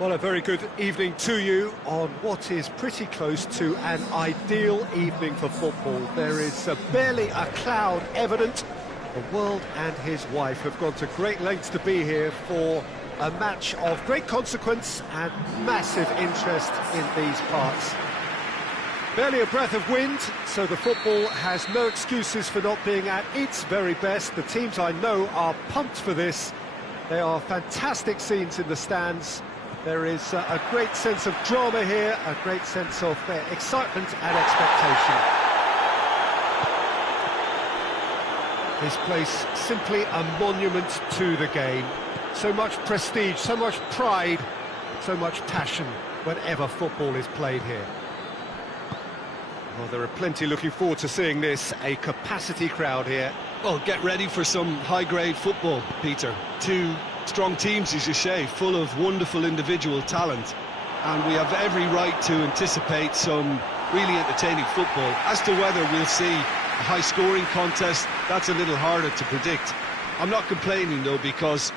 Well, a very good evening to you on what is pretty close to an ideal evening for football. There is barely a cloud evident. The world and his wife have gone to great lengths to be here for a match of great consequence and massive interest in these parts. Barely a breath of wind, so the football has no excuses for not being at its very best. The teams I know are pumped for this. They are fantastic scenes in the stands. There is a great sense of drama here, a great sense of excitement and expectation. This place simply a monument to the game. So much prestige, so much pride, so much passion whenever football is played here. Well, there are plenty looking forward to seeing this, a capacity crowd here. Well, get ready for some high-grade football, Peter. Two strong teams, as you say, full of wonderful individual talent. And we have every right to anticipate some really entertaining football. As to whether we'll see a high-scoring contest, that's a little harder to predict. I'm not complaining, though, because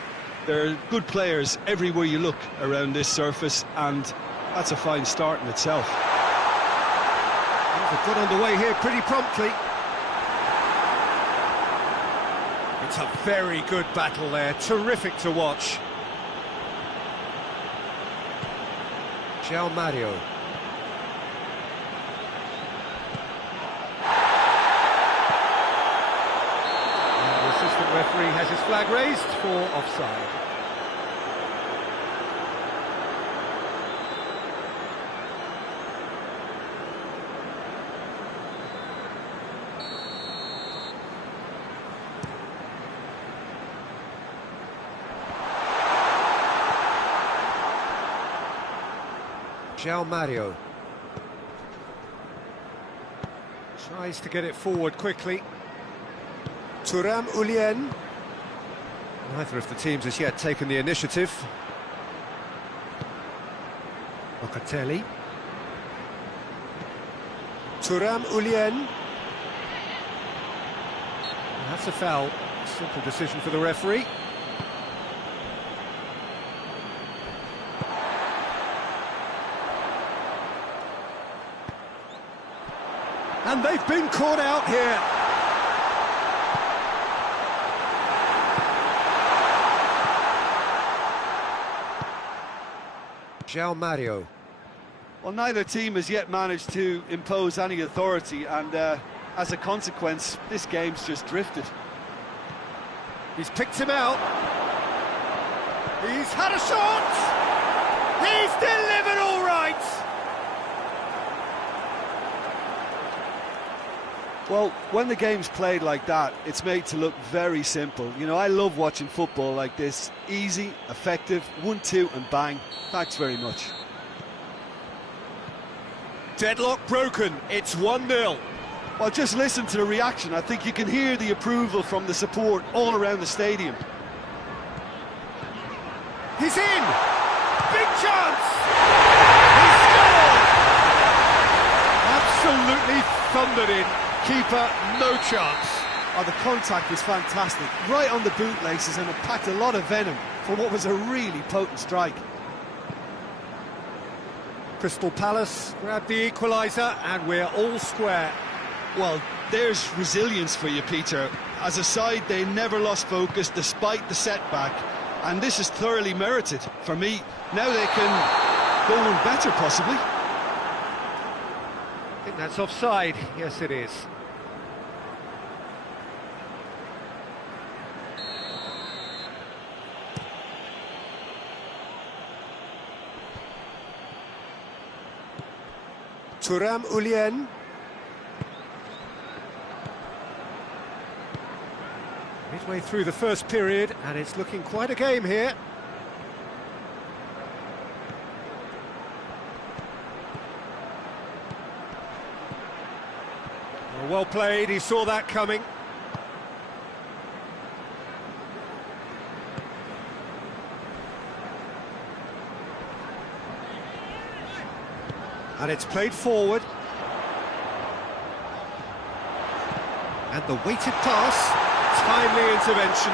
there are good players everywhere you look around this surface, and that's a fine start in itself. They've got underway here pretty promptly. It's a very good battle there, terrific to watch. João Mario. And the assistant referee has his flag raised for offside. João Mario tries to get it forward quickly. Thuram Ullien. Neither of the teams has yet taken the initiative. Locatelli. Thuram Ullien. That's a foul. Simple decision for the referee. And they've been caught out here. João Mario. Well, neither team has yet managed to impose any authority, and as a consequence, this game's just drifted. He's picked him out. He's had a shot. He's delivered all right. Well, when the game's played like that, it's made to look very simple. You know, I love watching football like this. Easy, effective, 1-2 and bang. Thanks very much. Deadlock broken, it's 1-0. Well, just listen to the reaction. I think you can hear the approval from the support all around the stadium. He's in! Big chance! He scored! Absolutely thundered in. Keeper, no chance. Oh, the contact was fantastic. Right on the bootlaces, and it packed a lot of venom for what was a really potent strike. Crystal Palace grabbed the equaliser, and we're all square. Well, there's resilience for you, Peter. As a side, they never lost focus despite the setback, and this is thoroughly merited. For me, now they can go on better, possibly. I think that's offside. Yes, it is. Thuram Ullien. Midway through the first period, and it's looking quite a game here. Well played, he saw that coming. And it's played forward. And the weighted pass, timely intervention.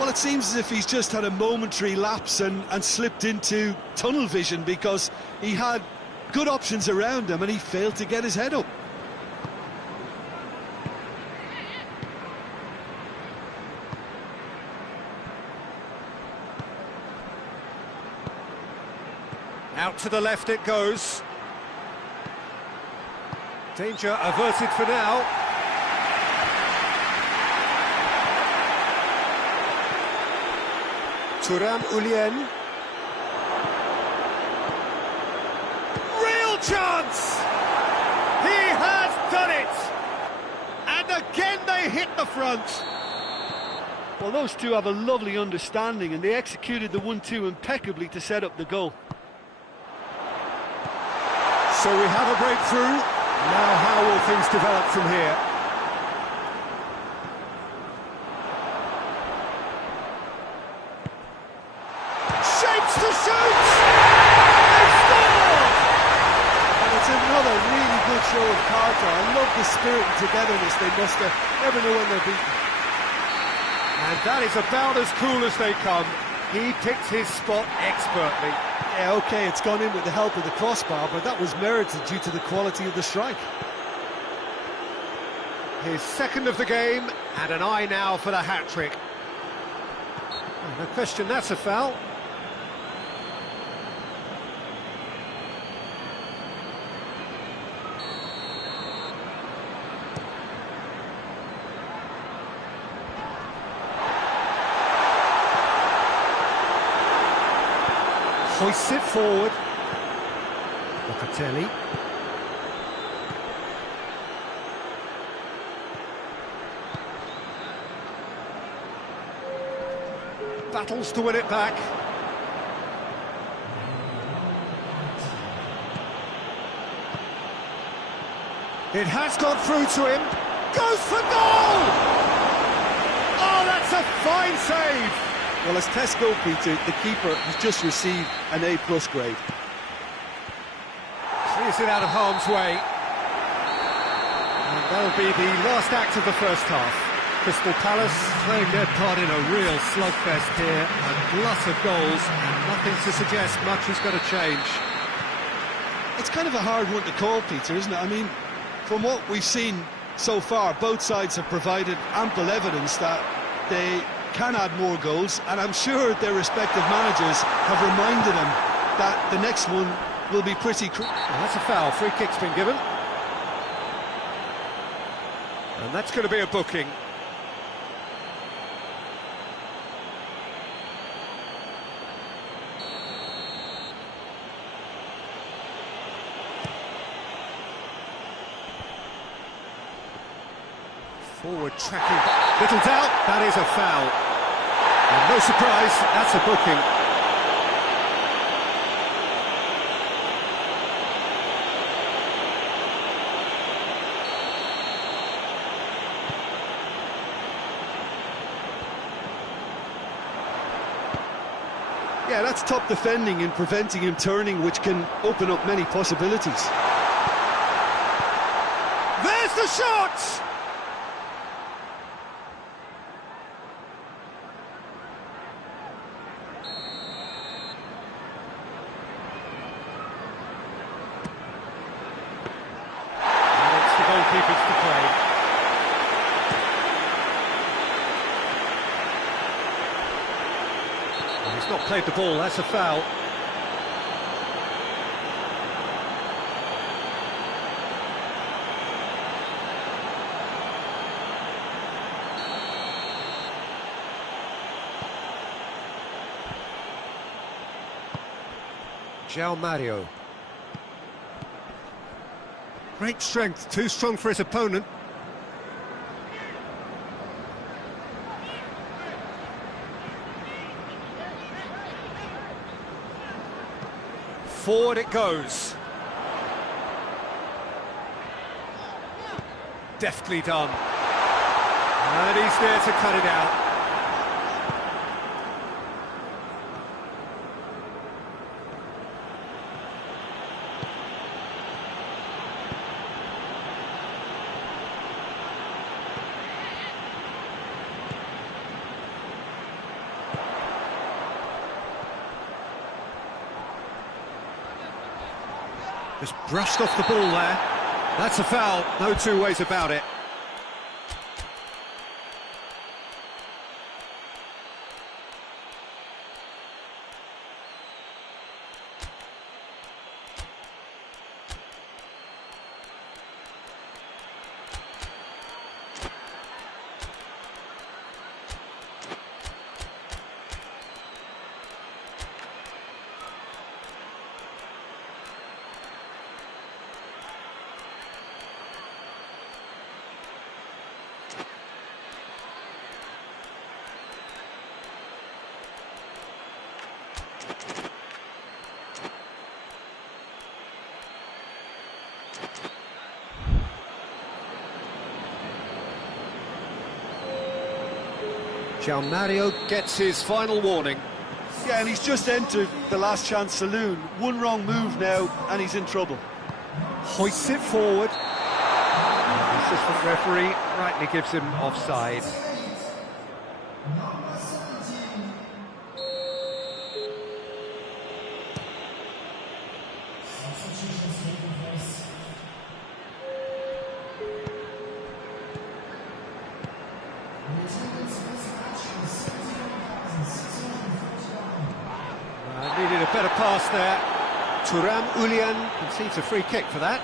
Well, it seems as if he's just had a momentary lapse and slipped into tunnel vision, because he had good options around him and he failed to get his head up. Out to the left it goes. Danger averted for now. Turan Ulien. Real chance! He has done it! And again they hit the front. Well, those two have a lovely understanding and they executed the 1-2 impeccably to set up the goal. So we have a breakthrough. Now how will things develop from here? Shapes to shoot! They scored! And it's another really good show of character. I love the spirit and togetherness they muster. Never know when they're beaten. And that is about as cool as they come. He picked his spot expertly. Yeah, OK, it's gone in with the help of the crossbar, but that was merited due to the quality of the strike. His second of the game, and an eye now for the hat-trick. No question, that's a foul. Hoists it forward. Locatelli. Battles to win it back. It has gone through to him. Goes for goal! Oh, that's a fine save! Well, as test goal, Peter, the keeper has just received an A+ grade. Clears it out of harm's way. And that'll be the last act of the first half. Crystal Palace playing their part in a real slugfest here. A glut of goals, and nothing to suggest much is going to change. It's kind of a hard one to call, Peter, isn't it? I mean, from what we've seen so far, both sides have provided ample evidence that they can add more goals, and I'm sure their respective managers have reminded them that the next one will be pretty Well, that's a foul. Free kick's been given. And that's going to be a booking. Forward tracking, little doubt, that is a foul. And no surprise, that's a booking. Yeah, that's top defending and preventing him turning, which can open up many possibilities. There's the shot! Goalkeepers to play. Well, he's not played the ball, that's a foul. João Mario. Great strength, too strong for his opponent. Forward it goes. Deftly done. And he's there to cut it out. Just brushed off the ball there. That's a foul, no two ways about it. Mario gets his final warning. Yeah, and he's just entered the last chance saloon. One wrong move now, and he's in trouble. Hoists it forward. The assistant referee rightly gives him offside. Needed a better pass there. Turam Ulian concedes a free kick for that.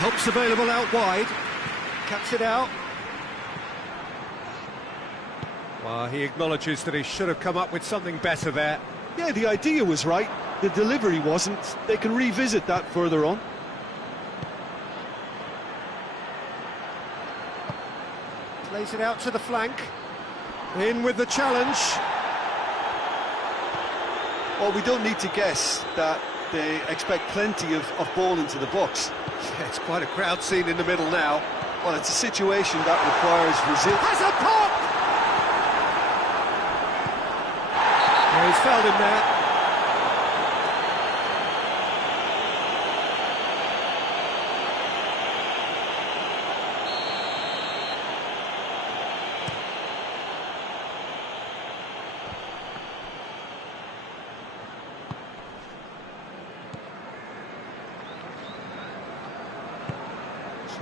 Help's available out wide. Cuts it out. Well, he acknowledges that he should have come up with something better there. Yeah, the idea was right. The delivery wasn't. They can revisit that further on. Plays it out to the flank. In with the challenge. Well, we don't need to guess that they expect plenty of ball into the box. Yeah, it's quite a crowd scene in the middle now. Well, it's a situation that requires resilience. Has a pop! Yeah, he's fouled him there.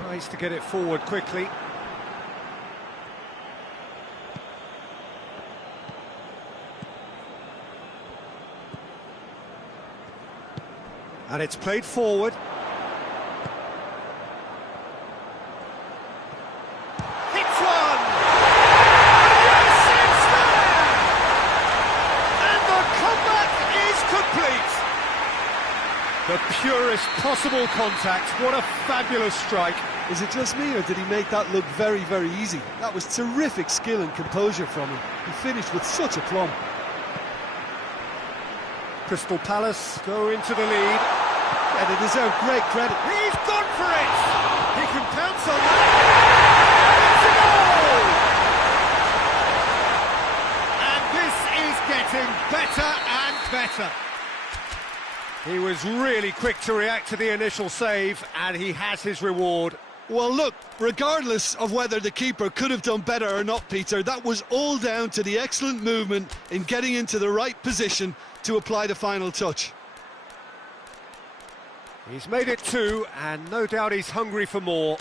Tries to get it forward quickly. And it's played forward. Hits one! Yes, it's there! And the comeback is complete! The purest possible contact. What a fabulous strike. Is it just me, or did he make that look very, very easy? That was terrific skill and composure from him. He finished with such aplomb. Crystal Palace go into the lead. Yeah, they deserve great credit. He's gone for it! He can pounce on that. It's a goal! And this is getting better and better. He was really quick to react to the initial save, and he has his reward. Well, look, regardless of whether the keeper could have done better or not, Peter, that was all down to the excellent movement in getting into the right position to apply the final touch. He's made it two, and no doubt he's hungry for more.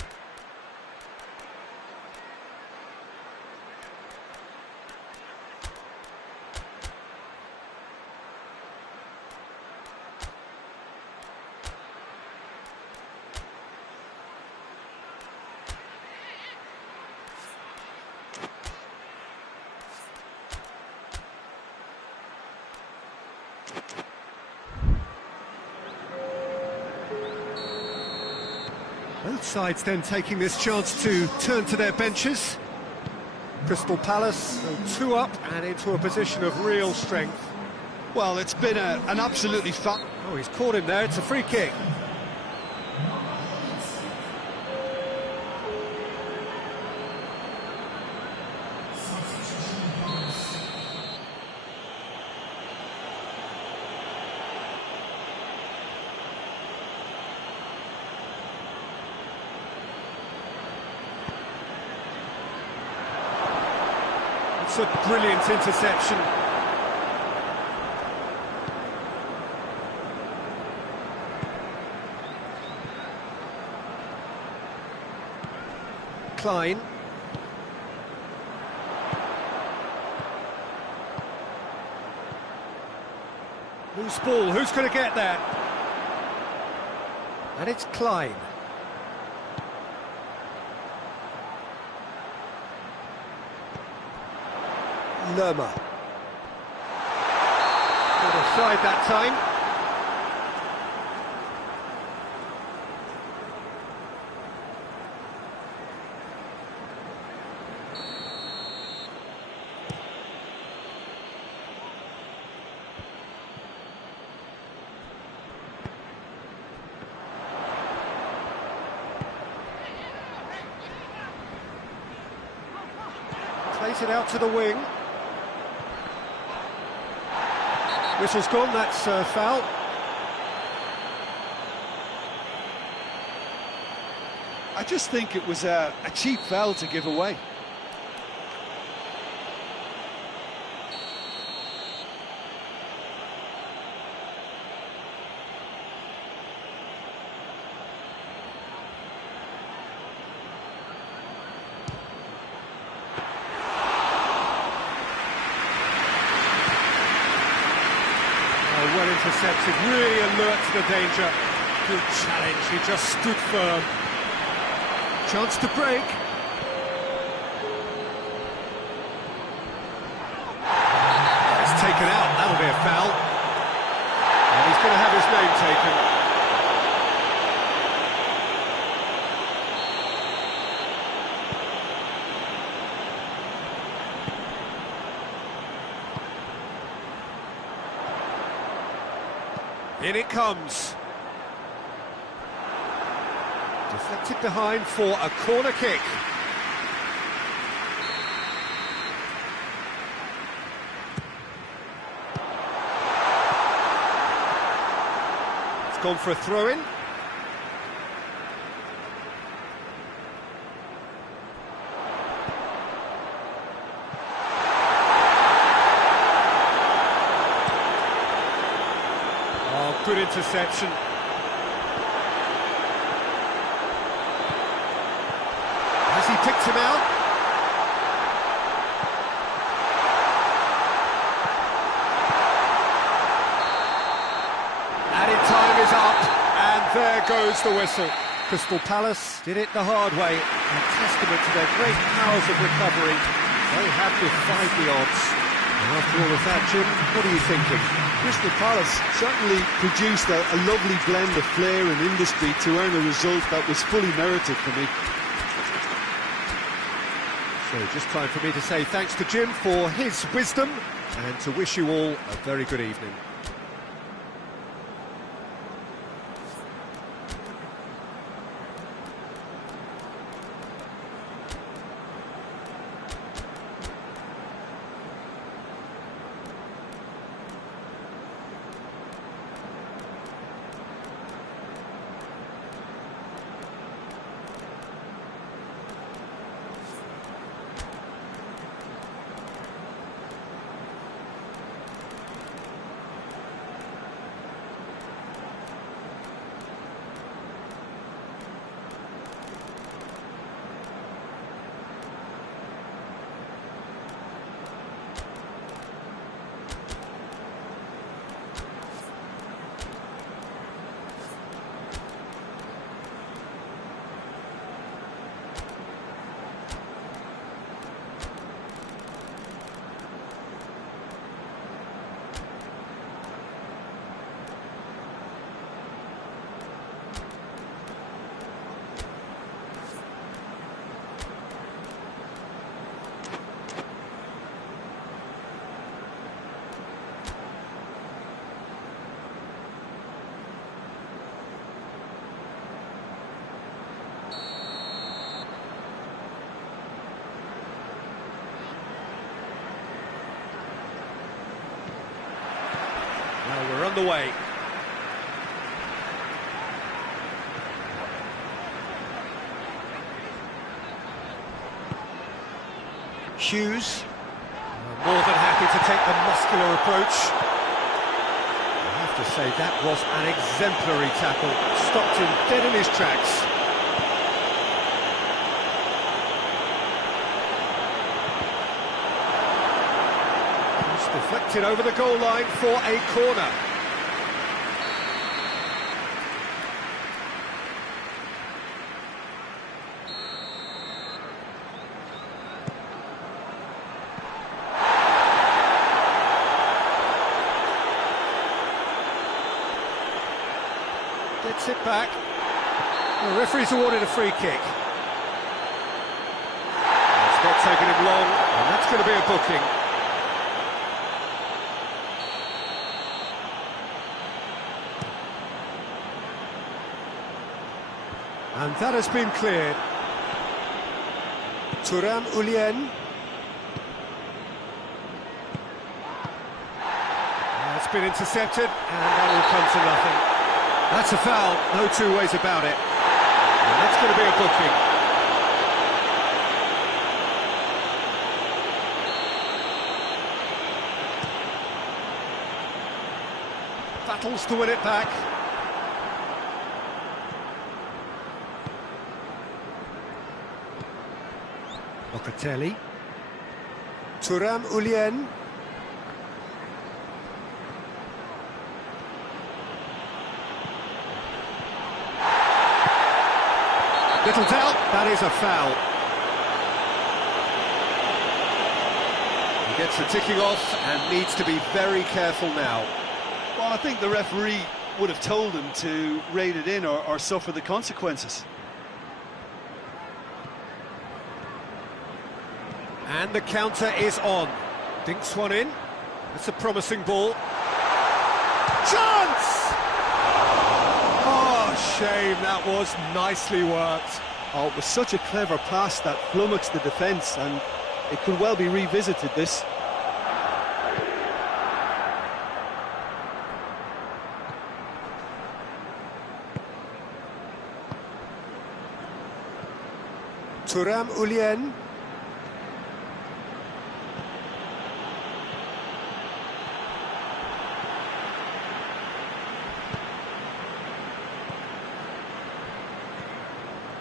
Well, Both sides then taking this chance to turn to their benches. Crystal Palace go 2 up and into a position of real strength. Well, it's been an absolutely Oh, he's caught him there, it's a free kick. It's a brilliant interception. Klein. Loose ball, who's going to get that? And it's Klein. Lerma. Got offside that time. Plays it out to the wing. Whistle's gone, that's foul. I just think it was a cheap foul to give away. Well intercepted, really alert to the danger. Good challenge, he just stood firm. Chance to break. It's taken out, that'll be a foul. And he's going to have his name taken. In it comes. Deflected behind for a corner kick. It's gone for a throw-in. Good interception. Has he picked him out? Added time is up, and there goes the whistle. Crystal Palace did it the hard way, a testament to their great powers of recovery. They have defied the odds. And after all of that, Jim, what are you thinking? Crystal Palace certainly produced a lovely blend of flair and industry to earn a result that was fully merited for me. So just time for me to say thanks to Jim for his wisdom and to wish you all a very good evening. the way. Hughes, more than happy to take the muscular approach. I have to say, that was an exemplary tackle. Stopped him dead in his tracks. He's deflected over the goal line for a corner. Gets it back. The referee's awarded a free kick. It's not taken him long, and that's going to be a booking. And that has been cleared. Thuram Ulien. It's been intercepted, and that will come to nothing. That's a foul, no two ways about it. And that's going to be a booking. Battles to win it back. Locatelli. Thuram Ulien. Little doubt, that is a foul. He gets the ticking off and needs to be very careful now. Well, I think the referee would have told him to rate it in or suffer the consequences. And the counter is on. Dinks one in. That's a promising ball. Chance! Shame, that was nicely worked. Oh, it was such a clever pass that flummoxed the defence, and it could well be revisited, this. Thuram Ulien.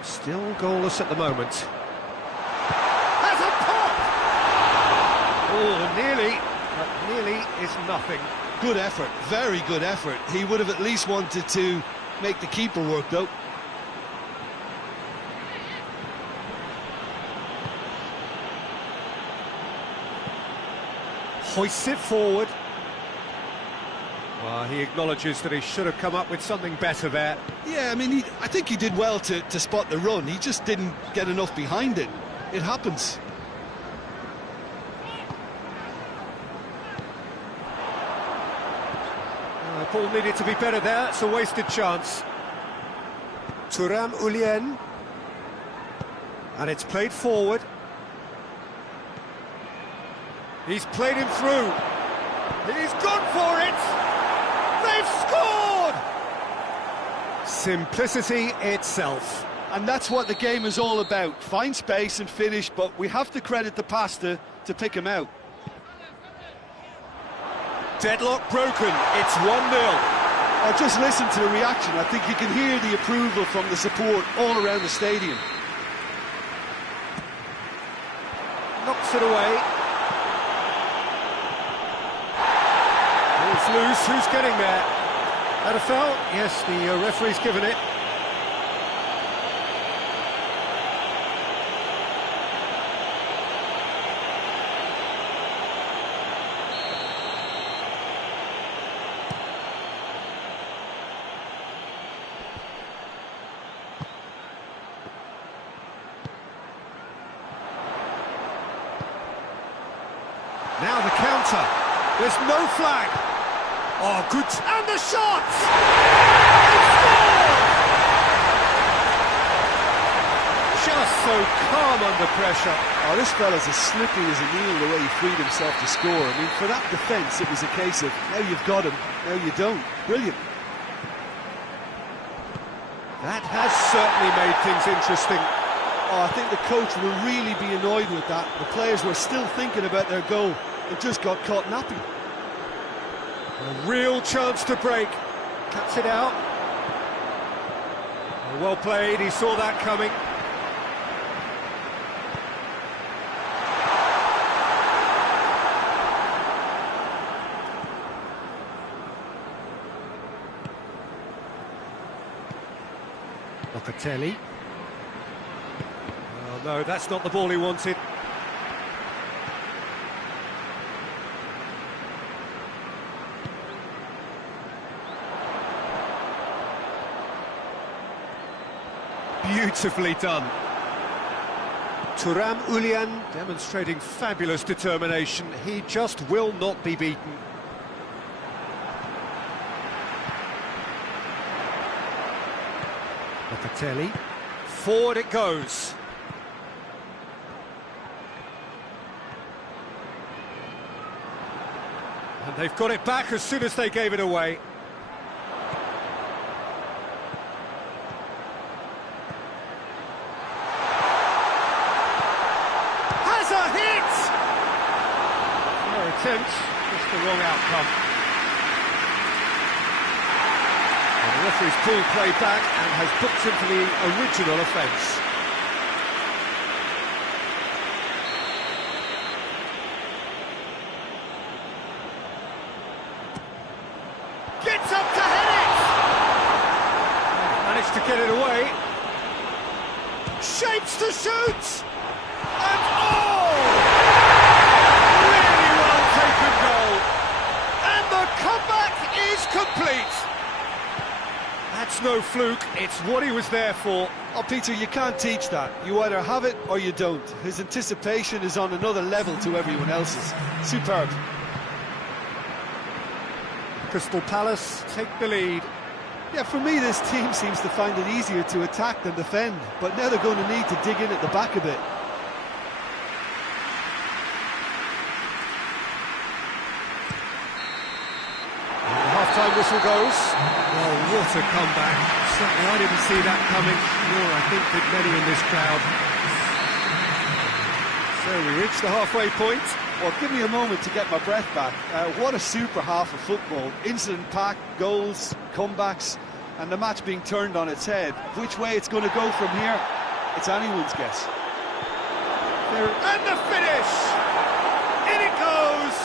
Still goalless at the moment. Has a pop! Oh, nearly, but nearly is nothing. Good effort, very good effort. He would have at least wanted to make the keeper work, though. Hoists it forward. Well, he acknowledges that he should have come up with something better there. Yeah, I mean, I think he did well to spot the run. He just didn't get enough behind it. It happens. Ball needed to be better there. It's a wasted chance. Thuram Ulien. And it's played forward. He's played him through. He's gone for it! They've scored! Simplicity itself. And that's what the game is all about. Find space and finish, but we have to credit the passer to pick him out. Deadlock broken. It's 1-0. Oh, just listen to the reaction. I think you can hear the approval from the support all around the stadium. Knocks it away. It's loose. Who's getting there? That a foul? Yes, the referee's given it. Now the counter. There's no flag. Oh, good. And the shot! It's scored! Just so calm under pressure. Oh, this fella's as slippery as a needle the way he freed himself to score. I mean, for that defence, it was a case of, now you've got him, now you don't. Brilliant. That has certainly made things interesting. Oh, I think the coach will really be annoyed with that. The players were still thinking about their goal and just got caught napping. A real chance to break. Cuts it out. Well played, he saw that coming. Locatelli. Oh no, that's not the ball he wanted. Beautifully done. Thuram Ulian demonstrating fabulous determination. He just will not be beaten. Locatelli. Forward it goes. And they've got it back as soon as they gave it away. Has a hit! Fair attempt, just the wrong outcome. The referee's pulled play back and has booked him for the original offence. Gets up to head it! Managed to get it away. Shapes to shoot! And oh! Really well taken goal. And the comeback is complete. That's no fluke, it's what he was there for. Oh, Peter, you can't teach that. You either have it or you don't. His anticipation is on another level to everyone else's. Superb. Crystal Palace take the lead. Yeah, for me, this team seems to find it easier to attack than defend, but now they're going to need to dig in at the back a bit. Half-time whistle goes. Well, what a comeback. Certainly I didn't see that coming, nor I think did many in this crowd. So we reach the halfway point. Well, give me a moment to get my breath back. What a super half of football. Incident-packed, goals, comebacks, and the match being turned on its head. Which way it's going to go from here, it's anyone's guess. And the finish! In it goes!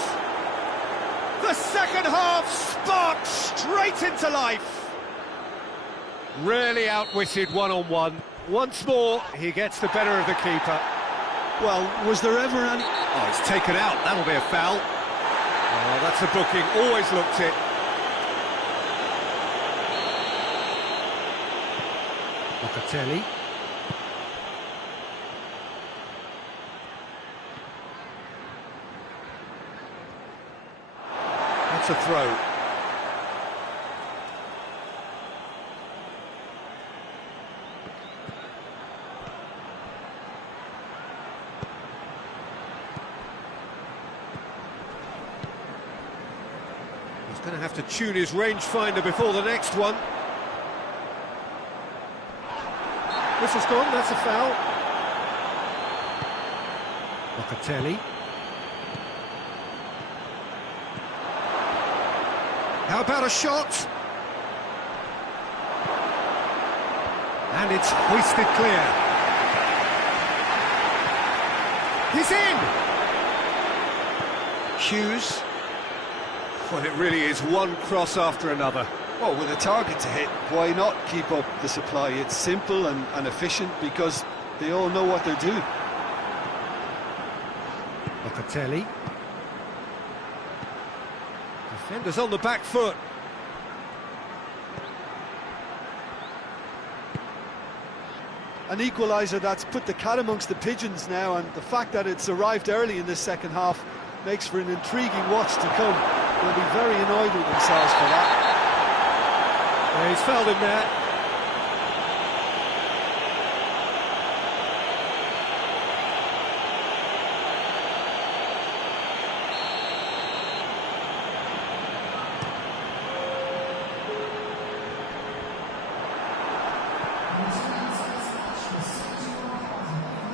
The second half sparked straight into life. Really outwitted one-on-one. Once more, he gets the better of the keeper. Well, was there ever any... Oh, it's taken out. That'll be a foul. Oh, that's a booking. Always looked it. Locatelli. That's a throw. He's going to have to tune his rangefinder before the next one. This is gone, that's a foul. Locatelli. How about a shot? And it's hoisted clear. He's in! Hughes. Well, it really is one cross after another. Well, with a target to hit, why not keep up the supply? It's simple and efficient because they all know what they're doing. Locatelli. Defenders on the back foot. An equaliser that's put the cat amongst the pigeons now, and the fact that it's arrived early in this second half makes for an intriguing watch to come. They'll be very annoyed with themselves for that. Yeah, he's fouled him there.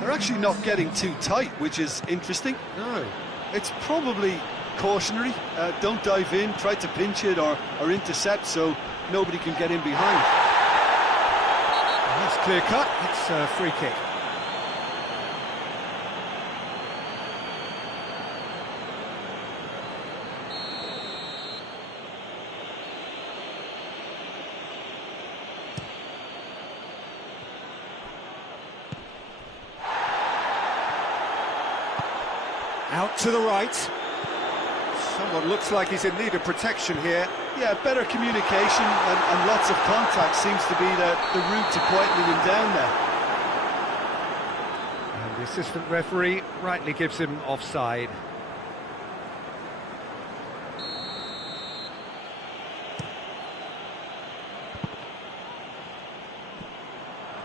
They're actually not getting too tight, which is interesting. No. It's probably cautionary. Don't dive in, try to pinch it or intercept so nobody can get in behind. That's clear cut. It's a free kick. Out to the right. Someone looks like he's in need of protection here. Yeah, better communication and lots of contact seems to be the route to quietening him down there. And the assistant referee rightly gives him offside.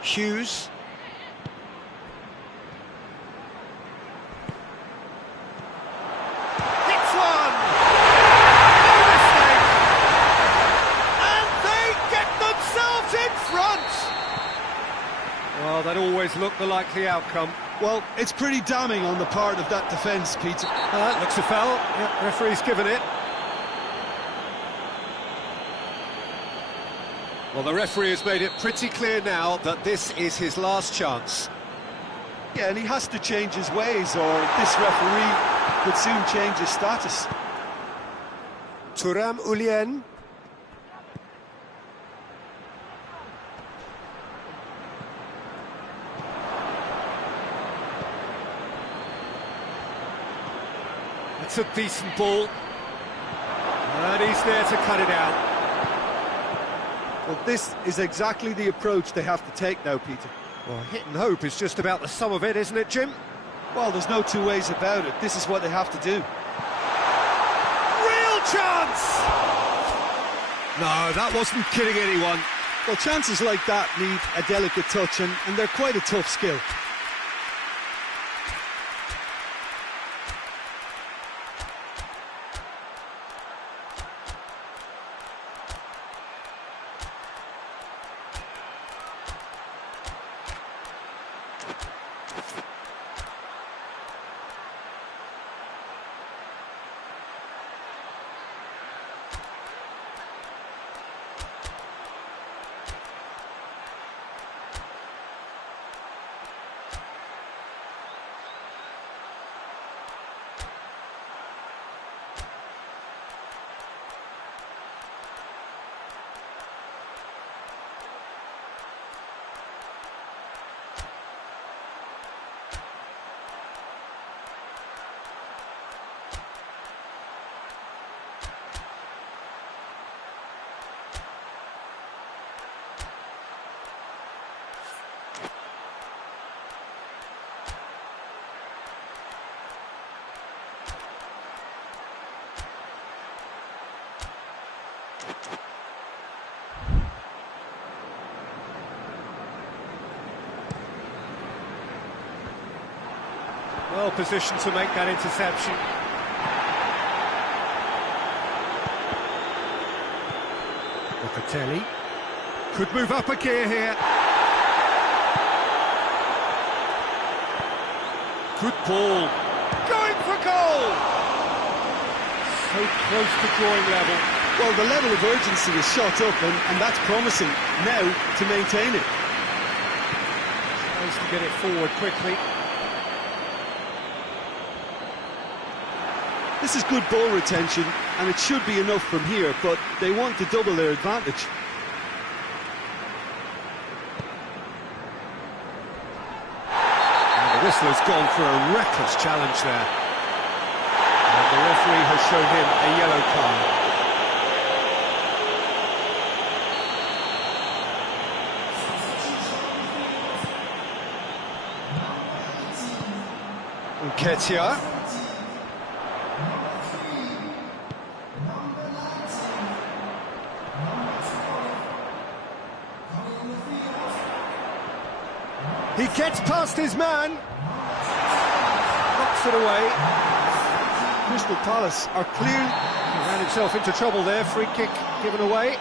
Hughes. Well, that always looked the likely outcome. Well, it's pretty damning on the part of that defence, Peter. Looks a foul. Yep, referee's given it. Well, the referee has made it pretty clear now that this is his last chance. Yeah, and he has to change his ways, or this referee could soon change his status. Thuram Ulien. It's a decent ball, and he's there to cut it out. Well, this is exactly the approach they have to take now, Peter. Well, hit and hope is just about the sum of it, isn't it, Jim? Well, there's no two ways about it. This is what they have to do. Real chance! No, that wasn't kidding anyone. Well, chances like that need a delicate touch, and they're quite a tough skill. Well positioned to make that interception. Locatelli could move up a gear here. Good ball. Going for goal! So close to drawing level. Well, the level of urgency is shot up, and that's promising. Now to maintain it. Tries to get it forward quickly. This is good ball retention, and it should be enough from here, but they want to double their advantage. And the whistle has gone for a reckless challenge there. And the referee has shown him a yellow card. Nketiah. He gets past his man. Knocks it away. Crystal Palace are clear. He ran himself into trouble there. Free kick given away.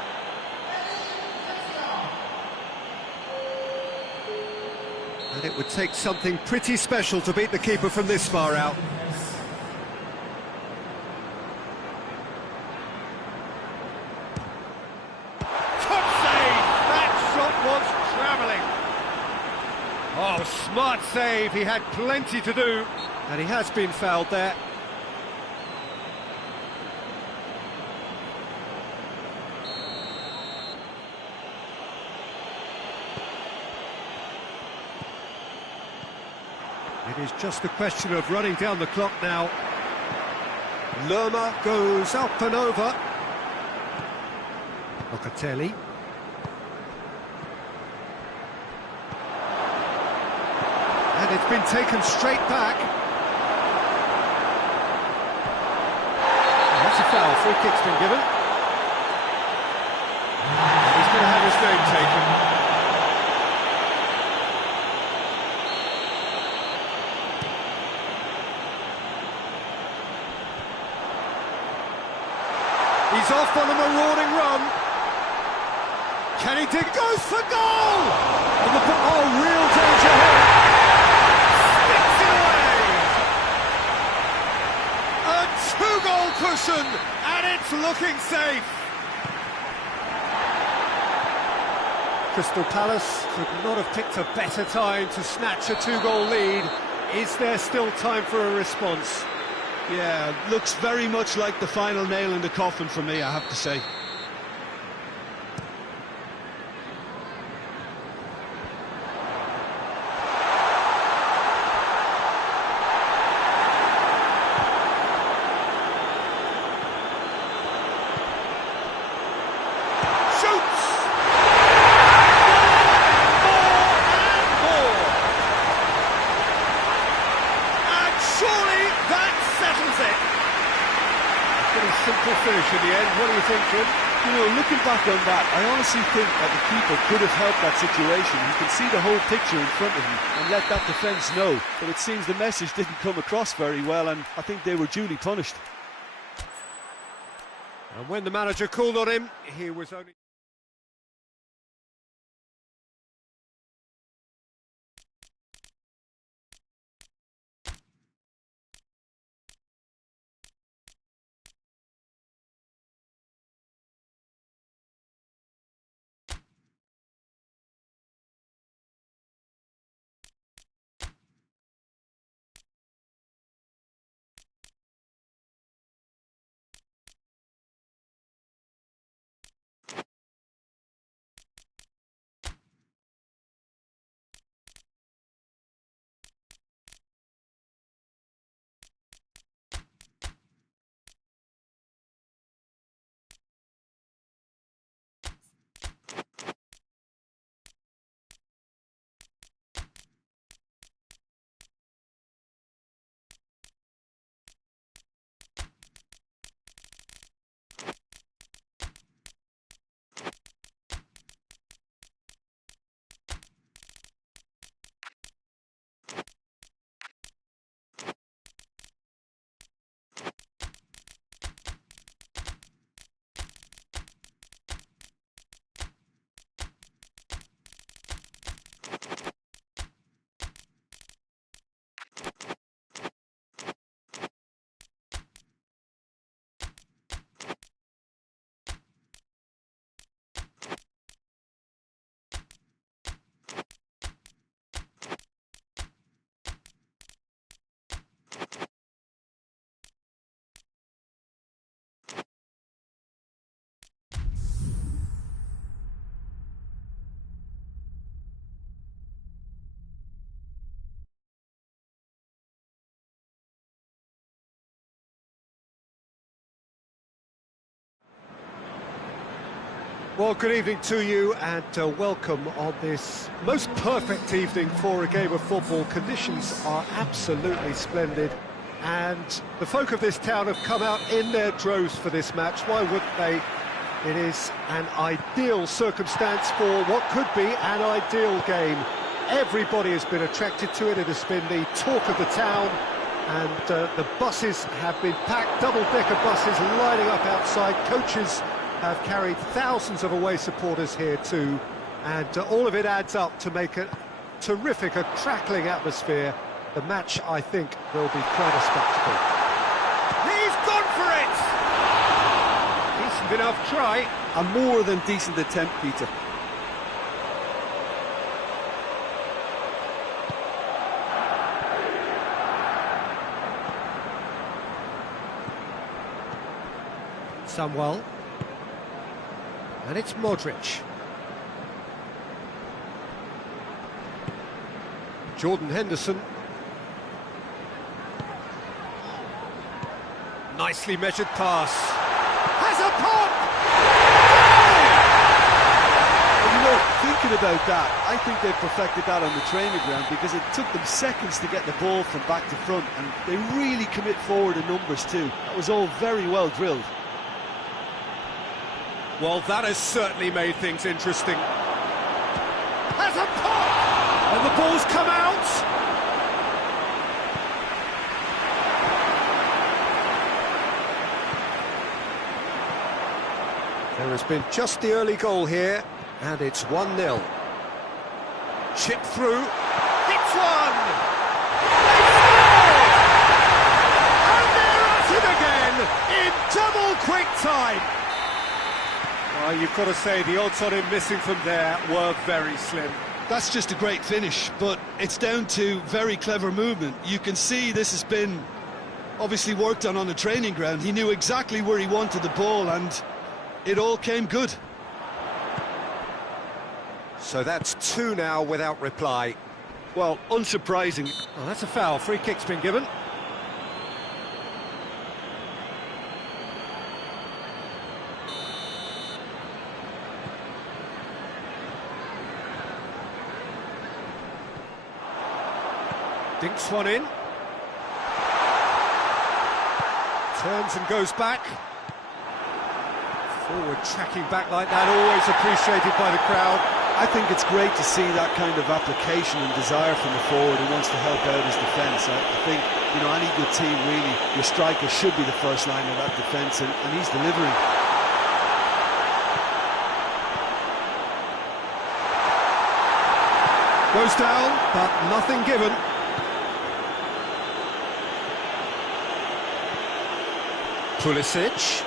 And And it would take something pretty special to beat the keeper from this far out. Top save! That shot was travelling. Oh, smart save. He had plenty to do. And he has been fouled there. It is just a question of running down the clock now. Lerma goes up and over. Locatelli. And it's been taken straight back. That's a foul. Free kick's been given. And he's going to have his name taken. He's off on a marauding run. Can he dig? Goes for goal! And real danger here. Sticks it away! A two-goal cushion, and it's looking safe. Crystal Palace could not have picked a better time to snatch a two-goal lead. Is there still time for a response? Yeah, looks very much like the final nail in the coffin for me, I have to say. Shoots! More! And surely that settles it. Pretty simple finish in the end. What do you think, Jim? You know, looking back on that, I honestly think that the keeper could have helped that situation. He could see the whole picture in front of him and let that defence know. But it seems the message didn't come across very well, and I think they were duly punished. And when the manager called on him, he was only... Well, good evening to you and welcome on this most perfect evening for a game of football. Conditions are absolutely splendid and the folk of this town have come out in their droves for this match. Why wouldn't they? It is an ideal circumstance for what could be an ideal game. Everybody has been attracted to it. It has been the talk of the town and the buses have been packed, double-decker buses lining up outside. Coaches have carried thousands of away supporters here too, and all of it adds up to make it terrific, a crackling atmosphere. The match, I think, will be quite a spectacle. He's gone for it! Decent enough try. A more than decent attempt, Peter. Sunwell. And it's Modric. Jordan Henderson. Nicely measured pass. Has a pop! Well, you know, thinking about that, I think they perfected that on the training ground because it took them seconds to get the ball from back to front, and they really commit forward in numbers too. That was all very well drilled. Well, that has certainly made things interesting. Has a pop! And the ball's come out! There has been just the early goal here, and it's 1-0. Chip through. It's one! And they're at it again in double quick time. Well, you've got to say the odds on him missing from there were very slim. That's just a great finish, but it's down to very clever movement. You can see this has been obviously worked on the training ground. He knew exactly where he wanted the ball, and it all came good. So that's 2 now without reply. Well, unsurprising. Oh, that's a foul. Free kick's been given. Dinks one in. Turns and goes back. Forward tracking back like that, always appreciated by the crowd. I think it's great to see that kind of application and desire from the forward who wants to help out his defence. I think, you know, any good team really, your striker should be the first line of that defence, and he's delivering. Goes down, but nothing given. Pulisic.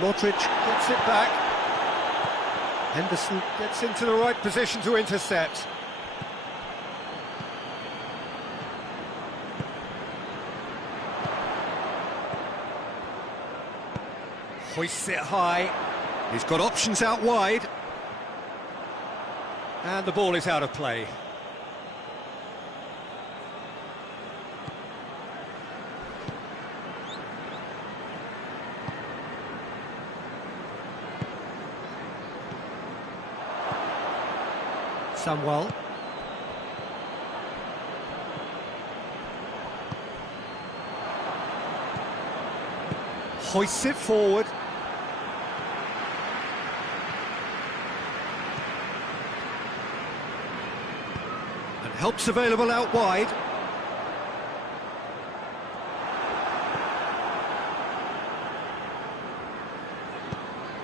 Modric gets it back. Henderson gets into the right position to intercept. Hoists it high. He's got options out wide. And the ball is out of play. Sunwell. Hoists it forward. And help's available out wide.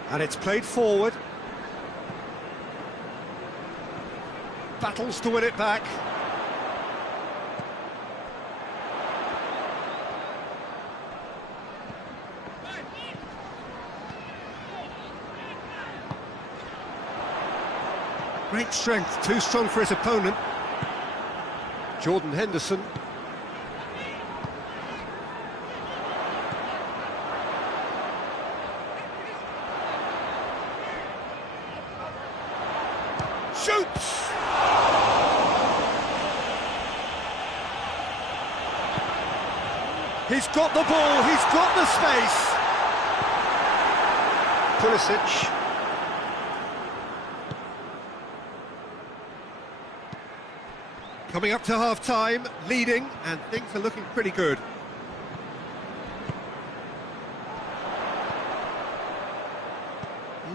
And it's played forward. Battles to win it back. Great strength, too strong for his opponent. Jordan Henderson. Shoots! He's got the ball, he's got the space. Pulisic. Coming up to half-time, leading, and things are looking pretty good.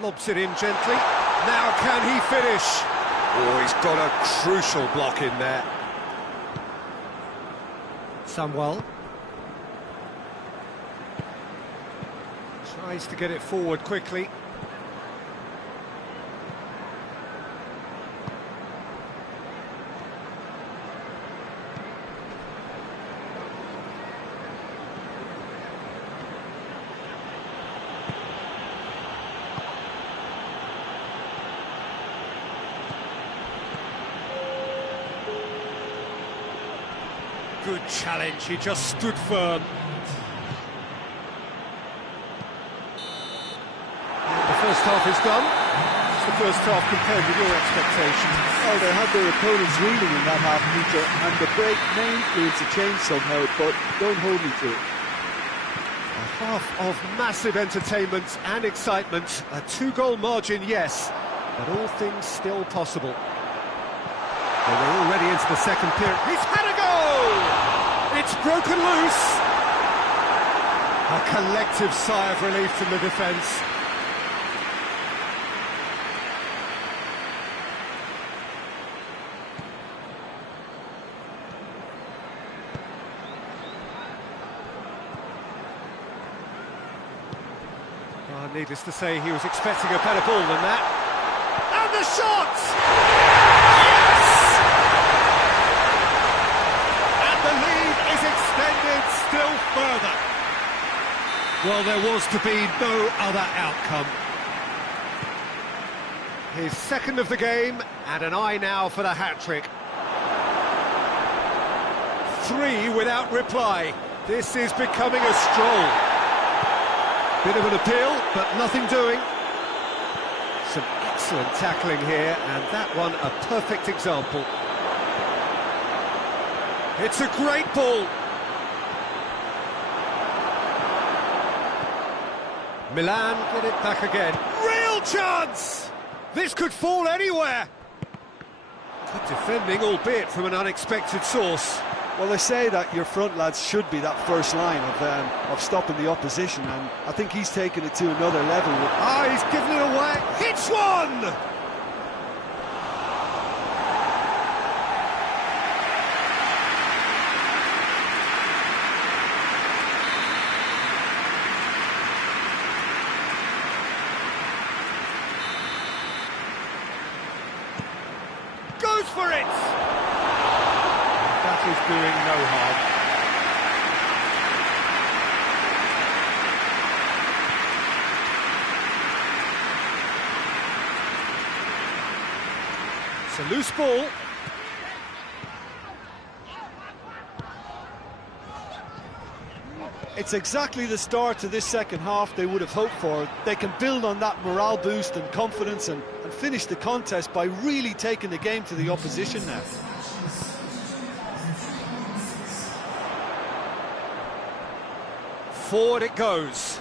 Lobs it in gently. Now can he finish? Oh, he's got a crucial block in there. Sunwell. Tries to get it forward quickly. Good challenge, he just stood firm. And the first half is done. It's the first half compared with your expectations. Oh, they had their opponents reeling in that half, Peter, and the break may influence a change somehow, but don't hold me to it. A half of massive entertainment and excitement. A 2-goal margin, yes, but all things still possible. Well, we're already into the second period. He's had a goal! It's broken loose. A collective sigh of relief from the defence. Needless to say, he was expecting a better ball than that. And the shot! Yes! And the lead is extended still further. Well, there was to be no other outcome. His second of the game, and an eye now for the hat-trick. 3 without reply. This is becoming a stroll. Bit of an appeal, but nothing doing. Some excellent tackling here, and that one a perfect example. It's a great ball. Milan get it back again. Real chance! This could fall anywhere. Good defending, albeit from an unexpected source. Well, they say that your front lads should be that first line of stopping the opposition, and I think he's taken it to another level. He's given it away. Hits one! Goes for it! That is doing no harm. It's a loose ball. It's exactly the start to this second half they would have hoped for. They can build on that morale boost and confidence and finish the contest by really taking the game to the opposition now. Forward it goes.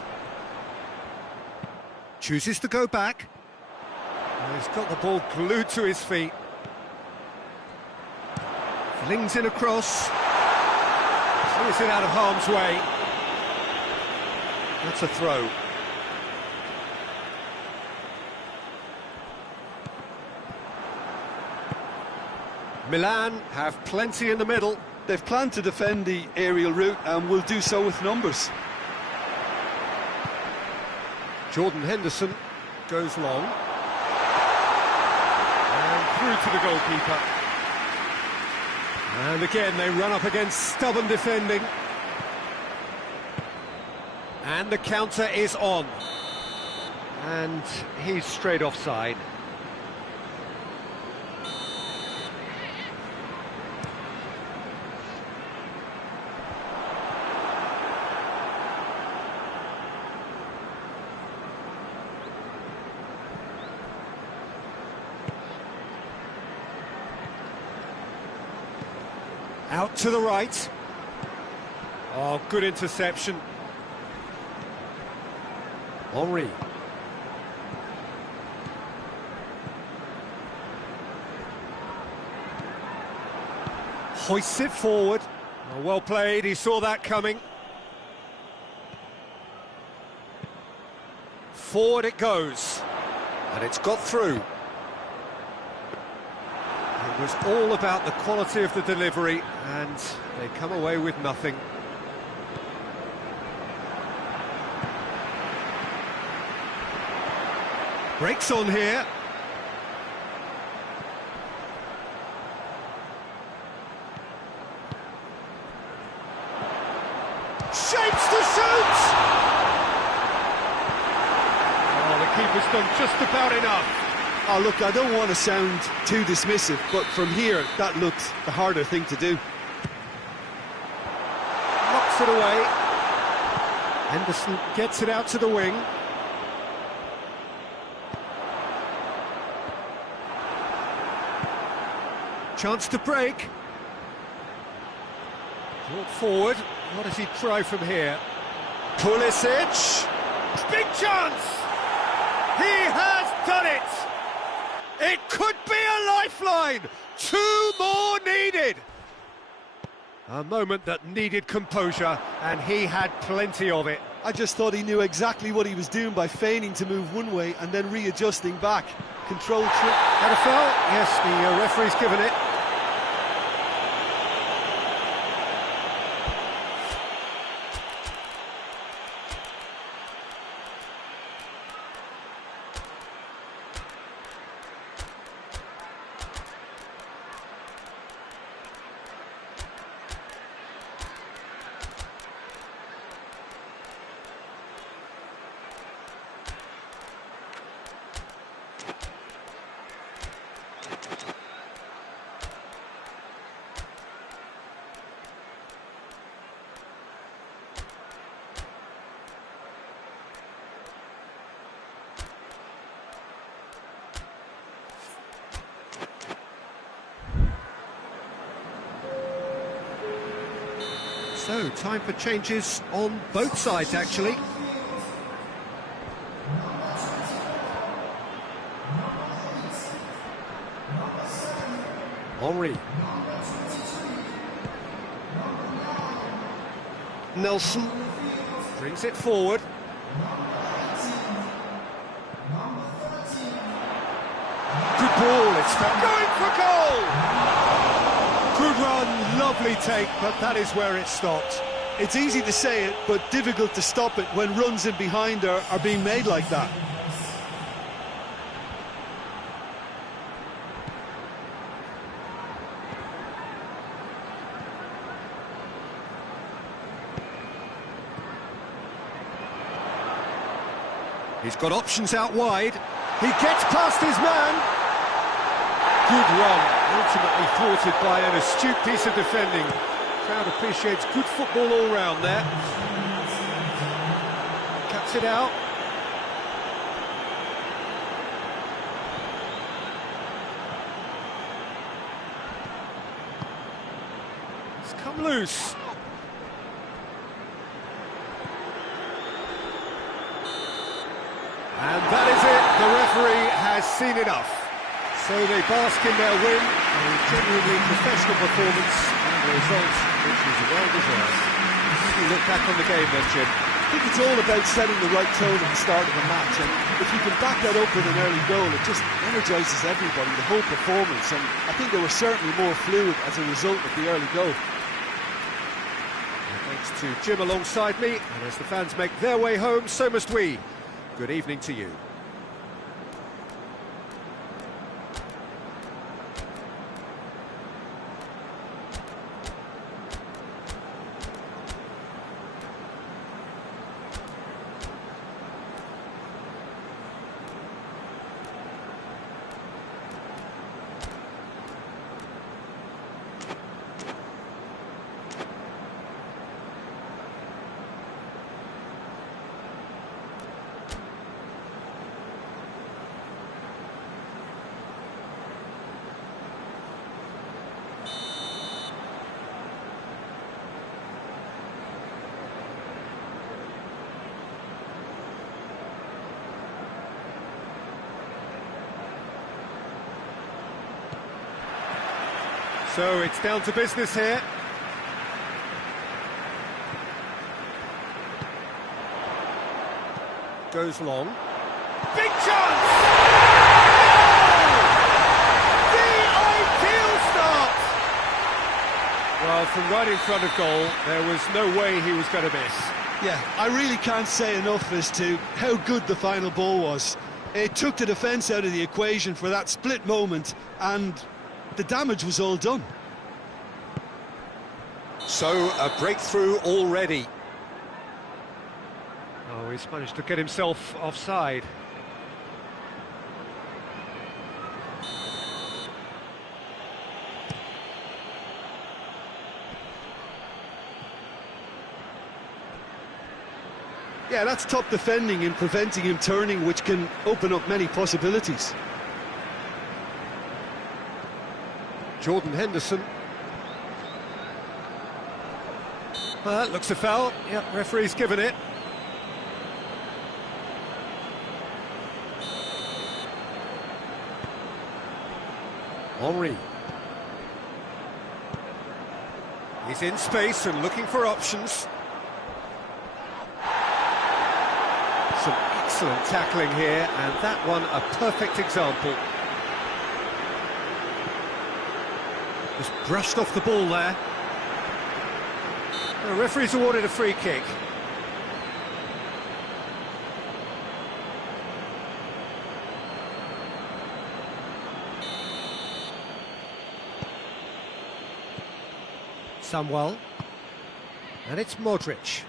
Chooses to go back. And he's got the ball glued to his feet. Flings in across. Clears it out of harm's way. That's a throw. Milan have plenty in the middle. They've planned to defend the aerial route and will do so with numbers. Jordan Henderson goes long. And through to the goalkeeper. And again, they run up against stubborn defending. And the counter is on. And he's straight offside. Out to the right. Oh, good interception. Henry. Hoists it forward. Oh, well played, he saw that coming. Forward it goes. And it's got through. It was all about the quality of the delivery, and they come away with nothing. Breaks on here. Shapes to shoot! Oh, the keeper's done just about enough. Oh, look, I don't want to sound too dismissive, but from here, that looked the harder thing to do. knocks it away. Henderson gets it out to the wing. Chance to break. Brought forward. What does he try from here? Pulisic. Big chance! He has done it! It could be a lifeline! 2 more needed! A moment that needed composure, and he had plenty of it. I just thought he knew exactly what he was doing by feigning to move one way and then readjusting back. Controlled trick. Had a foul? Yes, the referee's given it. So, time for changes on both sides, actually. Henry. Nelson brings it forward. Good ball, it's going for goal! Good run, lovely take, but that is where it stopped. It's easy to say it, but difficult to stop it when runs in behind are being made like that. He's got options out wide. He gets past his man. Good run, ultimately thwarted by an astute piece of defending. Crowd appreciates good football all round there. Cuts it out. It's come loose. And that is it. The referee has seen enough. So they bask in their win, a genuinely professional performance, and a result which is well-deserved. How do you look back on the game then, Jim? I think it's all about setting the right tone at the start of a match, and if you can back that up with an early goal, it just energises everybody, the whole performance, and I think they were certainly more fluid as a result of the early goal. Thanks to Jim alongside me, and as the fans make their way home, so must we. Good evening to you. So it's down to business here. Goes long. Big chance! The ideal start! Well, from right in front of goal, there was no way he was going to miss. Yeah, I really can't say enough as to how good the final ball was. It took the defence out of the equation for that split moment, and the damage was all done. So, a breakthrough already. Oh, he's managed to get himself offside. Yeah, that's top defending and preventing him turning, which can open up many possibilities. Jordan Henderson. Looks a foul. Yep, referee's given it. Henry. He's in space and looking for options. Some excellent tackling here, and that one a perfect example. Just brushed off the ball there. The referee's awarded a free kick. Samwell. And it's Modric.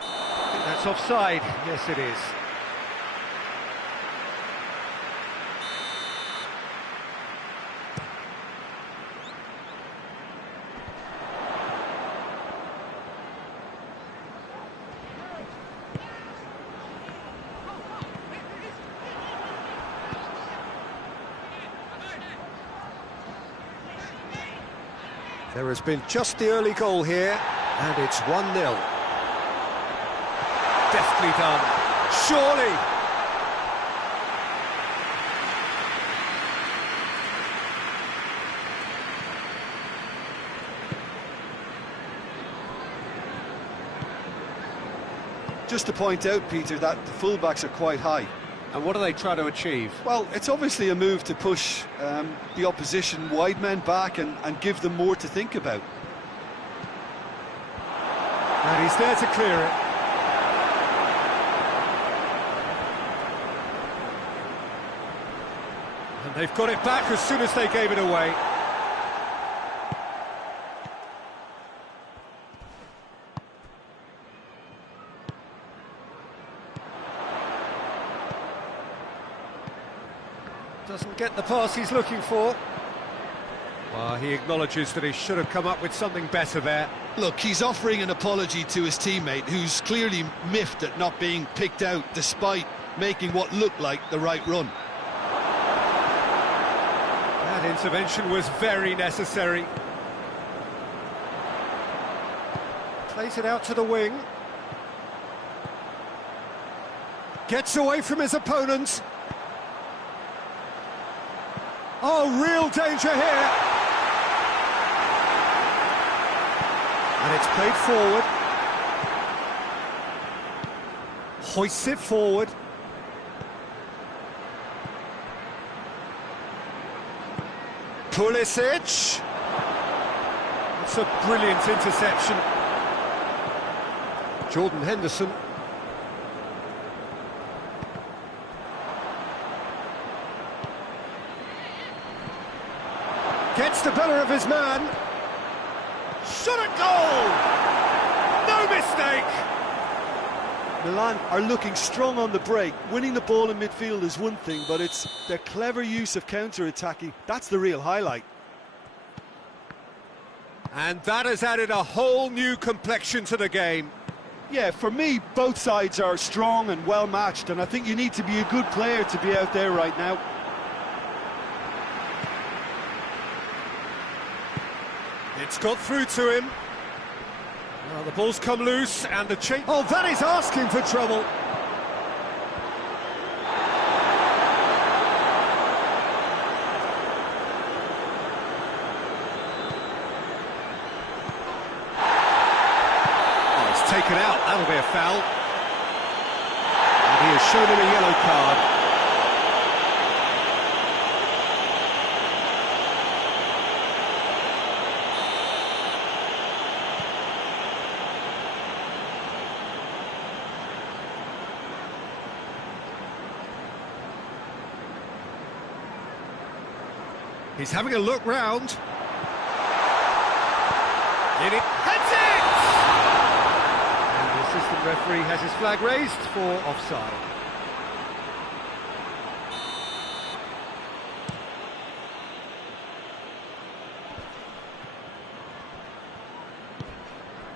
I think that's offside. Yes, it is. There has been just the early goal here, and it's 1-0. Deftly done. Surely! Just to point out, Peter, that the fullbacks are quite high. And what do they try to achieve? Well, it's obviously a move to push the opposition wide men back and give them more to think about. And he's there to clear it. And they've got it back as soon as they gave it away. Doesn't get the pass he's looking for. Well, he acknowledges that he should have come up with something better there. Look, he's offering an apology to his teammate, who's clearly miffed at not being picked out despite making what looked like the right run. That intervention was very necessary. Plays it out to the wing. Gets away from his opponent. Oh, real danger here. And it's played forward. Hoists it forward. Pulisic. It's a brilliant interception. Jordan Henderson. Gets the better of his man. Shot at goal! No mistake! Milan are looking strong on the break. Winning the ball in midfield is one thing, but it's their clever use of counter-attacking. That's the real highlight. And that has added a whole new complexion to the game. Yeah, for me, both sides are strong and well-matched, and I think you need to be a good player to be out there right now. It's got through to him. Well, the ball's come loose and the change. Oh, that is asking for trouble. Oh, it's taken out. That'll be a foul. And he has shown him a yellow card. He's having a look round. In it, heads it! And the assistant referee has his flag raised for offside.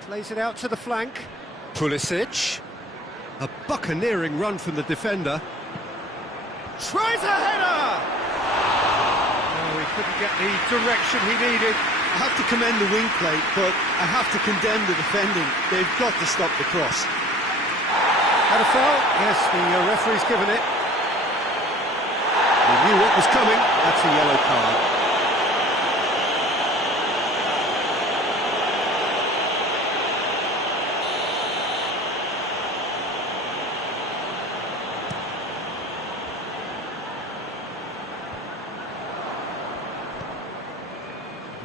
Plays it out to the flank. Pulisic. A buccaneering run from the defender. Tries a header! Oh, he couldn't get the direction he needed. I have to commend the wing play, but I have to condemn the defending. They've got to stop the cross. Had a foul? Yes, the referee's given it. He knew what was coming. That's a yellow card.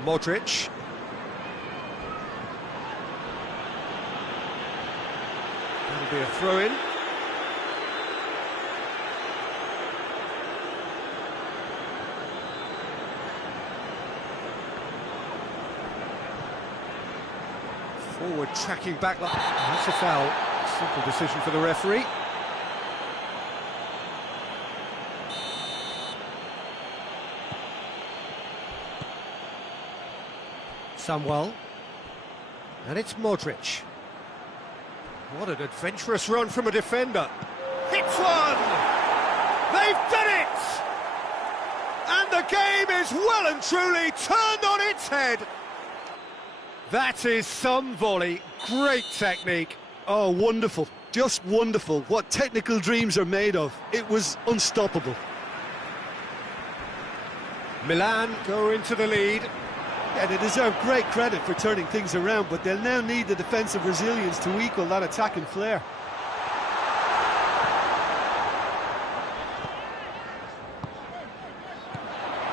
Modric. That'll be a throw-in. Forward tracking back. That's a foul. Simple decision for the referee. Samuel, and it's Modric. What an adventurous run from a defender. Hits one! They've done it! And the game is well and truly turned on its head. That is some volley. Great technique. Oh, wonderful. Just wonderful. What technical dreams are made of. It was unstoppable. Milan go into the lead. Yeah, they deserve great credit for turning things around, but they'll now need the defensive resilience to equal that attacking flair.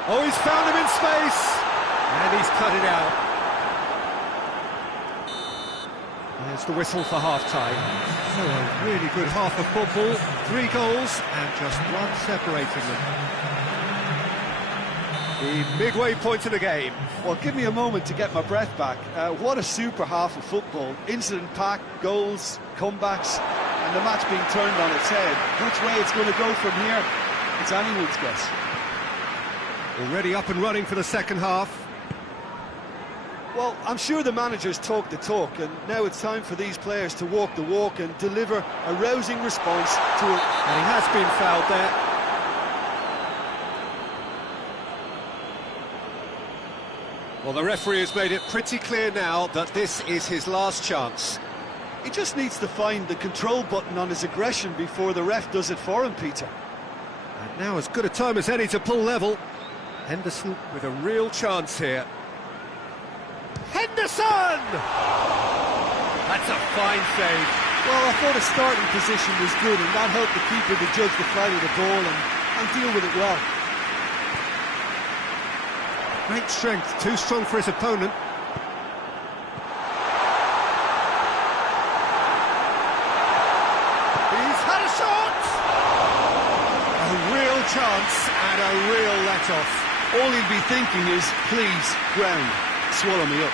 Oh, he's found him in space, and he's cut it out. There's the whistle for half-time. So a really good half of football, 3 goals, and just one separating them. The midway point of the game. Well, give me a moment to get my breath back. What a super half of football. Incident-packed, goals, comebacks, and the match being turned on its head. Which way it's going to go from here, it's anyone's guess. Already up and running for the second half. Well, I'm sure the managers talk the talk, and now it's time for these players to walk the walk and deliver a rousing response to it. And he has been fouled there. Well, the referee has made it pretty clear now that this is his last chance. He just needs to find the control button on his aggression before the ref does it for him, Peter. And now as good a time as any to pull level. Henderson with a real chance here. Henderson! That's a fine save. Well, I thought his starting position was good, and that helped the keeper to judge the flight of the ball and deal with it well. Great strength, too strong for his opponent. He's had a shot! A real chance and a real let-off. All he'll be thinking is, please, ground, swallow me up.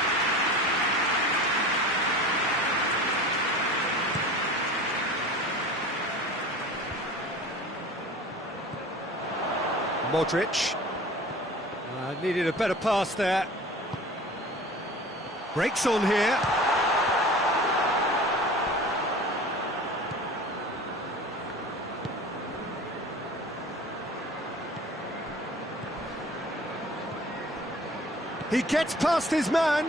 Modric. Needed a better pass there. Breaks on here. He gets past his man.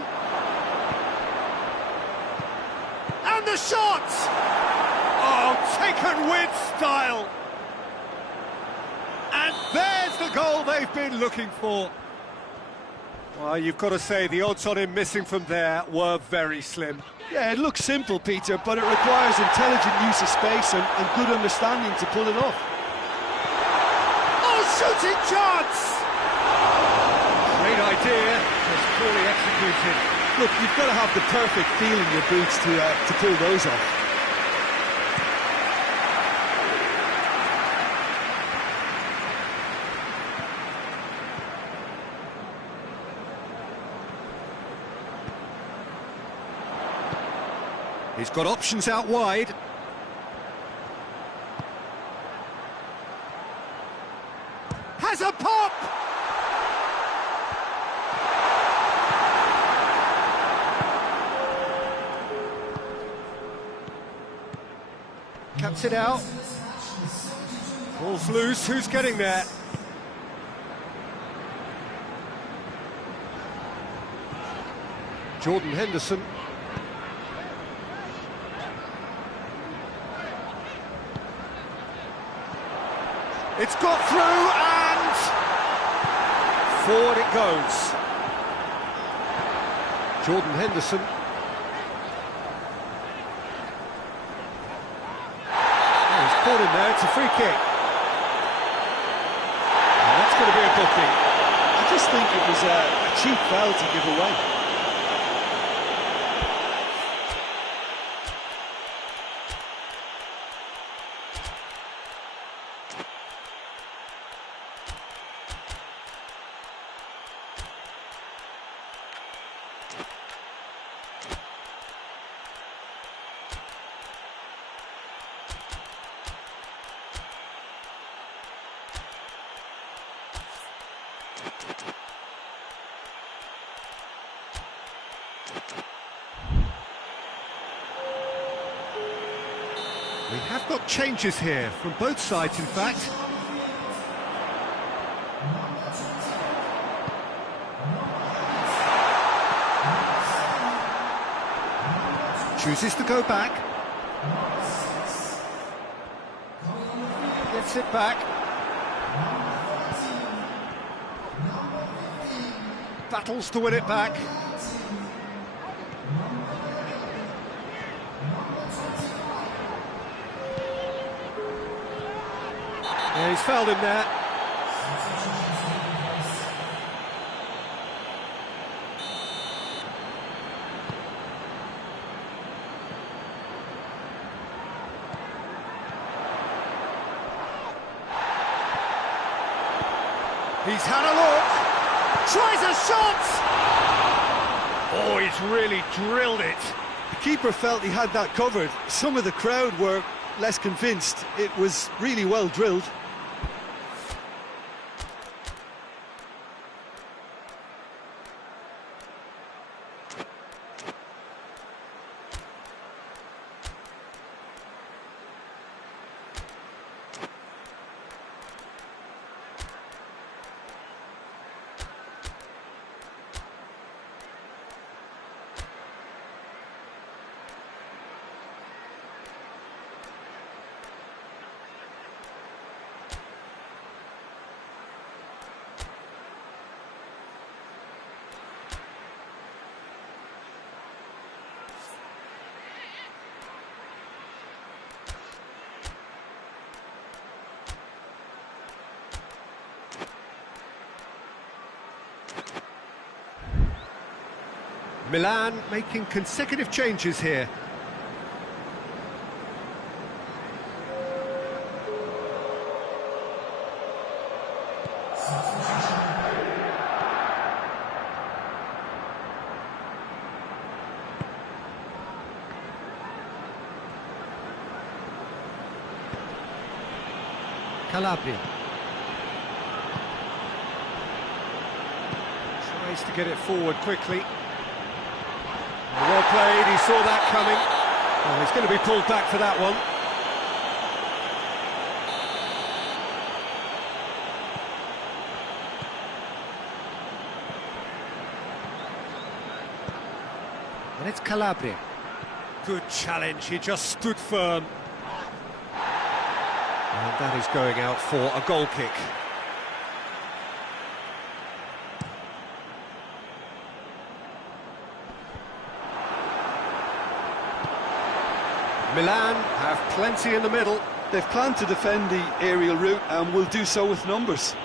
And the shot! Oh, taken with style. And there's the goal they've been looking for. Well, you've got to say the odds on him missing from there were very slim. Yeah, it looks simple, Peter, but it requires intelligent use of space and good understanding to pull it off. Oh, shooting chance! Great idea, just poorly executed. Look, you've got to have the perfect feel in your boots to pull those off. He's got options out wide. Has a pop! Cuts it out. Ball's loose, who's getting there? Jordan Henderson. It's got through and forward it goes. Jordan Henderson. Oh, he's caught him there, it's a free kick. And that's going to be a booking. I just think it was a cheap foul to give away. We have got changes here, from both sides in fact. Chooses to go back. Gets it back. Battles to win it back. Yeah, he's fouled him there. He's had a look. Tries a shot! Oh, he's really drilled it. The keeper felt he had that covered. Some of the crowd were less convinced. It was really well drilled. Milan making consecutive changes here. Calabria. Tries to get it forward quickly. Well played, he saw that coming. Oh, he's going to be pulled back for that one. And it's Calabria. Good challenge, he just stood firm. And that is going out for a goal kick. Milan have plenty in the middle. They've planned to defend the aerial route and will do so with numbers.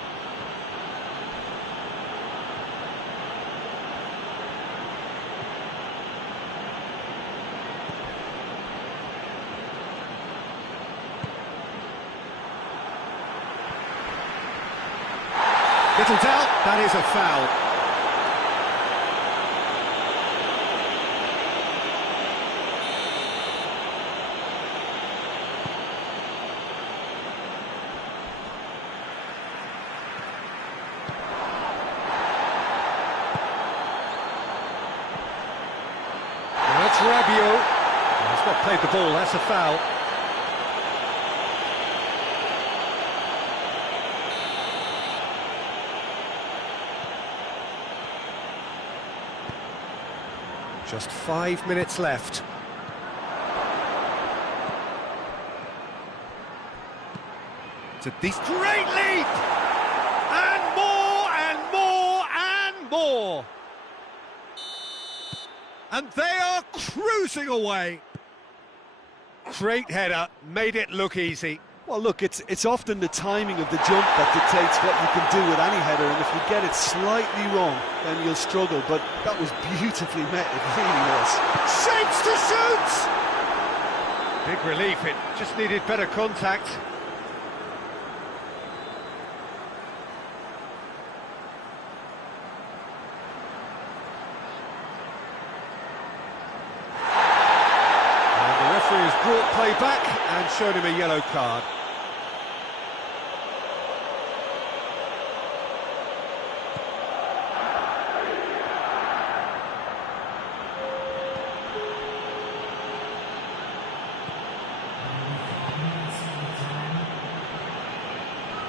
Little doubt, that is a foul. That's Rabiot. He's not played the ball, that's a foul. Just 5 minutes left. It's a decent... Great leap! And more, and more, and more! And they are cruising away. Great header, made it look easy. Well, look, it's often the timing of the jump that dictates what you can do with any header, and if you get it slightly wrong, then you'll struggle. But that was beautifully met, it really was. Shapes to shoot! Big relief, it just needed better contact. And the referee has brought play back and shown him a yellow card.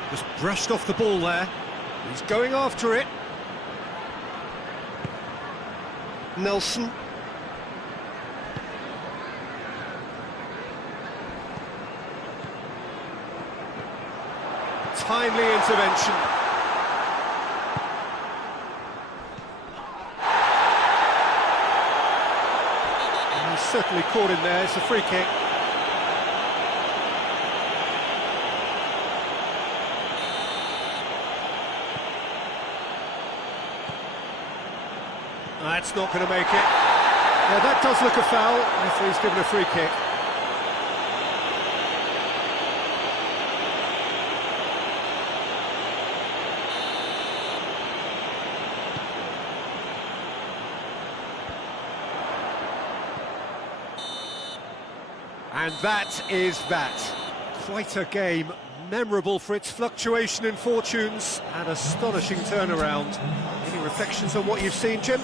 Just brushed off the ball there. He's going after it. Nelson. Timely intervention. He's certainly caught him there. It's a free kick. That's not going to make it. Yeah, that does look a foul. Referee's given a free kick. And that is that. Quite a game, memorable for its fluctuation in fortunes and astonishing turnaround. Any reflections on what you've seen, Jim?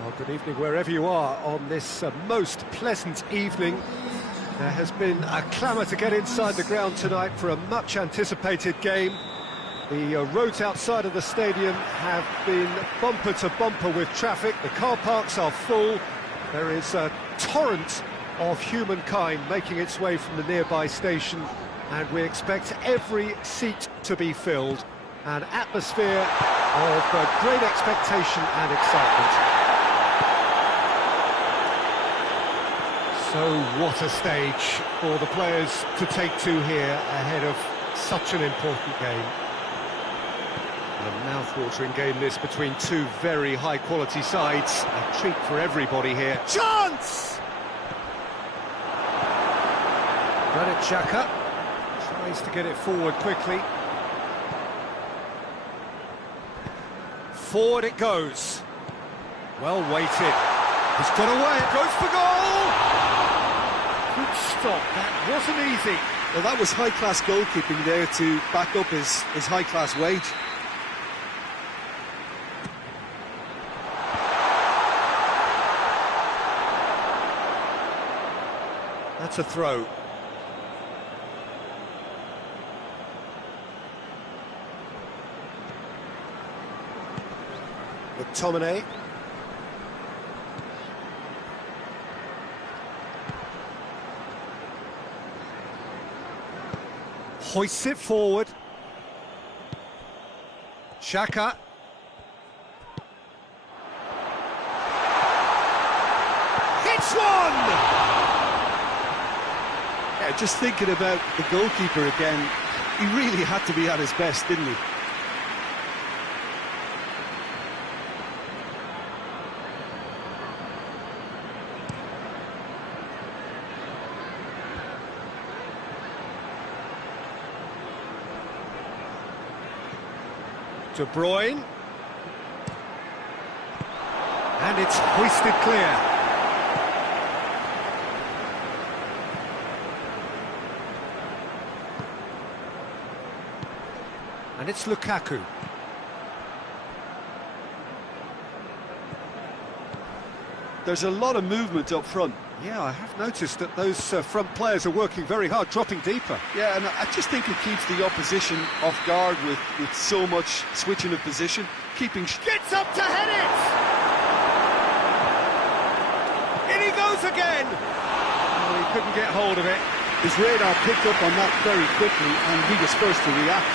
Well, good evening wherever you are on this most pleasant evening. There has been a clamour to get inside the ground tonight for a much-anticipated game. The roads outside of the stadium have been bumper to bumper with traffic. The car parks are full. There is a torrent of humankind making its way from the nearby station, and we expect every seat to be filled. An atmosphere of great expectation and excitement. So what a stage for the players to take to here ahead of such an important game. A mouth-watering game this between two very high-quality sides. A treat for everybody here. Chance! Granit Xhaka tries to get it forward quickly. Forward it goes. Well weighted. He's got away. It goes for goal! Good stop. That wasn't easy. Well, that was high-class goalkeeping there to back up his high-class wage. That's a throw. McTominay. Hoists it forward. Xhaka. Hits one! Yeah, just thinking about the goalkeeper again, he really had to be at his best, didn't he? De Bruyne. And it's hoisted clear. And it's Lukaku. There's a lot of movement up front. Yeah, I have noticed that those front players are working very hard, dropping deeper. Yeah, and I just think it keeps the opposition off guard with so much switching of position, keeping... Gets up to head it! In he goes again! Oh, he couldn't get hold of it. His radar picked up on that very quickly, and he was first to react.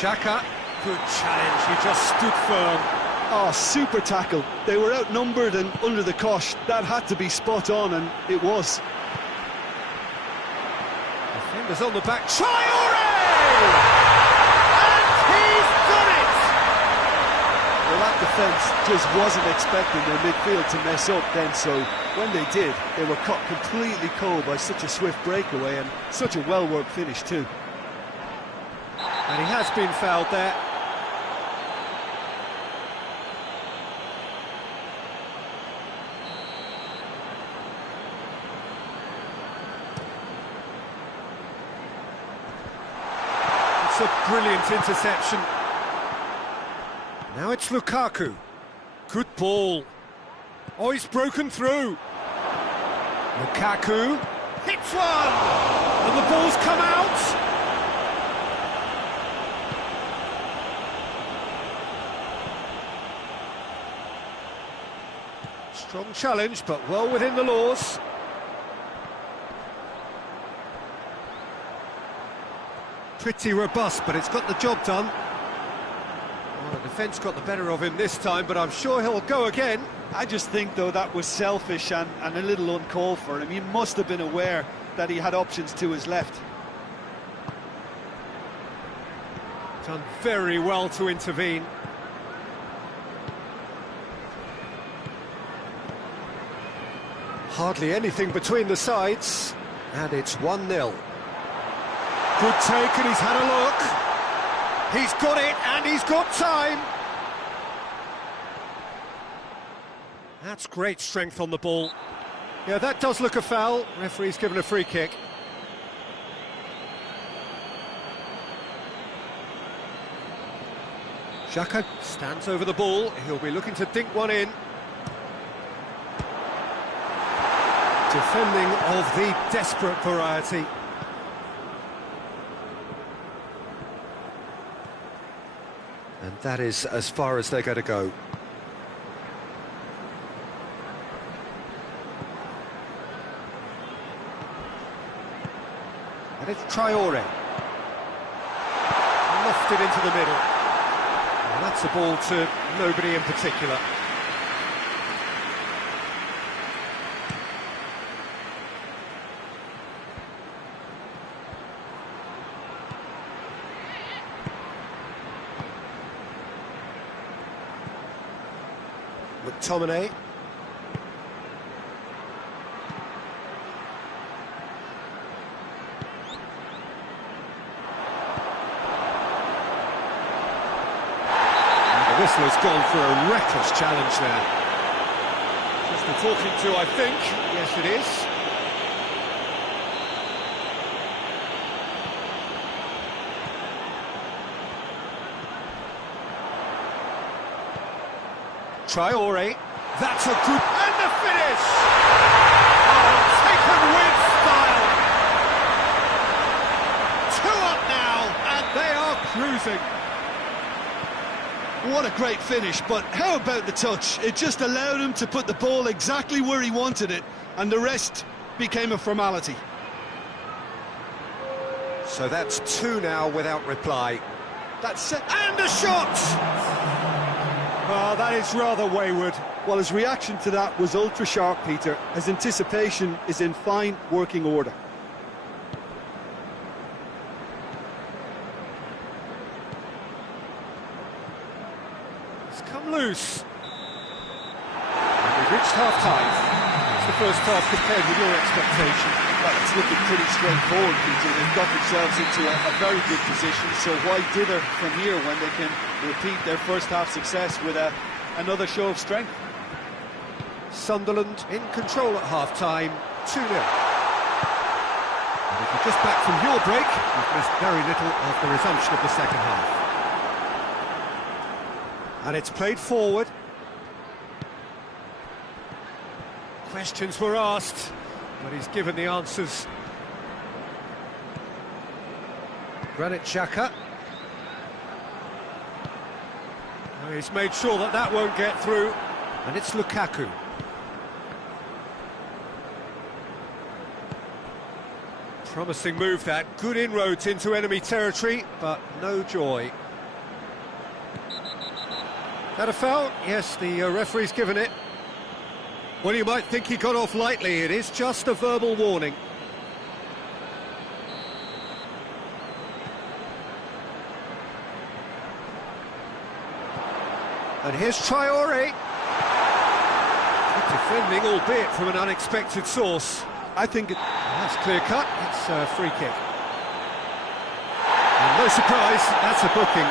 Xhaka, good challenge, he just stood firm. Oh, super tackle. They were outnumbered and under the cosh. That had to be spot on, and it was. Defenders on the back. Traore! And he's got it! Well, that defence just wasn't expecting their midfield to mess up then, so when they did, they were caught completely cold by such a swift breakaway and such a well-worked finish too. And he has been fouled there. It's a brilliant interception. Now it's Lukaku. Good ball. Oh, he's broken through. Lukaku hits one! And the ball's come out! Strong challenge, but well within the laws. Pretty robust, but it's got the job done. Well, the defence got the better of him this time, but I'm sure he'll go again. I just think, though, that was selfish and a little uncalled for him. He must have been aware that he had options to his left. Done very well to intervene. Hardly anything between the sides, and it's 1-0. Good take, and he's had a look. He's got it, and he's got time. That's great strength on the ball. Yeah, that does look a foul. Referee's given a free kick. Xhaka stands over the ball. He'll be looking to dink one in. Defending of the desperate variety. And that is as far as they're going to go. And it's Traore. Lofted into the middle. And that's a ball to nobody in particular. McTominay. The whistle has gone for a reckless challenge there. Just the talking to, I think. Yes, it is. Traore. That's a good... And the finish! Oh, taken with style! 2 up now, and they are cruising. What a great finish, but how about the touch? It just allowed him to put the ball exactly where he wanted it, and the rest became a formality. So that's 2 now without reply. That's it. And a shot! Oh, that is rather wayward. Well, his reaction to that was ultra sharp, Peter. His anticipation is in fine working order. It's come loose. And we've reached half-time. It's the first half compared with your expectation. Well, it's looking pretty straightforward, Peter. They've got themselves into a very good position, so why dither from here when they can repeat their first half success with another show of strength? Sunderland in control at half-time, 2-0. And if you're just back from your break, you've missed very little of the resumption of the second half. And it's played forward. Questions were asked, but he's given the answers. Granit Xhaka. He's made sure that that won't get through. And it's Lukaku. Promising move that. Good inroads into enemy territory, but no joy. That a foul? Yes, the referee's given it. Well, you might think he got off lightly. It is just a verbal warning. And here's Traore. Good defending, albeit from an unexpected source. I think That's clear cut. It's a free kick. And no surprise, that's a booking.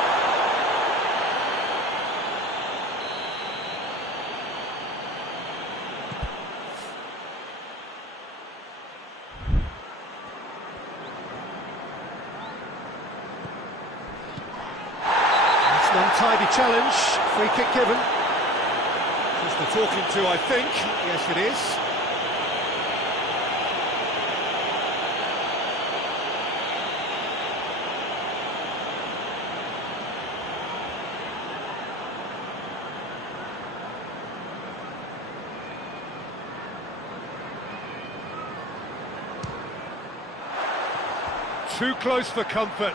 Untidy challenge, free kick given. Just the talking to, I think. Yes, it is. Too close for comfort.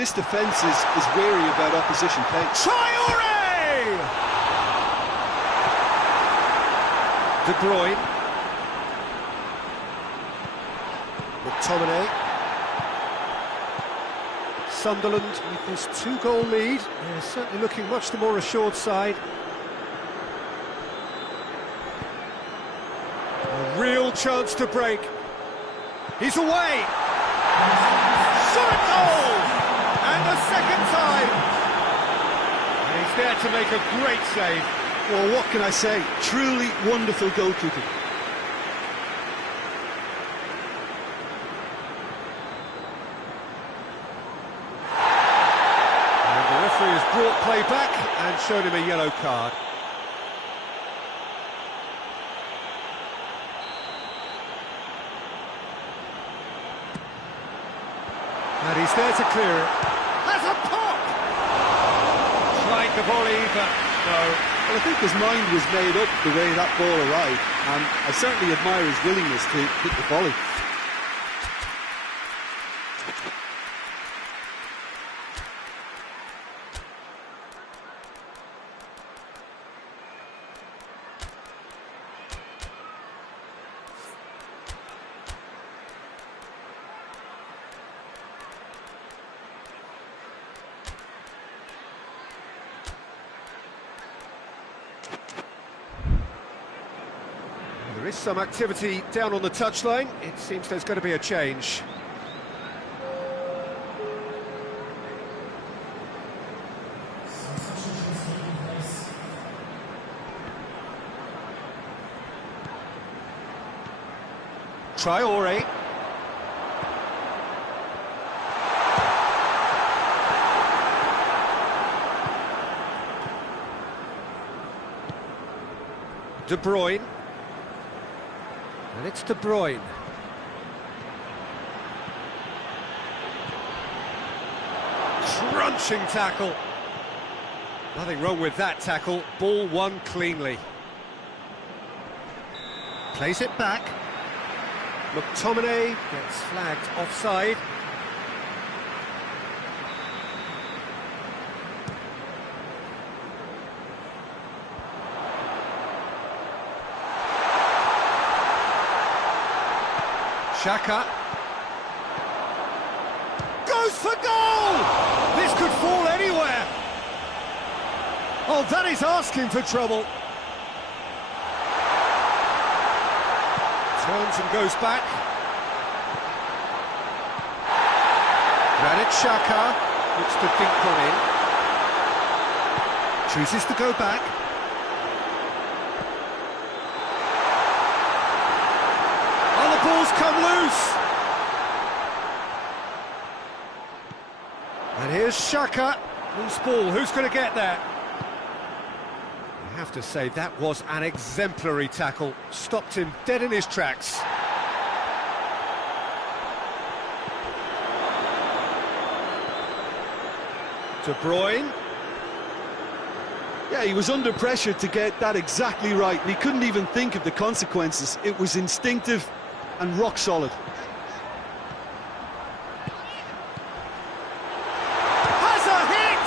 this defence is wary about opposition pace. Traore! De Bruyne. McTominay. Sunderland with this 2-goal lead. They're certainly looking much the more assured side. A real chance to break. He's away! Shot goal! And the second time! And he's there to make a great save. Well, what can I say? Truly wonderful goalkeeping. And the referee has brought play back and shown him a yellow card. And he's there to clear it. Has a pop! Tried the volley, but no. Well, I think his mind was made up the way that ball arrived, and I certainly admire his willingness to hit the volley. There is some activity down on the touchline. It seems there's going to be a change. Traore. De Bruyne. And it's De Bruyne. Crunching tackle. Nothing wrong with that tackle. Ball won cleanly. Plays it back. McTominay gets flagged offside. Xhaka goes for goal! This could fall anywhere. Oh, that is asking for trouble. Turns and goes back. Granit Xhaka looks to dink one in. Chooses to go back. Oh, the ball's come loose. And here's Xhaka. Loose ball, who's going to get there? I have to say, that was an exemplary tackle. Stopped him dead in his tracks. De Bruyne. Yeah, he was under pressure to get that exactly right, and he couldn't even think of the consequences. It was instinctive and rock solid. Has a hit!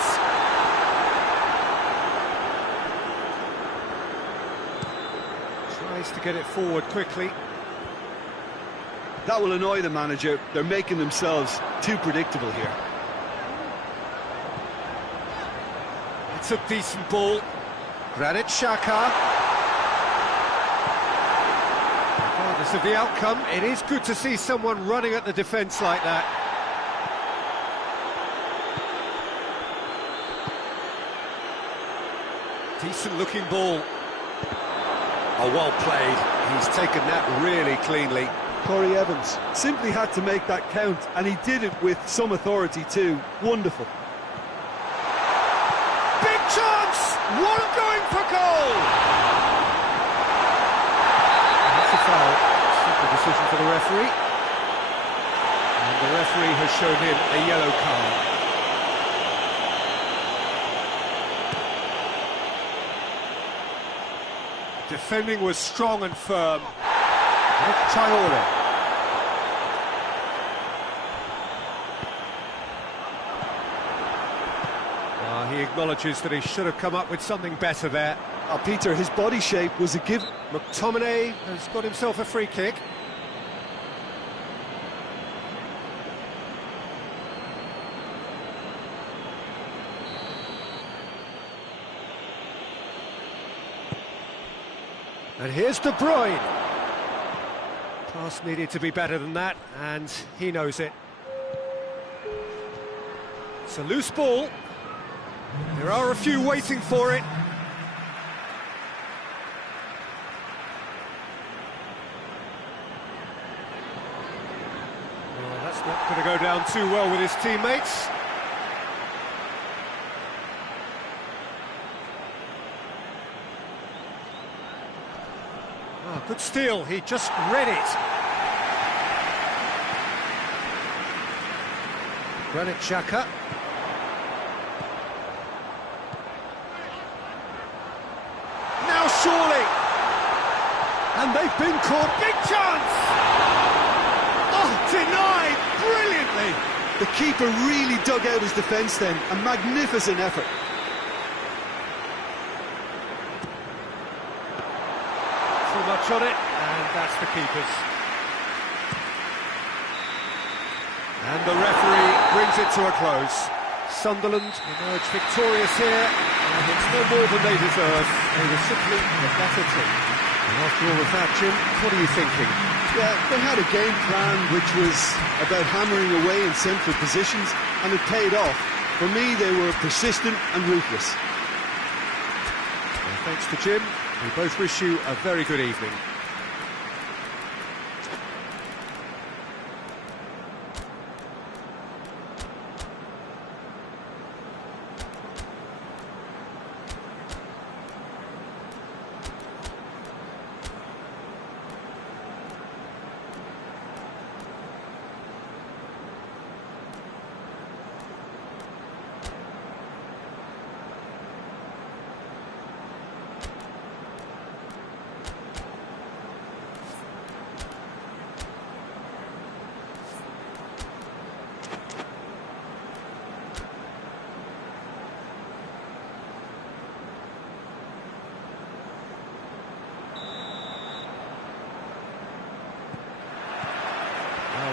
Tries to get it forward quickly. That will annoy the manager. They're making themselves too predictable here. It's a decent ball. Granit Xhaka. Regardless of the outcome, it is good to see someone running at the defence like that. Decent looking ball. Oh, well played. He's taken that really cleanly. Corey Evans simply had to make that count, and he did it with some authority too. Wonderful. Big chance! One going for goal! That's a foul. Simple decision for the referee. And the referee has shown him a yellow card. Defending was strong and firm. Traore. He acknowledges that he should have come up with something better there. Oh, Peter, his body shape was a given. McTominay has got himself a free kick. And here's De Bruyne. Pass needed to be better than that, and he knows it. It's a loose ball. There are a few waiting for it. Well, that's not going to go down too well with his teammates. Oh, good steal, he just read it. Granit Xhaka. Now surely! And they've been caught. Big chance! Oh, denied brilliantly! The keeper really dug out his defence then. A magnificent effort. Too much on it, and that's the keeper's. And the referee brings it to a close. Sunderland emerge victorious here. And it's no more than they deserve. They were simply the better team. And after all of that, Jim, what are you thinking? Yeah, they had a game plan which was about hammering away in central positions, and it paid off. For me, they were persistent and ruthless. Well, thanks to Jim. We both wish you a very good evening.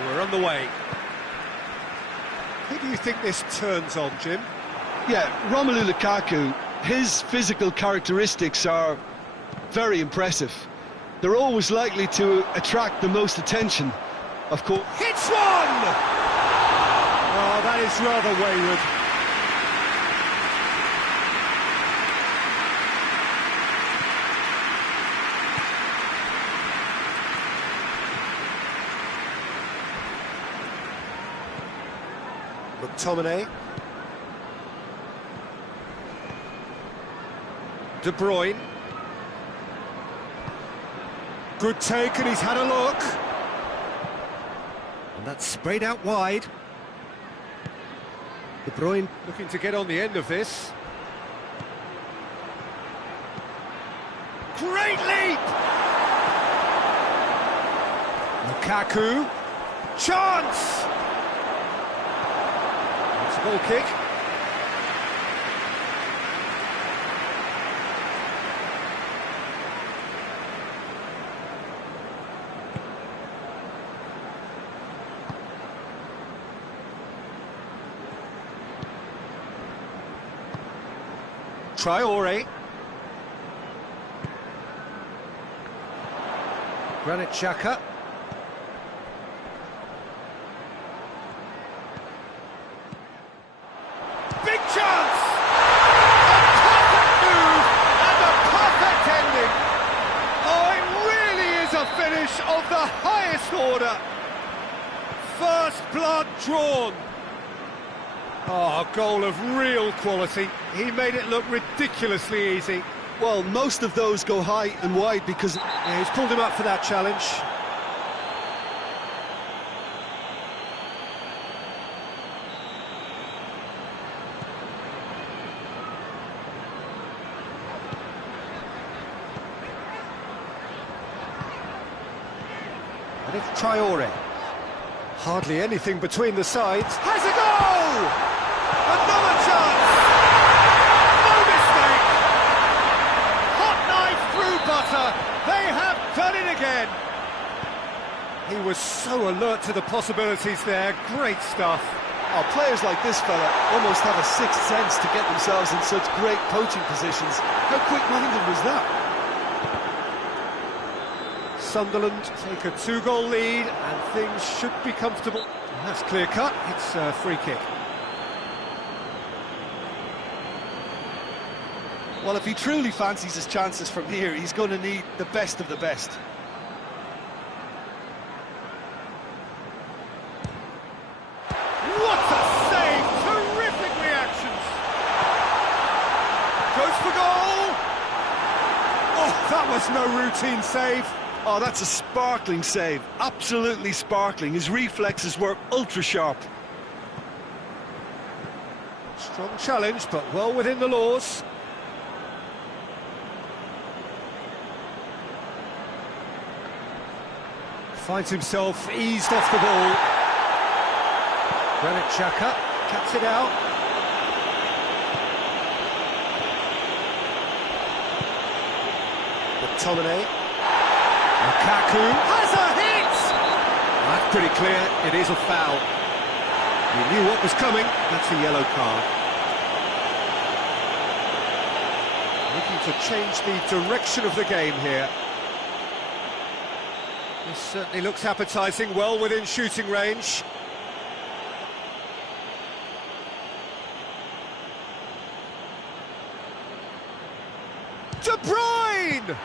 We're on the way. Who do you think this turns on, Jim? Yeah, Romelu Lukaku, his physical characteristics are very impressive. They're always likely to attract the most attention, of course. Hits one! Oh, that is rather wayward. McTominay. De Bruyne. Good take, and he's had a look. And that's sprayed out wide. De Bruyne looking to get on the end of this. Great leap! Lukaku. Chance! It's a goal kick. Traore. Granit Xhaka. Big chance! A perfect move and a perfect ending. Oh, it really is a finish of the highest order. First blood drawn. Oh, a goal of real quality. He made it look ridiculously easy. Well, most of those go high and wide because... Yeah, he's pulled him up for that challenge. And it's Traore. Hardly anything between the sides. Has a goal! Another chance! No mistake! Hot knife through butter. They have done it again. He was so alert to the possibilities there. Great stuff. Oh, players like this fella almost have a sixth sense to get themselves in such great poaching positions. How quick-minded was that? Sunderland take a 2-goal lead and things should be comfortable. And that's clear cut. It's a free kick. Well, if he truly fancies his chances from here, he's going to need the best of the best. What a save! Terrific reactions! Goes for goal! Oh, that was no routine save. Oh, that's a sparkling save. Absolutely sparkling. His reflexes were ultra-sharp. Strong challenge, but well within the laws. Finds himself eased off the ball. Granit Xhaka cuts it out. McTominay. Lukaku has a hit! That's pretty clear, it is a foul. He knew what was coming, that's a yellow card. Looking to change the direction of the game here. This certainly looks appetising, well within shooting range. De Bruyne!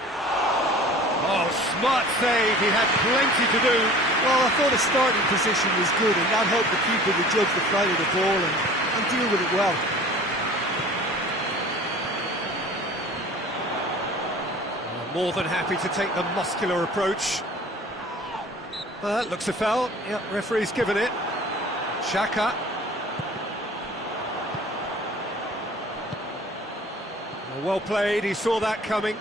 Oh, smart save, he had plenty to do. Well, I thought his starting position was good, and that helped the keeper to judge the flight of the ball and deal with it well. More than happy to take the muscular approach. Looks a foul. Yep, referee's given it. Xhaka. Well played, he saw that coming.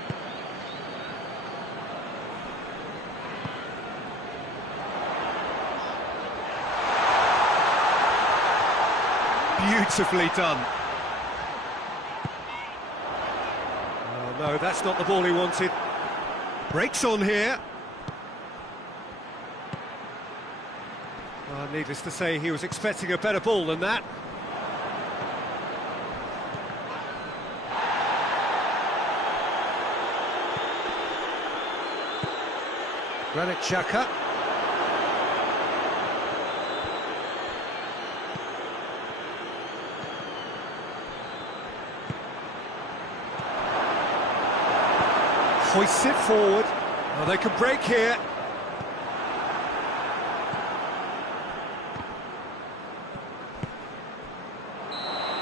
Beautifully done. Oh no, that's not the ball he wanted. Breaks on here. Needless to say, he was expecting a better ball than that. Granit Xhaka. Hoists it forward. Oh, they could break here.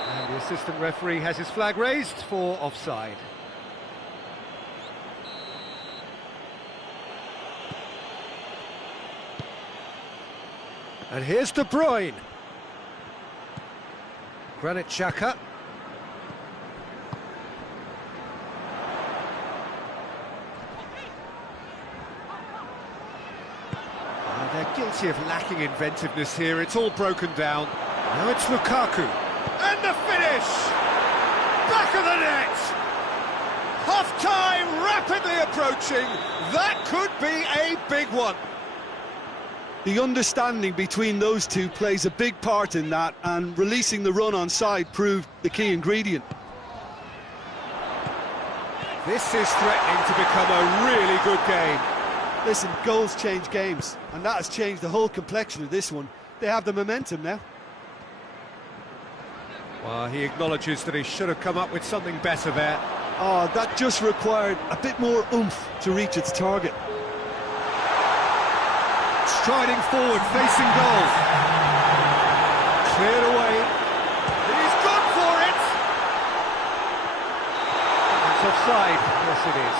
And the assistant referee has his flag raised for offside. And here's De Bruyne. Granit Xhaka. They're guilty of lacking inventiveness here. It's all broken down. Now it's Lukaku. And the finish! Back of the net! Half-time rapidly approaching. That could be a big one. The understanding between those two plays a big part in that, and releasing the run on side proved the key ingredient. This is threatening to become a really good game. Listen, goals change games, and that has changed the whole complexion of this one. They have the momentum now. Well, he acknowledges that he should have come up with something better there. Oh, that just required a bit more oomph to reach its target. Striding forward, facing goal. Cleared away. He's gone for it! It's offside. Yes, it is.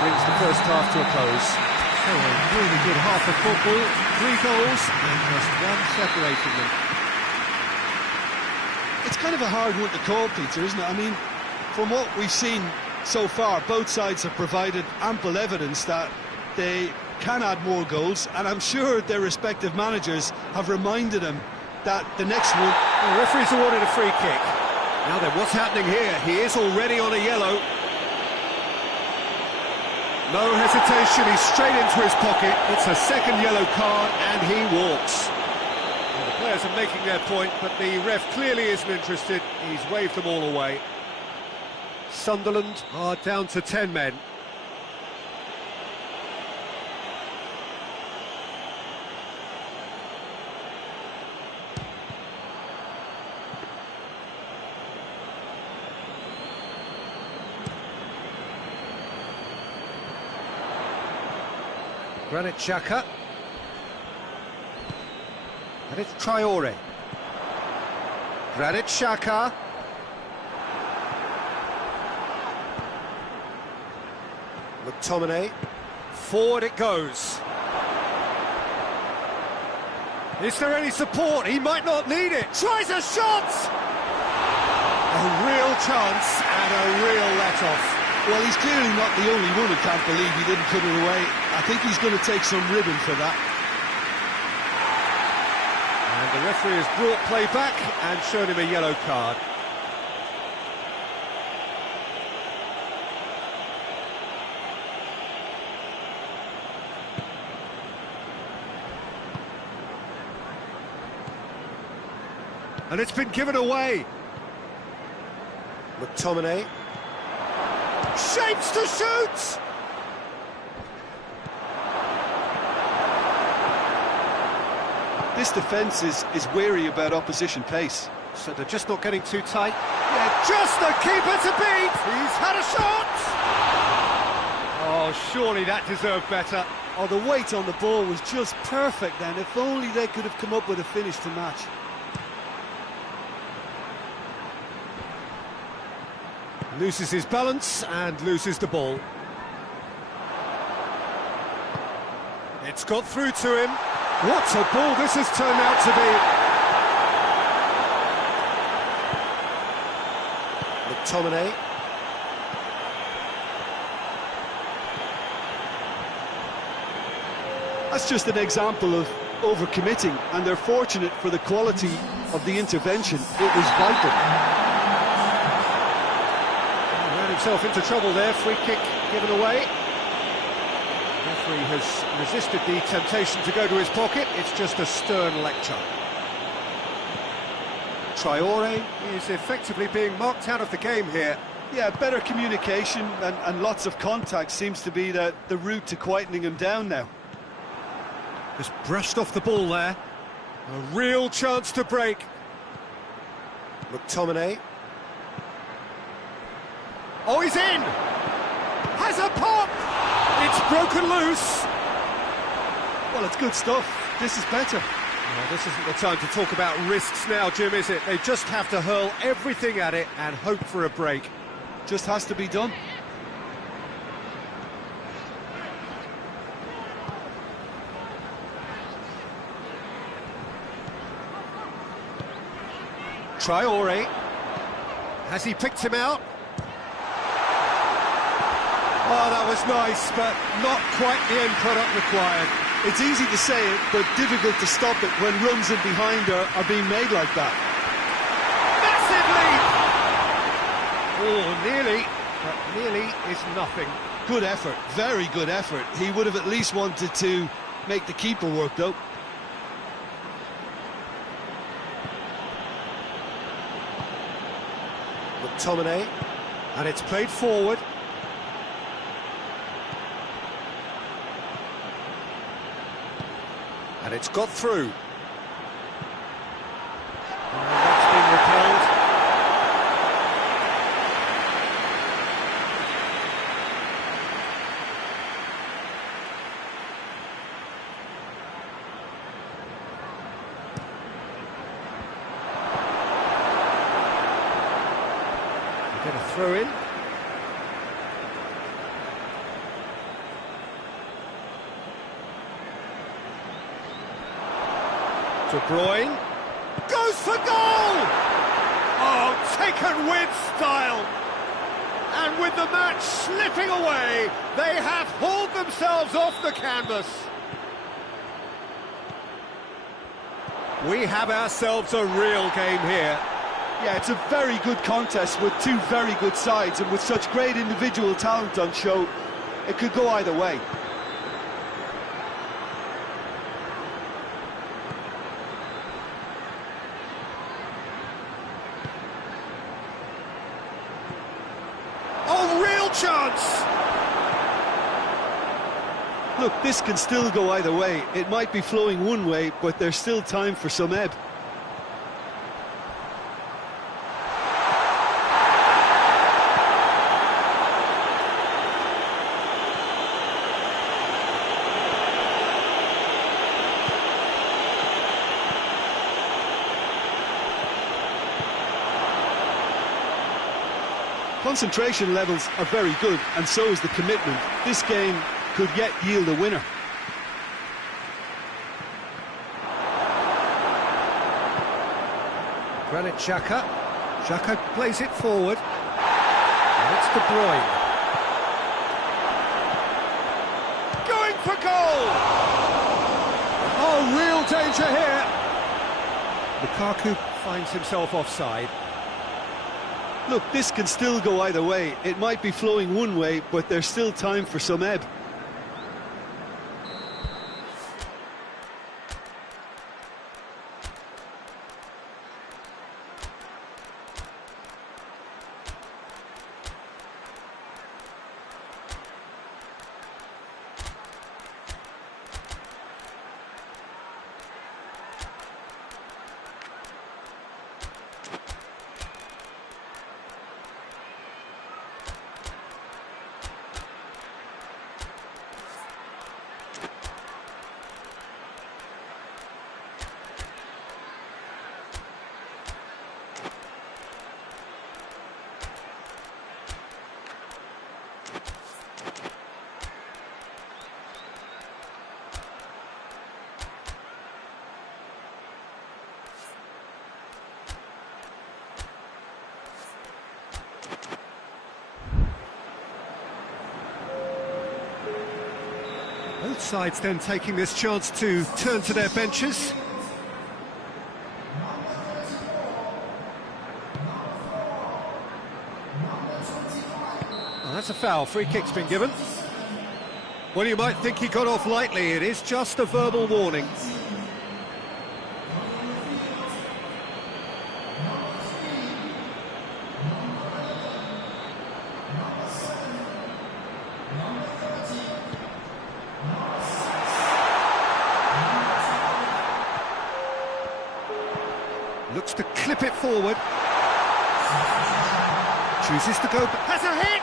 Brings the first half to a close. So a really good half of football, 3 goals and just one separating them. It's kind of a hard one to call, Peter, isn't it? I mean, from what we've seen so far, both sides have provided ample evidence that they can add more goals, and I'm sure their respective managers have reminded them that the next one... The referee's awarded a free kick. Now then, what's happening here? He is already on a yellow. No hesitation, he's straight into his pocket. It's a second yellow card, and he walks. Well, the players are making their point, but the ref clearly isn't interested. He's waved them all away. Sunderland are down to 10 men. Granit Xhaka. And it's Traore. Granit Xhaka. McTominay. Forward it goes. Is there any support? He might not need it. Tries a shot! A real chance and a real let-off. Well, he's clearly not the only one who can't believe he didn't put it away. I think he's going to take some ribbon for that. And the referee has brought play back and shown him a yellow card. And it's been given away. McTominay. Shapes to shoot! This defence is wary about opposition pace. So they're just not getting too tight. Yeah, just the keeper to beat! He's had a shot! Oh, surely that deserved better. Oh, the weight on the ball was just perfect then. If only they could have come up with a finish to match. Loses his balance and loses the ball. It's got through to him. What a ball this has turned out to be. McTominay. That's just an example of overcommitting, and they're fortunate for the quality of the intervention. It was vital. Ran himself into trouble there, free kick given away. The referee has resisted the temptation to go to his pocket. It's just a stern lecture. Traore is effectively being marked out of the game here. Yeah, better communication and lots of contact seems to be the route to quietening him down now. Just brushed off the ball there. A real chance to break. McTominay. Oh, he's in! Has a pop! It's broken loose! Well, it's good stuff. This is better. Well, this isn't the time to talk about risks now, Jim, is it? They just have to hurl everything at it and hope for a break. Just has to be done. Traore. Has he picked him out? Oh, that was nice, but not quite the end product required. It's easy to say it, but difficult to stop it when runs in behind are being made like that. Massive lead! Oh, nearly, but nearly is nothing. Good effort, very good effort. He would have at least wanted to make the keeper work, though. McTominay, and it's played forward. And it's got through. And that's been repelled. Get a throw in. De Bruyne goes for goal! Oh, taken with style! And with the match slipping away, they have hauled themselves off the canvas. We have ourselves a real game here. Yeah, it's a very good contest with two very good sides, and with such great individual talent on show, it could go either way. Oh, real chance! Look, this can still go either way. It might be flowing one way, but there's still time for some ebb. Concentration levels are very good, and so is the commitment. This game could yet yield a winner. Granit Xhaka. Xhaka plays it forward. And it's De Bruyne. Going for goal! Oh, real danger here. Lukaku finds himself offside. Look, this can still go either way. It might be flowing one way, but there's still time for some ebb. Both sides then taking this chance to turn to their benches. Well, that's a foul. Free kick's been given. Well, you might think he got off lightly. It is just a verbal warning. Looks to clip it forward. Chooses to go... Has a hit!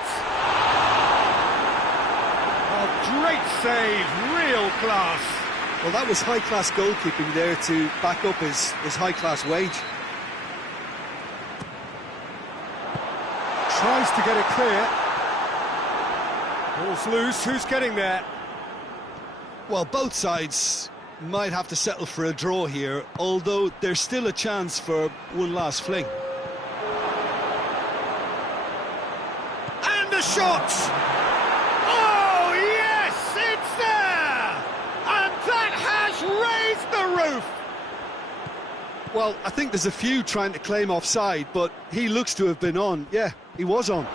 Oh, great save, real class. Well, that was high-class goalkeeping there to back up his high-class wage. Tries to get it clear. Ball's loose, who's getting there? Well, both sides might have to settle for a draw here, although there's still a chance for one last fling. And a shot! Oh, yes, it's there! And that has raised the roof! Well, I think there's a few trying to claim offside, but he looks to have been on. Yeah, he was on.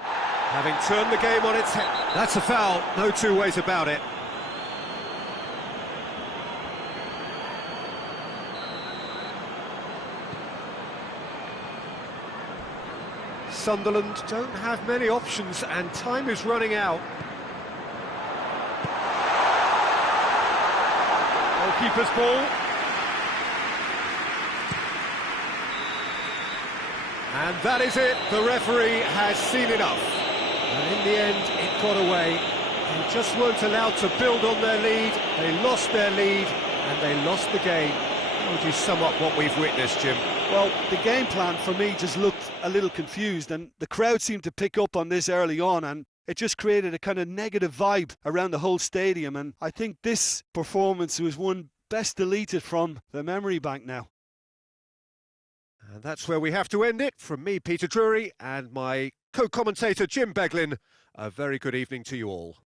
Having turned the game on its head. That's a foul, no two ways about it. Sunderland don't have many options and time is running out. Goalkeeper's ball. And that is it, the referee has seen enough. And in the end, it got away. They just weren't allowed to build on their lead, they lost their lead, and they lost the game. How would you sum up what we've witnessed, Jim? Well, the game plan for me just looked a little confused, and the crowd seemed to pick up on this early on, and it just created a kind of negative vibe around the whole stadium, and I think this performance was one best deleted from the memory bank now. And that's where we have to end it. From me, Peter Drury, and my co-commentator, Jim Beglin, a very good evening to you all.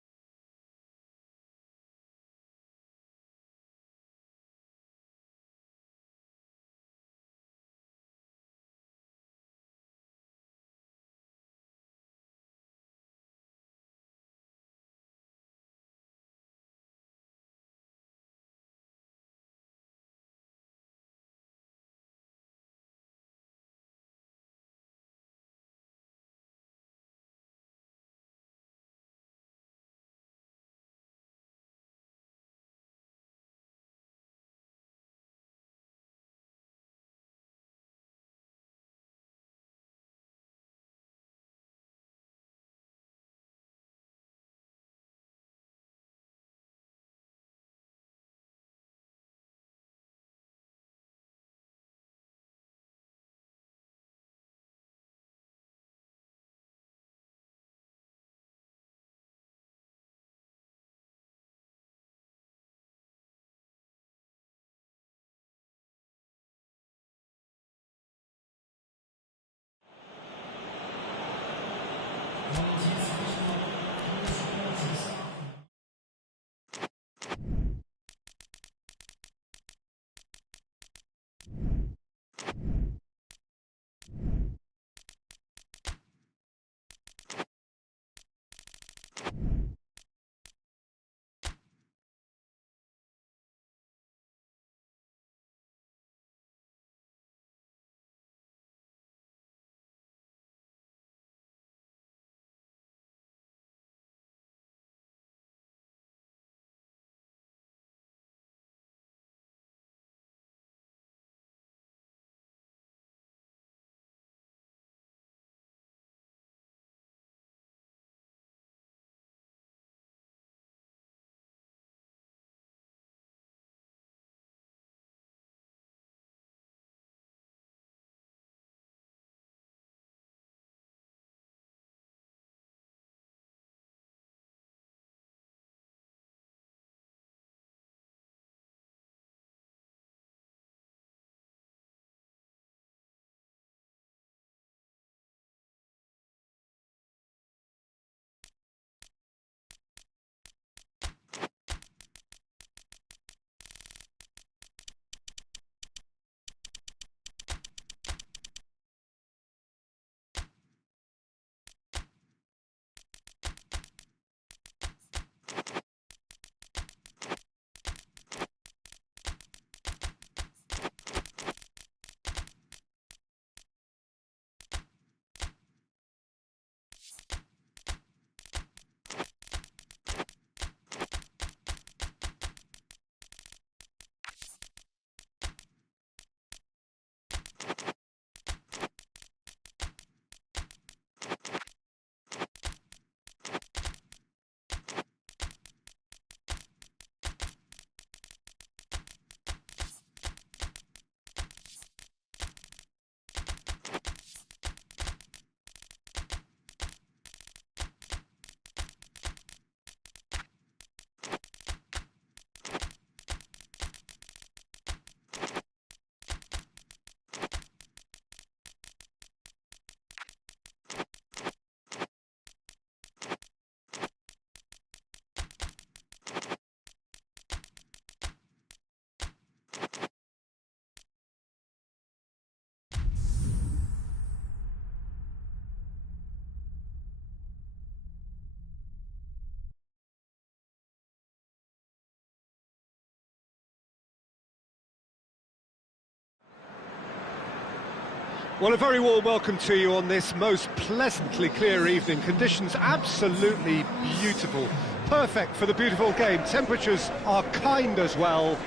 Well, a very warm welcome to you on this most pleasantly clear evening. Conditions absolutely beautiful. Perfect for the beautiful game. Temperatures are kind as well.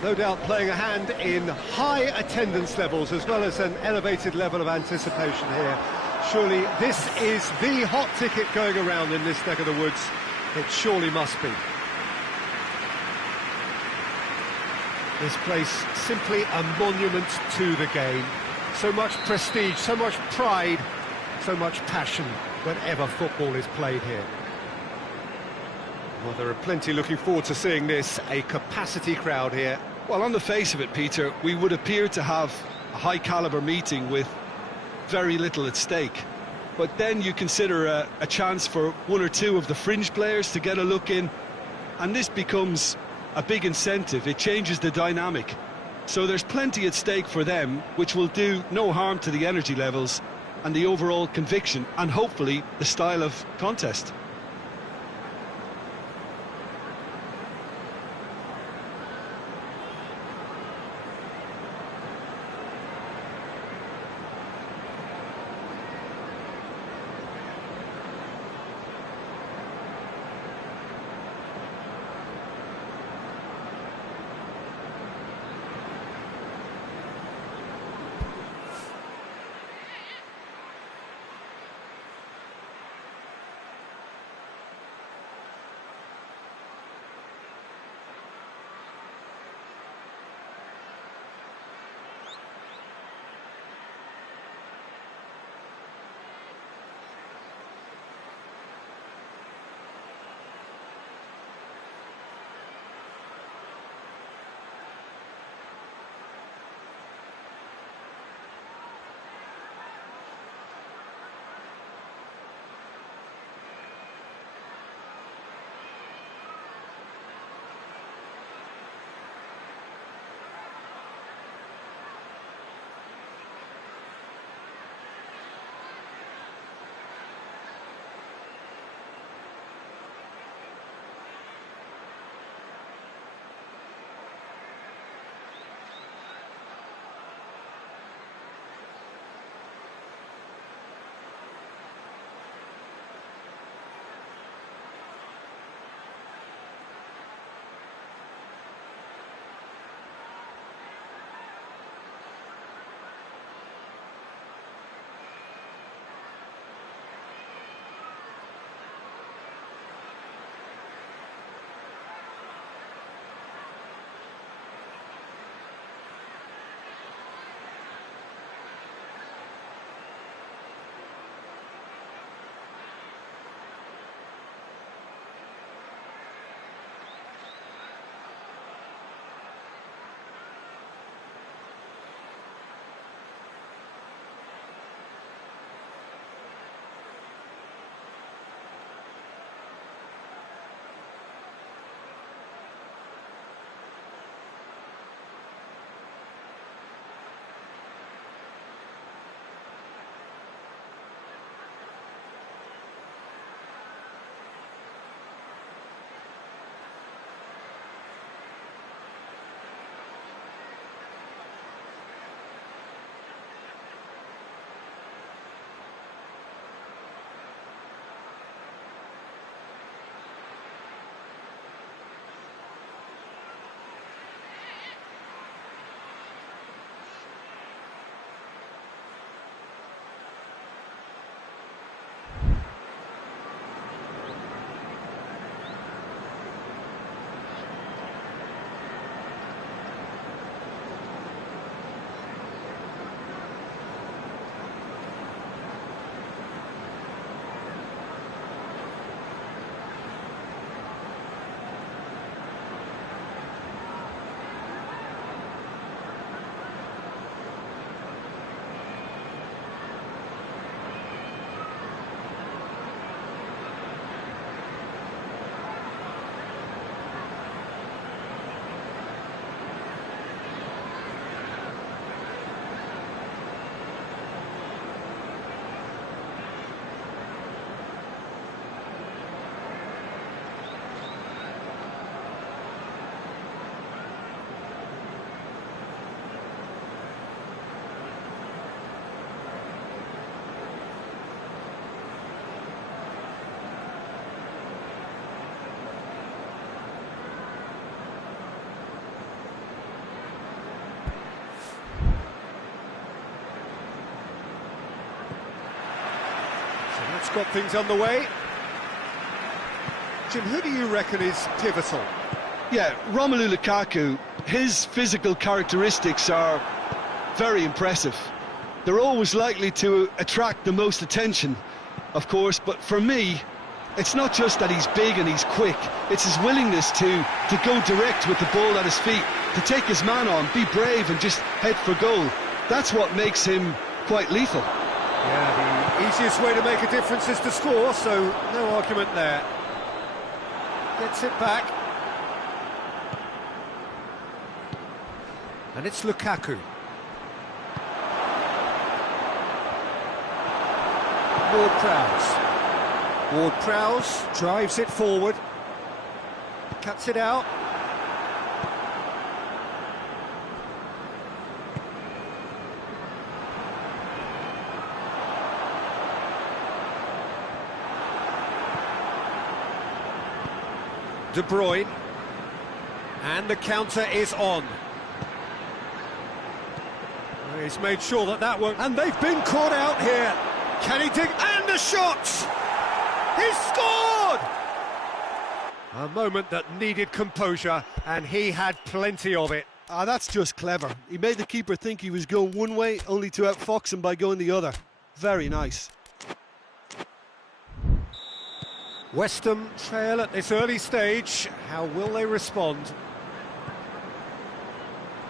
No doubt playing a hand in high attendance levels as well as an elevated level of anticipation here. Surely this is the hot ticket going around in this neck of the woods. It surely must be. This place simply a monument to the game. So much prestige, so much pride, so much passion whenever football is played here. Well, there are plenty looking forward to seeing this, a capacity crowd here. Well, on the face of it, Peter, we would appear to have a high-caliber meeting with very little at stake. But then you consider a chance for one or two of the fringe players to get a look in, and this becomes a big incentive. It changes the dynamic. So there's plenty at stake for them, which will do no harm to the energy levels and the overall conviction, and hopefully the style of contest. got things underway. Jim, who do you reckon is pivotal? Yeah, Romelu Lukaku, his physical characteristics are very impressive. They're always likely to attract the most attention, of course, but for me, it's not just that he's big and he's quick, it's his willingness to go direct with the ball at his feet, to take his man on, be brave and just head for goal. That's what makes him quite lethal. Yeah, the easiest way to make a difference is to score, so no argument there. Gets it back. And it's Lukaku. Ward-Prowse. Ward-Prowse drives it forward. Cuts it out. De Bruyne, and the counter is on. He's made sure that won't, and they've been caught out here. Can he dig? And a shot! He scored! A moment that needed composure, and he had plenty of it. Ah, that's just clever. He made the keeper think he was going one way, only to outfox him by going the other. Very nice. West Ham trail at this early stage. How will they respond?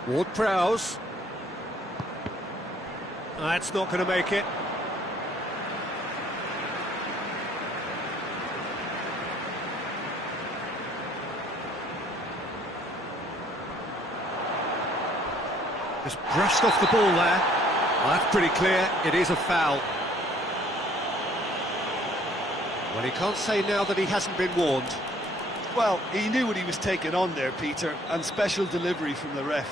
Ward-Prowse. That's not going to make it. Just brushed off the ball there. Well, that's pretty clear. It is a foul. Well, he can't say now that he hasn't been warned. Well, he knew what he was taking on there, Peter, and special delivery from the ref.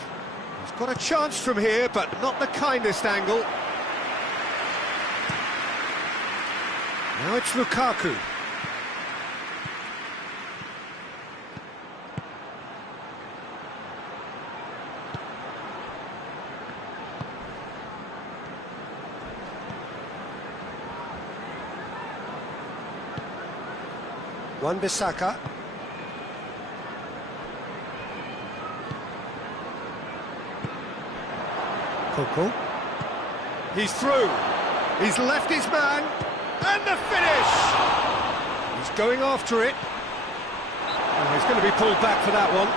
He's got a chance from here, but not the kindest angle. Now it's Lukaku. Wan-Bissaka. Coco. He's through. He's left his man. And the finish! He's going after it. Oh, he's going to be pulled back for that one.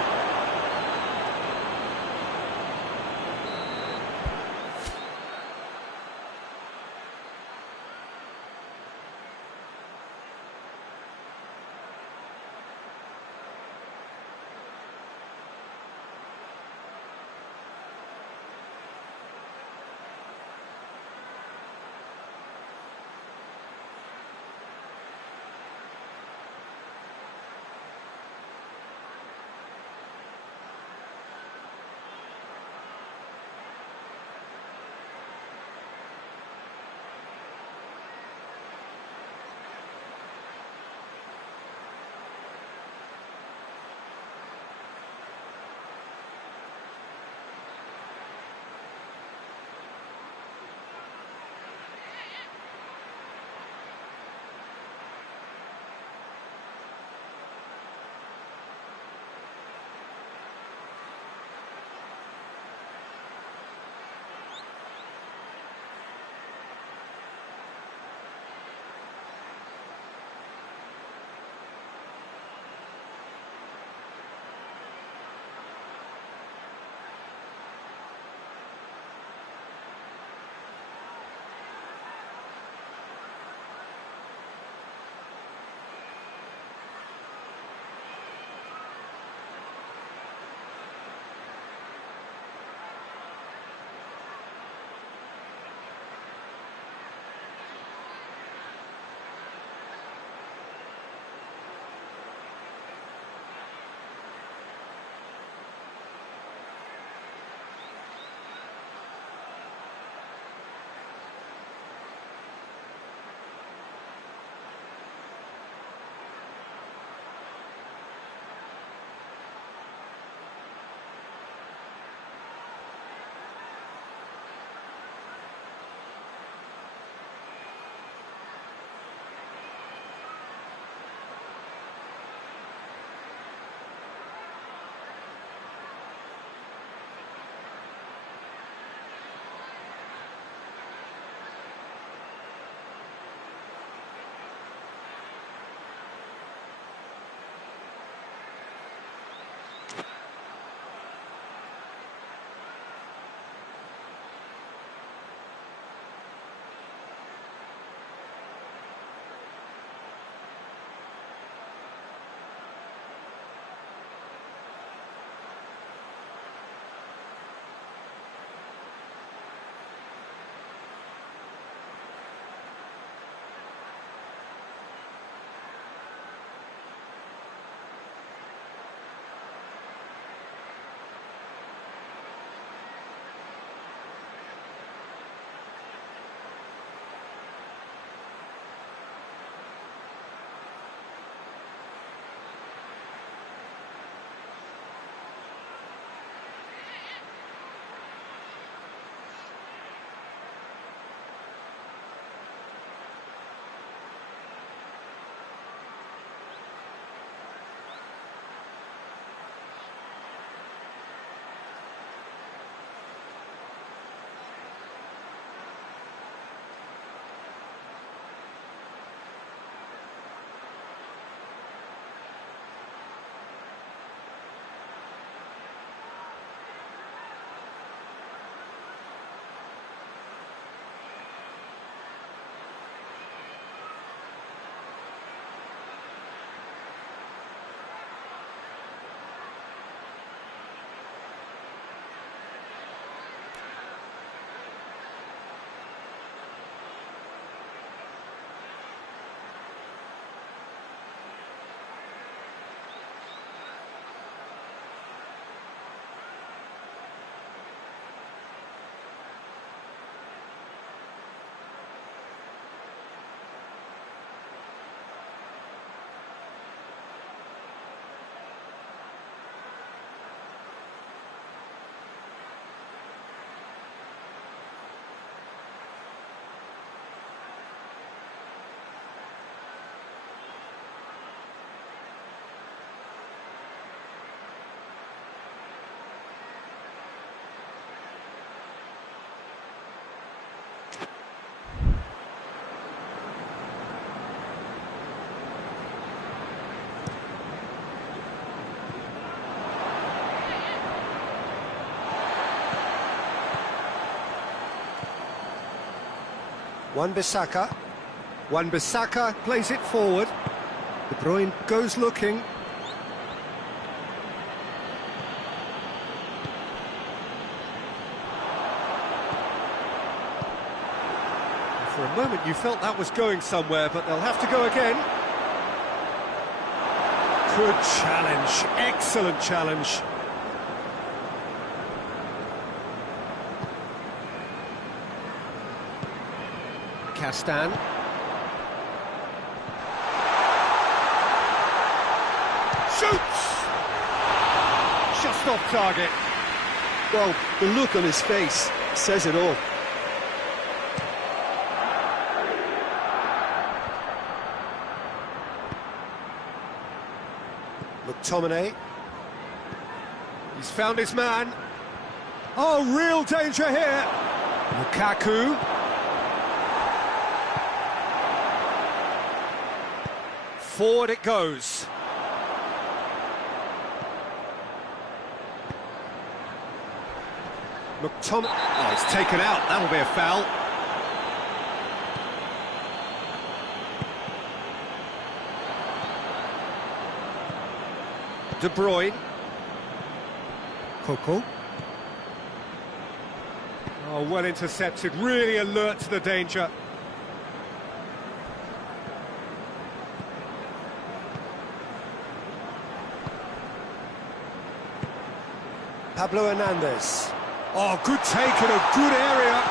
Wan-Bissaka. Wan-Bissaka plays it forward. De Bruyne goes looking. For a moment you felt that was going somewhere, but they'll have to go again. Good challenge, excellent challenge. Castan. Shoots! Just off target. Well, the look on his face says it all. McTominay. He's found his man. Oh, real danger here. Lukaku. Forward it goes. McTominay. Oh, it's taken out. That'll be a foul. De Bruyne. Coco. Oh, well intercepted. Really alert to the danger. Pablo Hernandez. Oh, good take in a good area.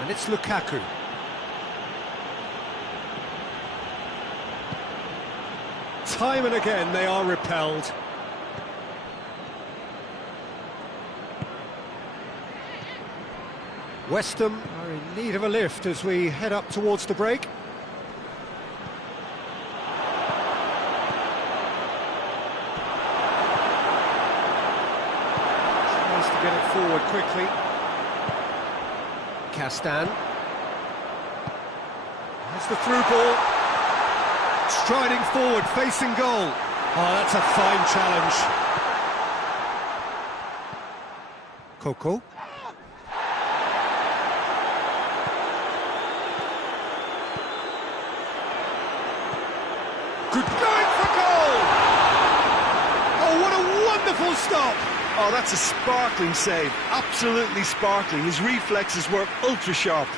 And it's Lukaku. Time and again they are repelled. West Ham are in need of a lift as we head up towards the break. Tries to get it forward quickly. Castan. That's the through ball. Striding forward, facing goal. Oh, that's a fine challenge. Coco. Good going for goal! Oh, what a wonderful stop! Oh, that's a sparkling save. Absolutely sparkling. His reflexes were ultra sharp.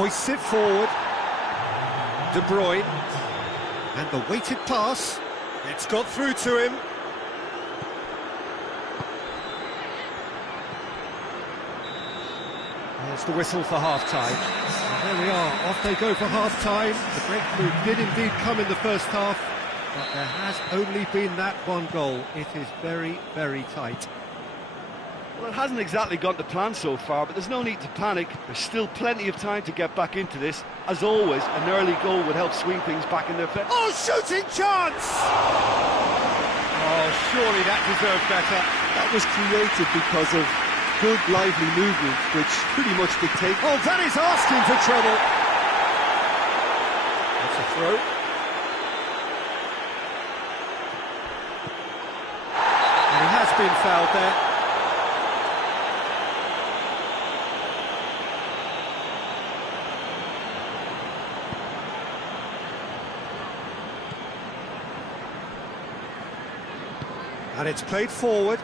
Hoists it forward. De Bruyne. And the weighted pass. It's got through to him. There's the whistle for half-time. And there we are, off they go for half-time. The breakthrough did indeed come in the first half, but there has only been that one goal. It is very, very tight. Well, it hasn't exactly gone to plan so far, but there's no need to panic. There's still plenty of time to get back into this. As always, an early goal would help swing things back in their favor. Oh, shooting chance! Oh, surely that deserved better. That was created because of good, lively movement, which pretty much dictates. Oh, that is asking for trouble. That's a throw. And he has been fouled there. And it's played forward.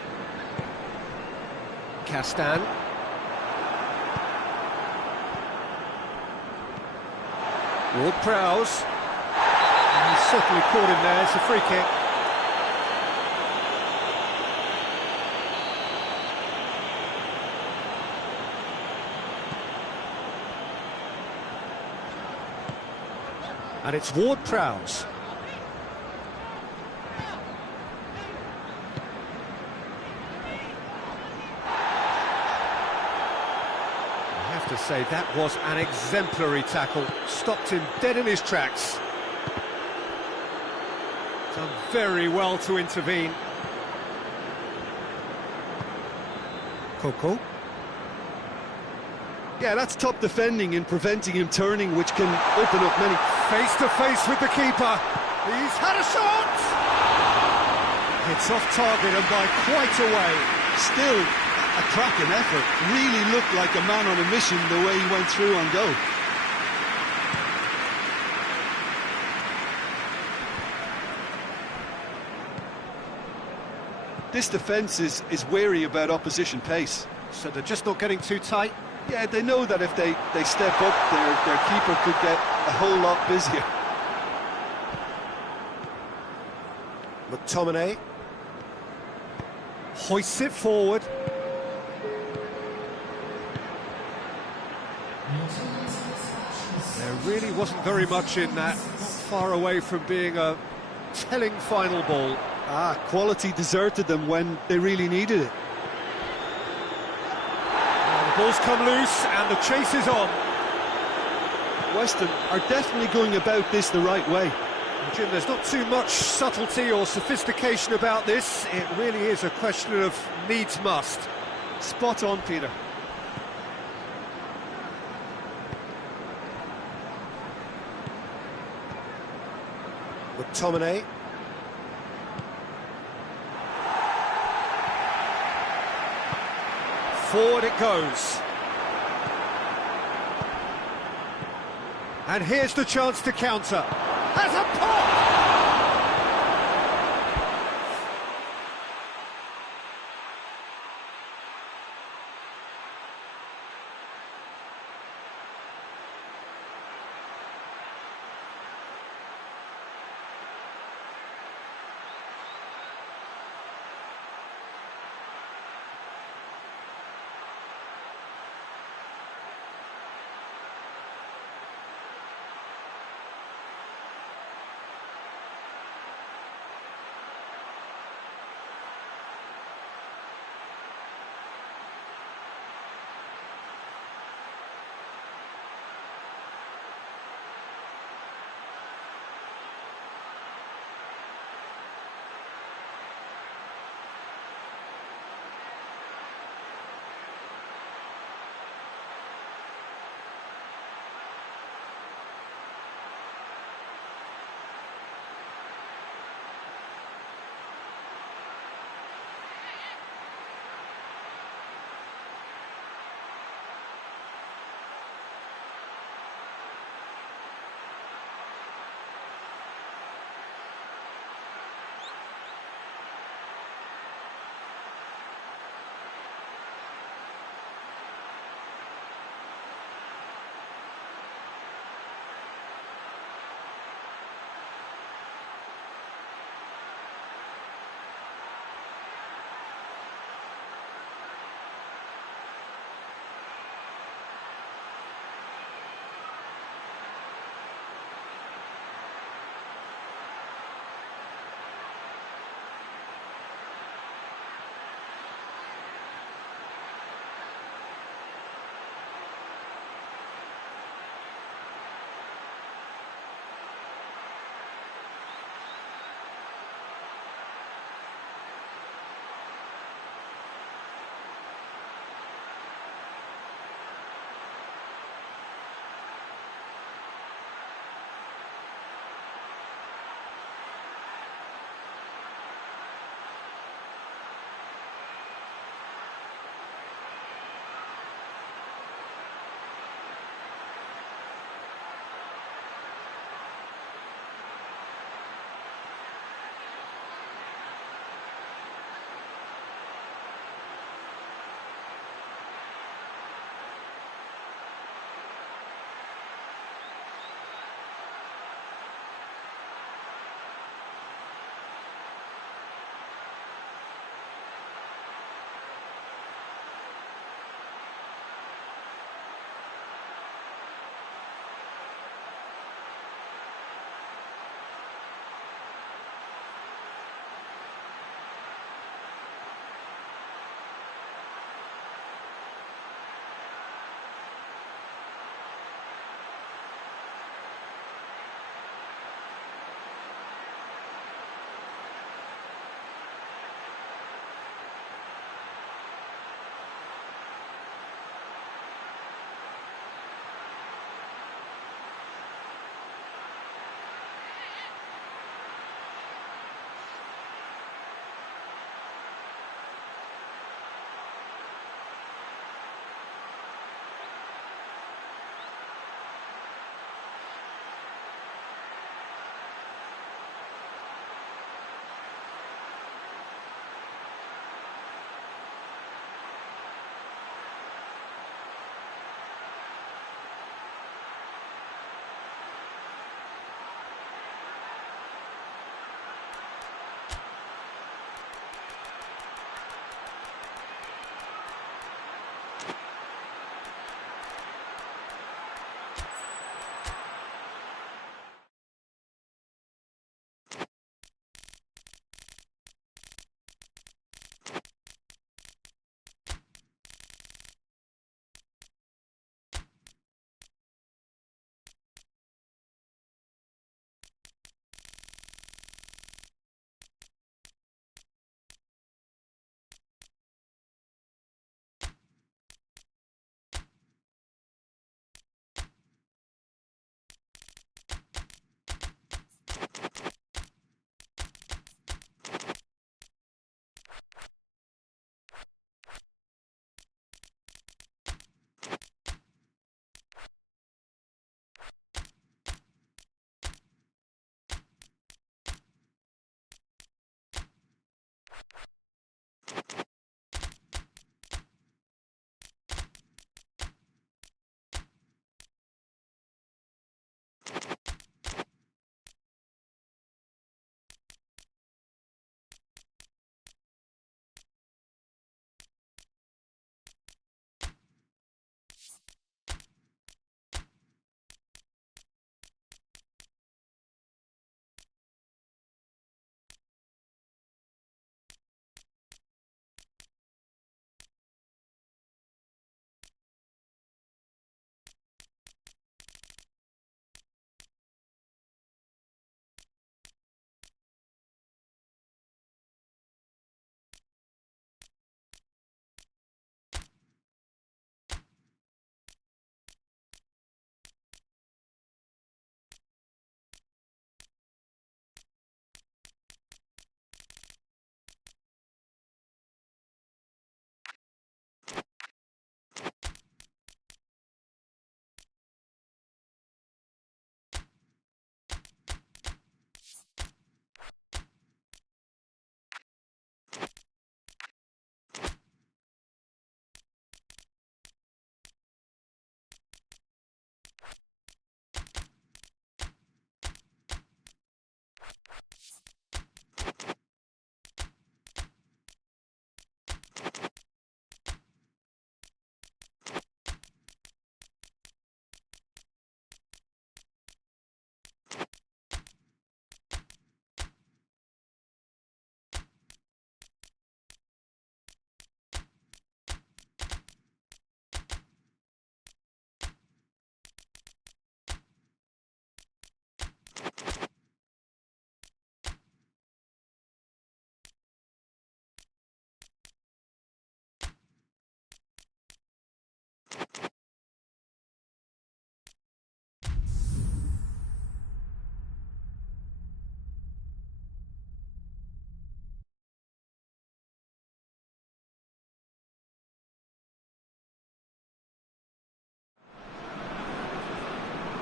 Castan. Ward-Prowse. And he's certainly caught him there. It's a free kick. And it's Ward-Prowse. To say that was an exemplary tackle, stopped him dead in his tracks. Done very well to intervene. Coco. Yeah, that's top defending and preventing him turning, which can open up many. Face to face with the keeper. He's had a shot! It's off target and by quite a way. Still a cracking effort. Really looked like a man on a mission the way he went through on goal. This defence is wary about opposition pace. So they're just not getting too tight? Yeah, they know that if they step up, their keeper could get a whole lot busier. McTominay hoists it forward. There really wasn't very much in that, not far away from being a telling final ball. Quality deserted them when they really needed it. Now the ball's come loose and the chase is on. Weston are definitely going about this the right way. Jim, there's not too much subtlety or sophistication about this. It really is a question of needs must. Spot on, Peter. McTominay. Forward it goes. And here's the chance to counter. Has a pop!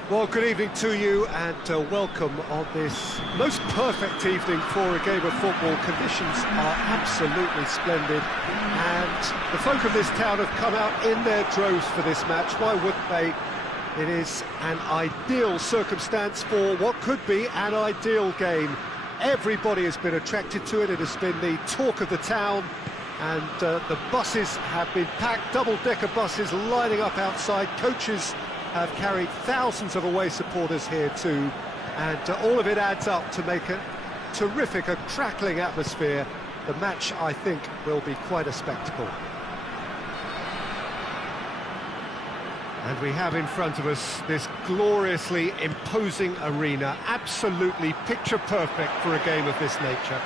Well, good evening to you and welcome on this most perfect evening for a game of football. Conditions are absolutely splendid and the folk of this town have come out in their droves for this match. Why wouldn't they? It is an ideal circumstance for what could be an ideal game. Everybody has been attracted to it. It has been the talk of the town and the buses have been packed, double-decker buses lining up outside. Coaches have carried thousands of away supporters here too, and all of it adds up to make a terrific, a crackling atmosphere. The match, I think, will be quite a spectacle. And we have in front of us this gloriously imposing arena, absolutely picture-perfect for a game of this nature.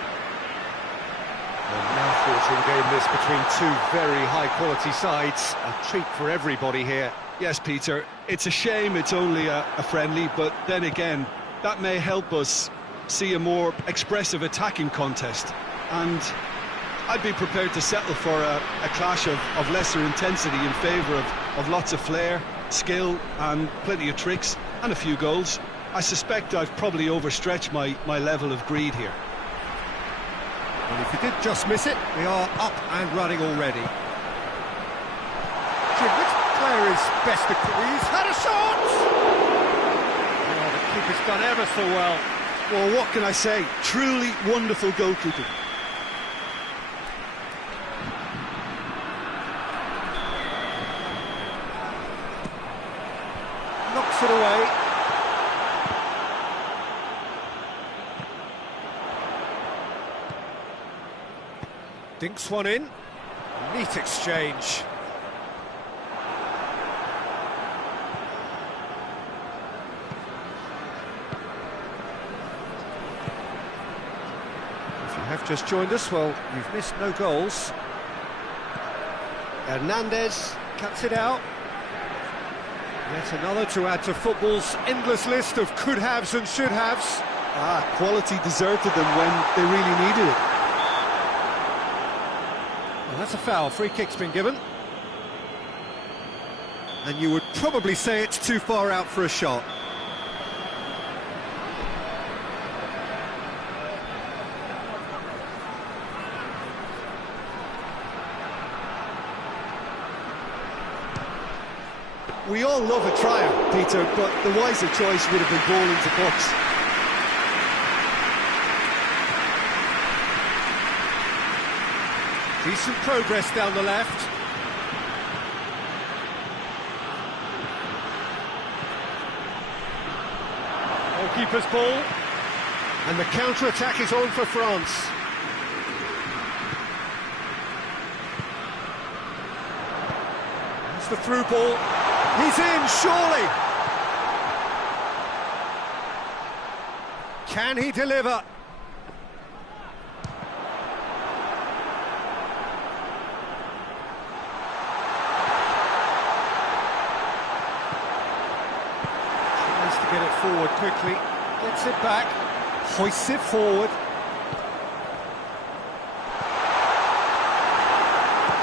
A mouth-watering game this between two very high-quality sides. A treat for everybody here. Yes, Peter, it's a shame it's only a friendly, but then again, that may help us see a more expressive attacking contest. And I'd be prepared to settle for a clash of lesser intensity in favour of lots of flair, skill, and plenty of tricks, and a few goals. I suspect I've probably overstretched my level of greed here. Well, if you did just miss it, we are up and running already. Which player is best equipped? He's had a shot! Oh, the keeper's done ever so well. Well, what can I say? Truly wonderful goalkeeping. Knocks it away. Dinks one in. Neat exchange. If you have just joined us, well, you've missed no goals. Hernandez cuts it out. Yet another to add to football's endless list of could-haves and should-haves. Quality deserted them when they really needed it. Well, that's a foul. Free kick's been given. And you would probably say it's too far out for a shot. We all love a triumph, Peter, but the wiser choice would have been ball into box. Decent progress down the left. Goalkeeper's ball. And the counter-attack is on for France. That's the through ball. He's in, surely! Can he deliver? Tries to get it forward quickly, gets it back, hoists it forward.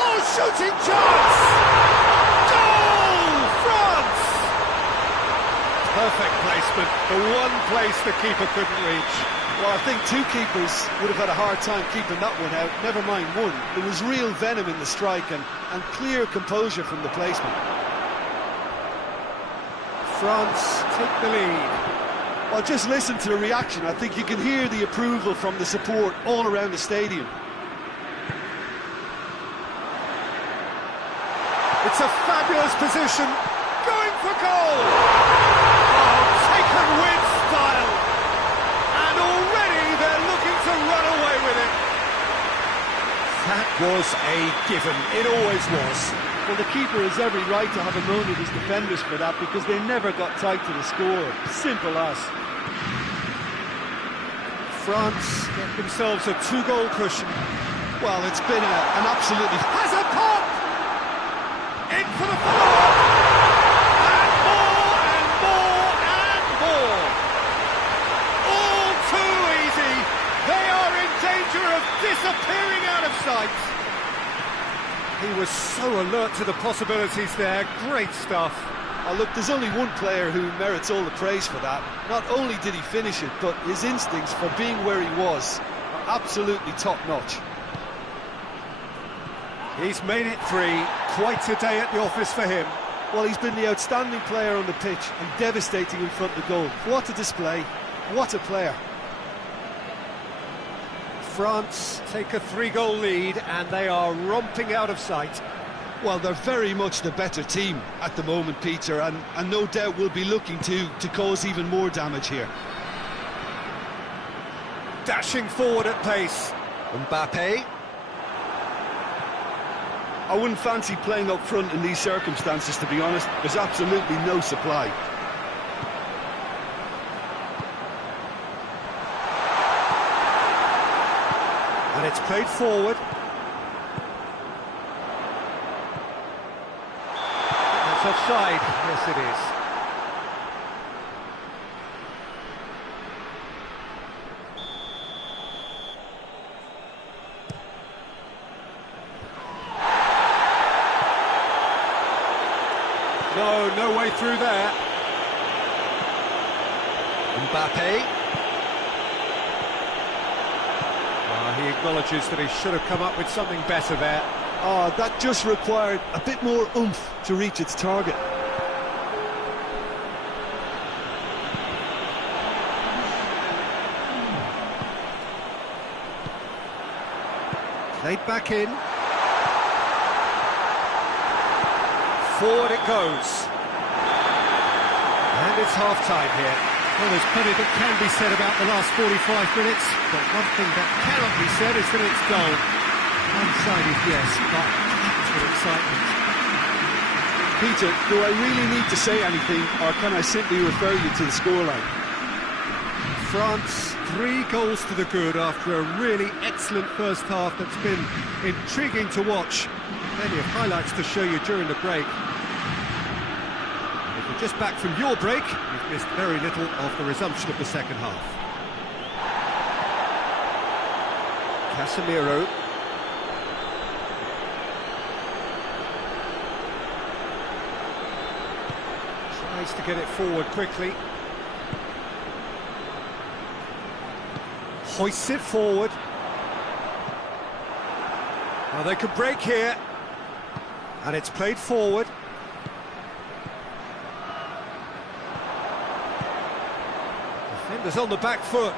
Oh, shooting chance! Perfect placement, the one place the keeper couldn't reach. Well, I think two keepers would have had a hard time keeping that one out, never mind one. There was real venom in the strike and clear composure from the placement. France take the lead. Well, just listen to the reaction. I think you can hear the approval from the support all around the stadium. It's a fabulous position, going for goal! With style, and already they're looking to run away with it. That was a given, it always was. Well, the keeper has every right to have a moan at his defenders for that because they never got tight to the score. Simple as. France get themselves a 2-goal cushion. Well, it's been an absolutely... Has a pop! In for the follow-up! Of disappearing out of sight. He was so alert to the possibilities there. Great stuff. Oh, look, there's only one player who merits all the praise for that. Not only did he finish it, but his instincts for being where he was are absolutely top-notch. He's made it 3. Quite a day at the office for him. Well, he's been the outstanding player on the pitch and devastating in front of goal. What a display, what a player. France take a 3-goal lead and they are romping out of sight. Well, they're very much the better team at the moment, Peter, and no doubt will be looking to cause even more damage here. Dashing forward at pace. Mbappe. I wouldn't fancy playing up front in these circumstances, to be honest. There's absolutely no supply. And it's played forward. That's offside. Yes, it is. No way through there. Mbappe. He acknowledges that he should have come up with something better there. Oh, that just required a bit more oomph to reach its target. Played back in. Forward it goes. And it's half-time here. Well, there's plenty that can be said about the last 45 minutes, but one thing that cannot be said is that it's dull. One-sided, yes, but packed with excitement. Peter, do I really need to say anything, or can I simply refer you to the scoreline? France, 3 goals to the good after a really excellent first half that's been intriguing to watch. Plenty of highlights to show you during the break. If you're just back from your break, you've missed very little of the resumption of the second half. Casemiro. Tries to get it forward quickly. Hoists it forward. Now they could break here. And it's played forward. Defenders on the back foot.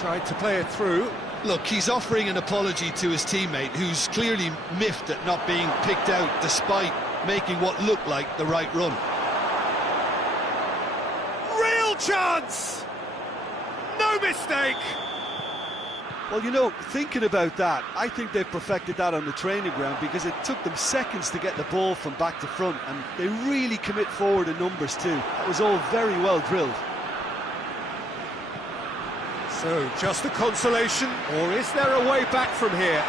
Tried to play it through. Look, he's offering an apology to his teammate, who's clearly miffed at not being picked out despite making what looked like the right run. Real chance! No mistake! Well, you know, thinking about that, I think they've perfected that on the training ground because it took them seconds to get the ball from back to front, and they really commit forward in numbers too. That was all very well drilled. So, just a consolation, or is there a way back from here?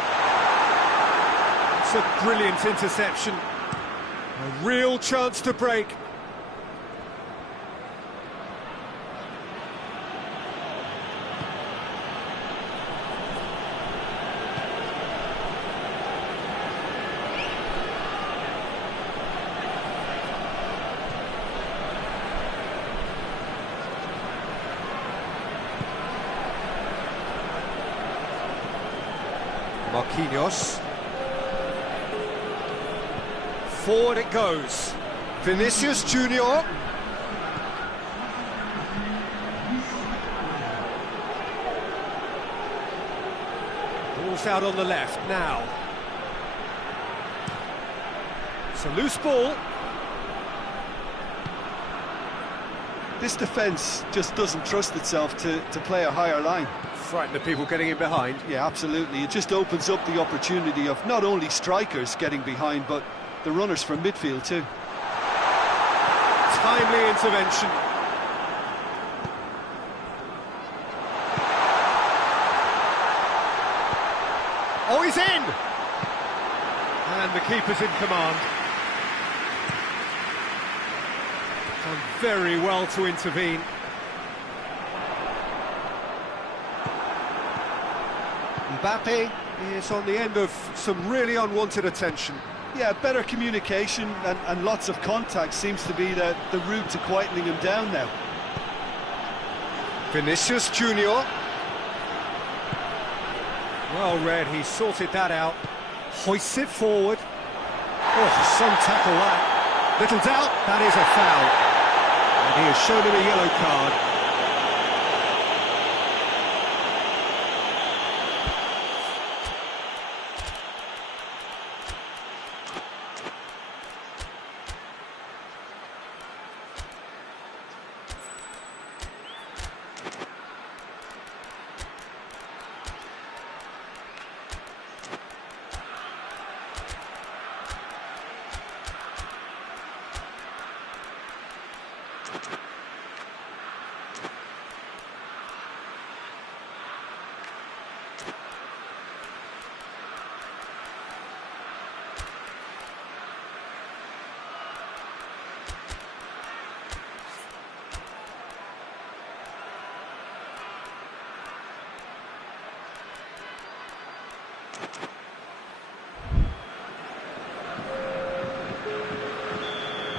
It's a brilliant interception. A real chance to break. Marquinhos. Forward it goes. Vinicius Junior. Ball's out on the left now. It's a loose ball. This defence just doesn't trust itself to play a higher line. Frighten the people getting in behind. Yeah, absolutely. It just opens up the opportunity of not only strikers getting behind, but the runners from midfield too. Timely intervention. Oh, he's in! And the keeper's in command. Done very well to intervene. Mbappe is on the end of some really unwanted attention. Yeah, better communication and lots of contact seems to be the route to quietening him down now. Vinicius Junior. Well read, he sorted that out. Hoists it forward. Oh, some tackle that. Little doubt, that is a foul. And he has shown him a yellow card.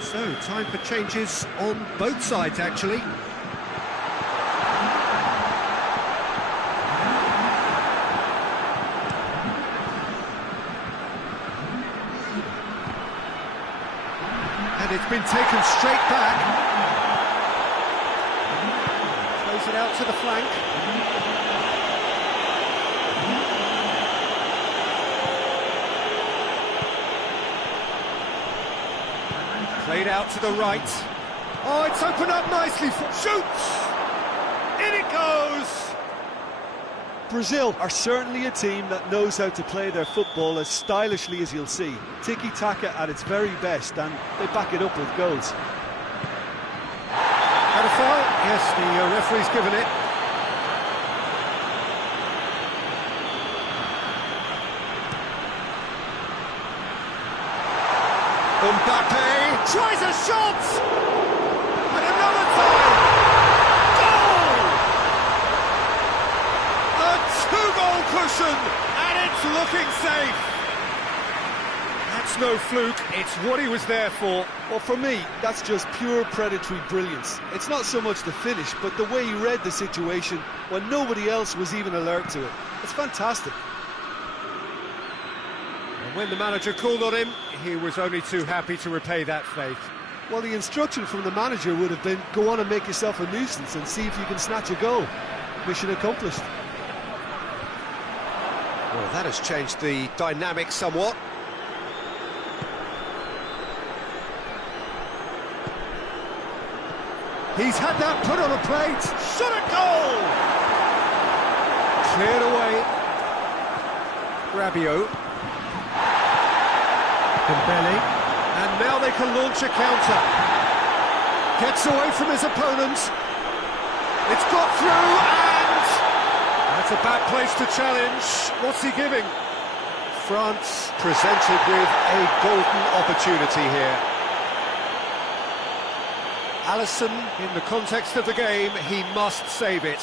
So, time for changes on both sides, actually. And it's been taken straight back. Throws it out to the flank. Played out to the right. Oh, it's opened up nicely for... Shoots! In it goes! Brazil are certainly a team that knows how to play their football as stylishly as you'll see. Tiki-taka at its very best, and they back it up with goals. Had a foul? Yes, the referee's given it. Mbappe tries a shot! And another time! Goal! A two-goal cushion, and it's looking safe. That's no fluke, it's what he was there for. Well, for me, that's just pure predatory brilliance. It's not so much the finish, but the way he read the situation when nobody else was even alert to it. It's fantastic. When the manager called on him, he was only too happy to repay that faith. Well, the instruction from the manager would have been, go on and make yourself a nuisance and see if you can snatch a goal. Mission accomplished. Well, that has changed the dynamic somewhat. He's had that put on a plate. Shot a goal! Cleared away. Rabiot. Dembele, and now they can launch a counter. Gets away from his opponent. It's got through, and that's a bad place to challenge. What's he giving? France presented with a golden opportunity here. Alisson, in the context of the game, he must save it.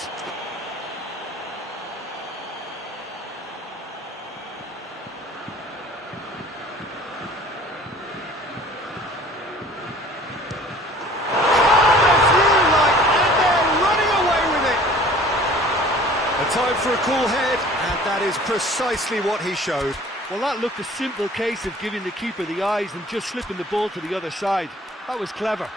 Time for a cool head, and that is precisely what he showed. Well, that looked a simple case of giving the keeper the eyes and just slipping the ball to the other side. That was clever.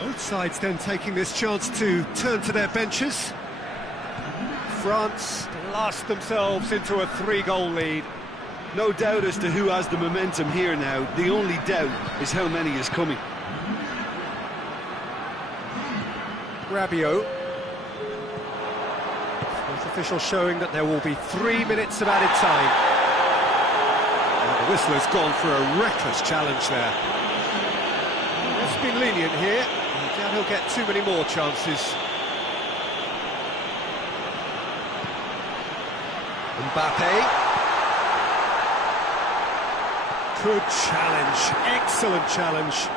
Both sides then taking this chance to turn to their benches. France blast themselves into a 3-goal lead. No doubt as to who has the momentum here now. The only doubt is how many is coming. Rabiot. Fourth official showing that there will be 3 minutes of added time. And the whistle has gone for a reckless challenge there. It's been lenient here. He And he'll get too many more chances. Mbappe. Good challenge, excellent challenge.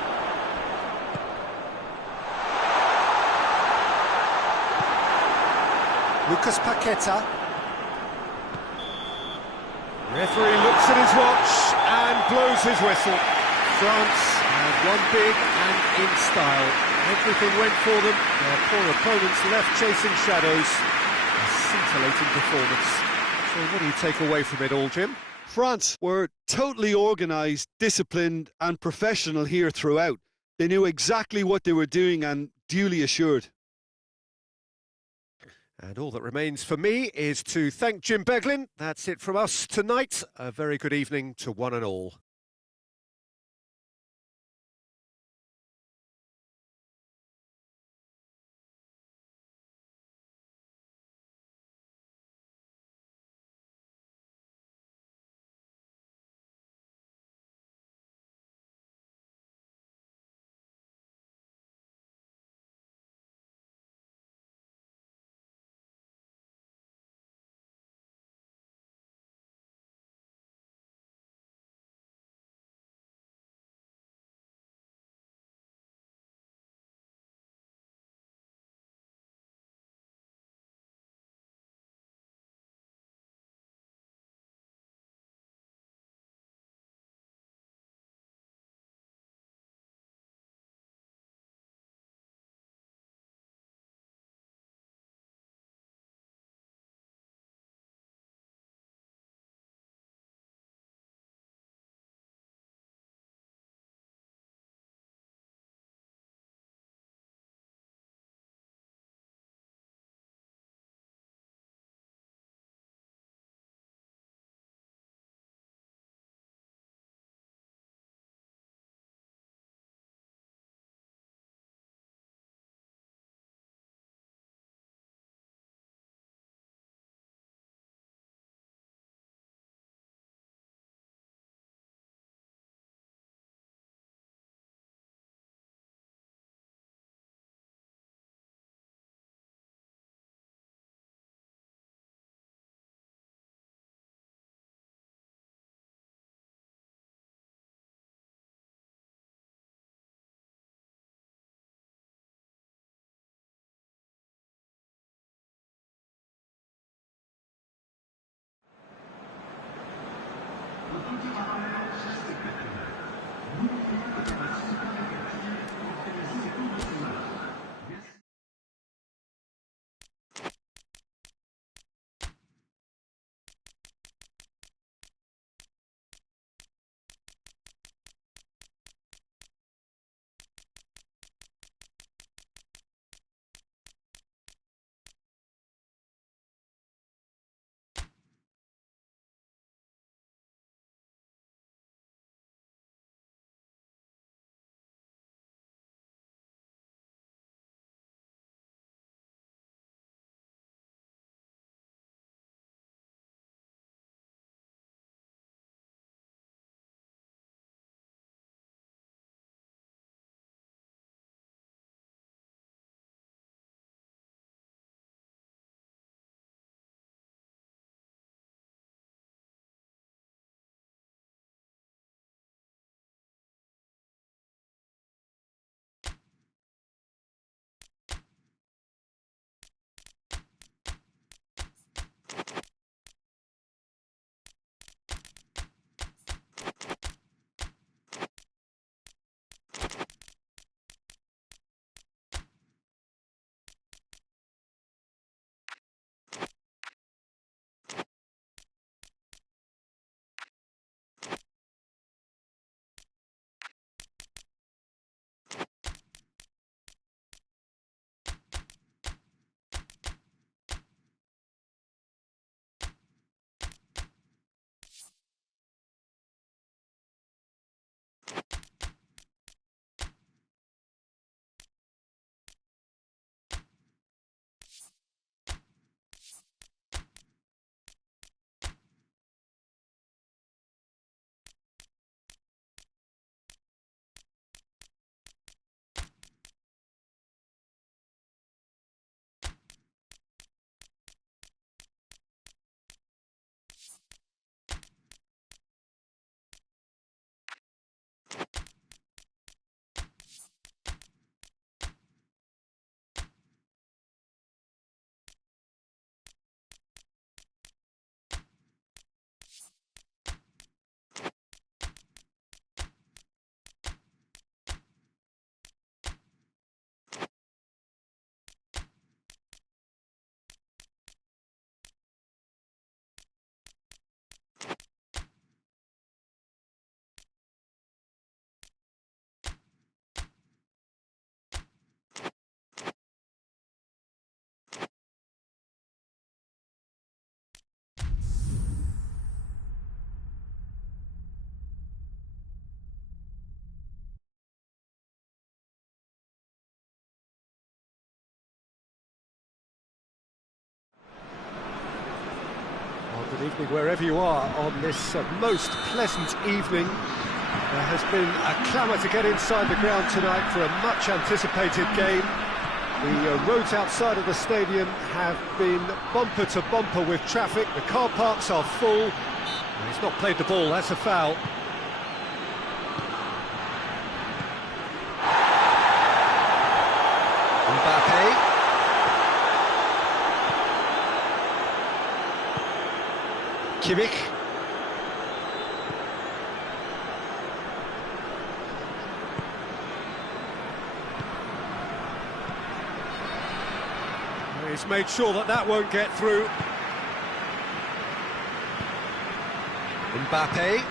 Lucas Paqueta. Referee looks at his watch and blows his whistle. France had won big and in style. Everything went for them. Their poor opponents left chasing shadows. A scintillating performance. So what do you take away from it all, Jim? France were totally organised, disciplined and professional here throughout. They knew exactly what they were doing and duly assured. And all that remains for me is to thank Jim Beglin. That's it from us tonight. A very good evening to one and all. Evening wherever you are on this most pleasant evening. There has been a clamour to get inside the ground tonight for a much anticipated game. The roads outside of the stadium have been bumper to bumper with traffic. The car parks are full. He's not played the ball, that's a foul. Mbappe. Kimmich. He's made sure that that won't get through. Mbappe.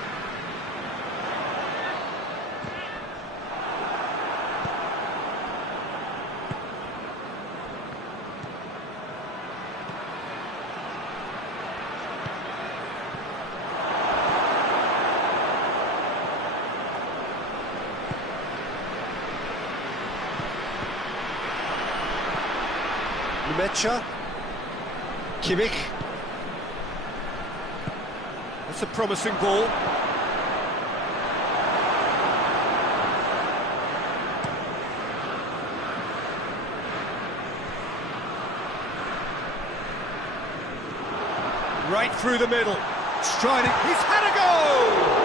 Mecha. Kimmich. That's a promising ball. Right through the middle. Striding. He's had a go!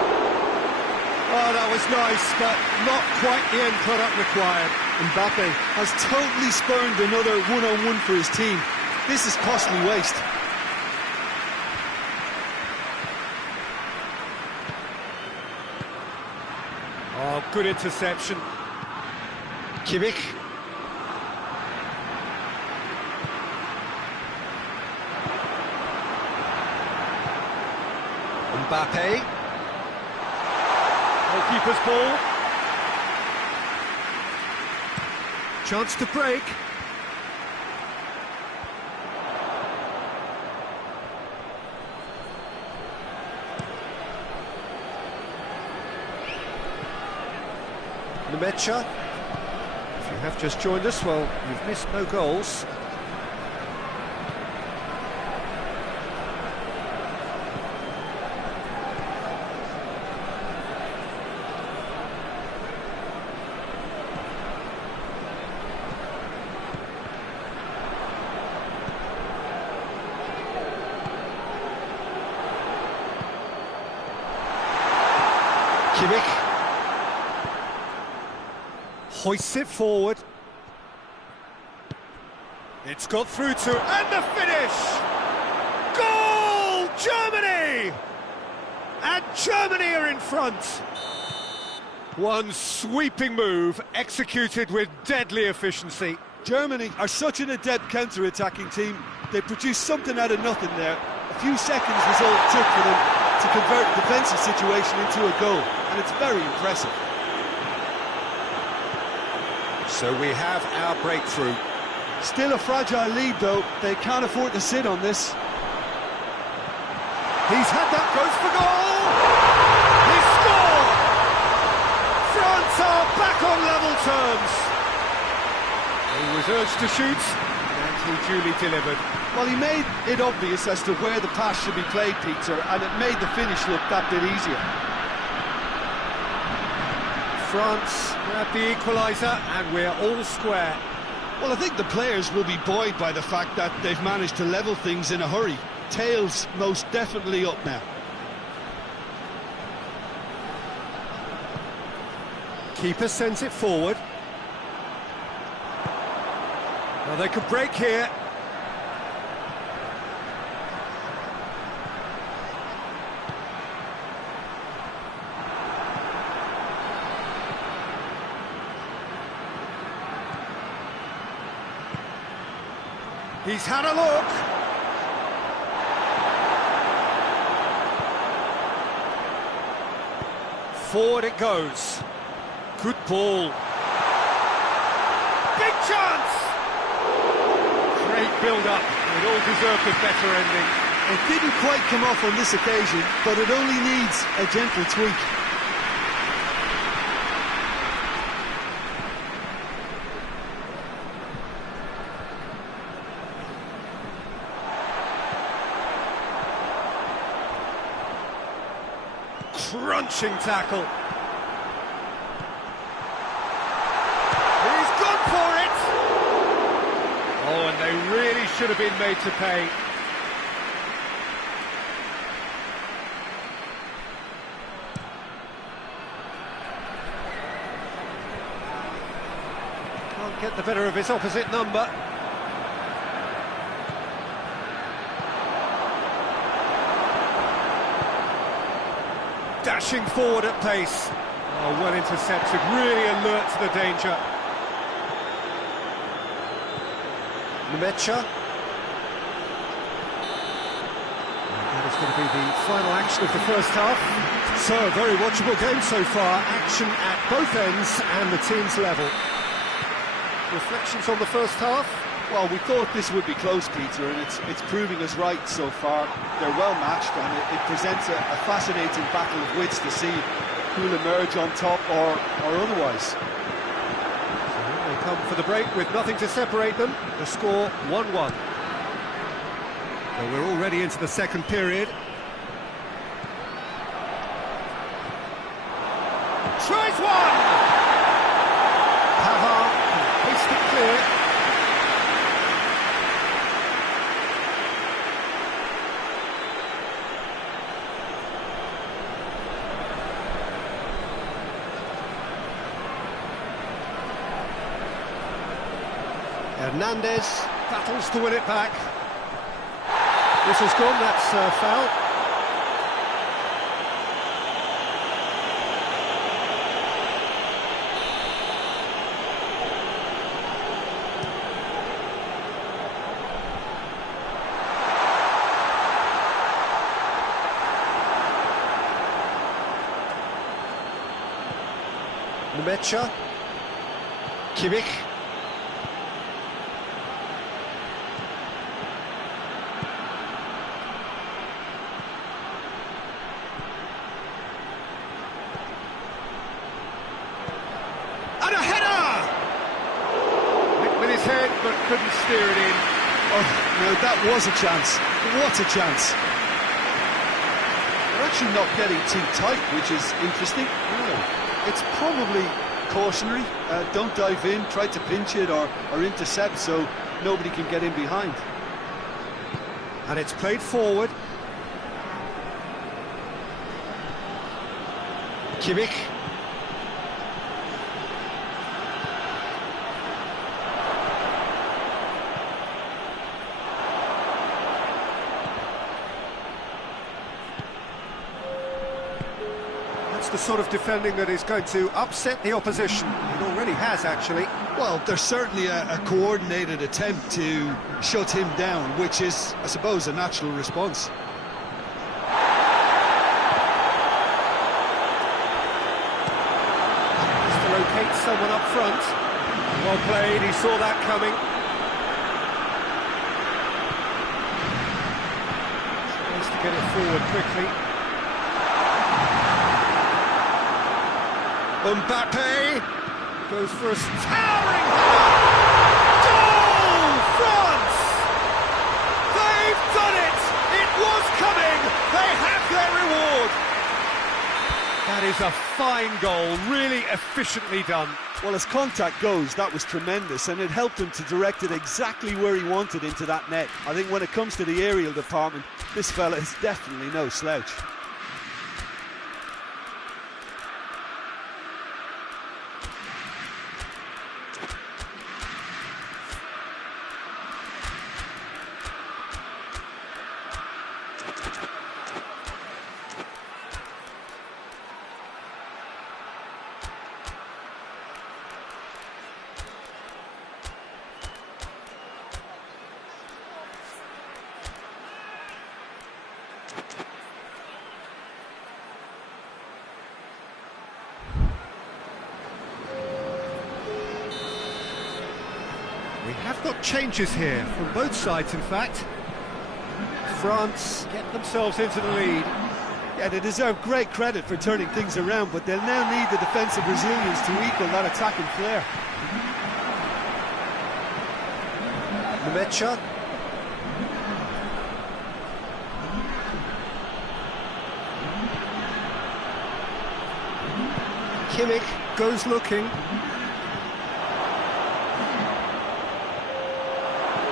Oh, that was nice, but not quite the end product required. Mbappe has totally spurned another one-on-one for his team. This is costly waste. Oh, good interception. Kimmich. Mbappe. Goalkeeper's ball. Chance to break. Mecha. If you have just joined us, well, you've missed no goals. Kimmich. Hoists it forward. It's got through to, and the finish! Goal! Germany! And Germany are in front. One sweeping move, executed with deadly efficiency. Germany are such an adept counter-attacking team. They produced something out of nothing there. A few seconds was all it took for them to convert a defensive situation into a goal, and it's very impressive. So we have our breakthrough. Still a fragile lead, though. They can't afford to sit on this. He's had that, goes for goal! He scored! France are back on level terms. He was urged to shoot, and he duly delivered. Well, he made it obvious as to where the pass should be played, Peter, and it made the finish look that bit easier. France grab the equaliser, and we're all square. Well, I think the players will be buoyed by the fact that they've managed to level things in a hurry. Tails most definitely up now. Keeper sends it forward. Well, they could break here. He's had a look. Forward it goes. Good ball. Big chance! Great build-up. It all deserved a better ending. It didn't quite come off on this occasion, but it only needs a gentle tweak. crunching tackle. He's gone for it! Oh, and they really should have been made to pay. Can't get the better of his opposite number. Dashing forward at pace. Oh, well intercepted, really alert to the danger. Nemecha. That is going to be the final action of the first half. So, a very watchable game so far. Action at both ends and the team's level. Reflections on the first half? Well, we thought this would be close, Peter, and it's proving us right so far. They're well matched, and it presents a fascinating battle of wits to see who'll emerge on top or otherwise. So they come for the break with nothing to separate them. The score 1-1. So we're already into the second period. Tries one! Pavard can paste it clear. Hernandez battles to win it back. This has gone, that's foul. Nemecha. Kimmich. And a header! Hit with his head, but couldn't steer it in. Oh, no, that was a chance. What a chance. They're actually not getting too tight, which is interesting. It's probably cautionary. Don't dive in, try to pinch it or intercept so nobody can get in behind. And it's played forward. Kimmich. That's the sort of defending that is going to upset the opposition. It already has, actually. Well, there's certainly a coordinated attempt to shut him down, which is, I suppose, a natural response. Just to locate someone up front. Well played, he saw that coming. Tries to get it forward quickly. Mbappe goes for a towering header. Goal! France! They've done it! It was coming! They have their reward! That is a fine goal, really efficiently done. Well, as contact goes, that was tremendous, and it helped him to direct it exactly where he wanted into that net. I think when it comes to the aerial department, this fella is definitely no slouch. We have got changes here, from both sides in fact. France get themselves into the lead. Yeah, they deserve great credit for turning things around, but they'll now need the defensive resilience to equal that attacking flair. Nemecha. Kimmich goes looking.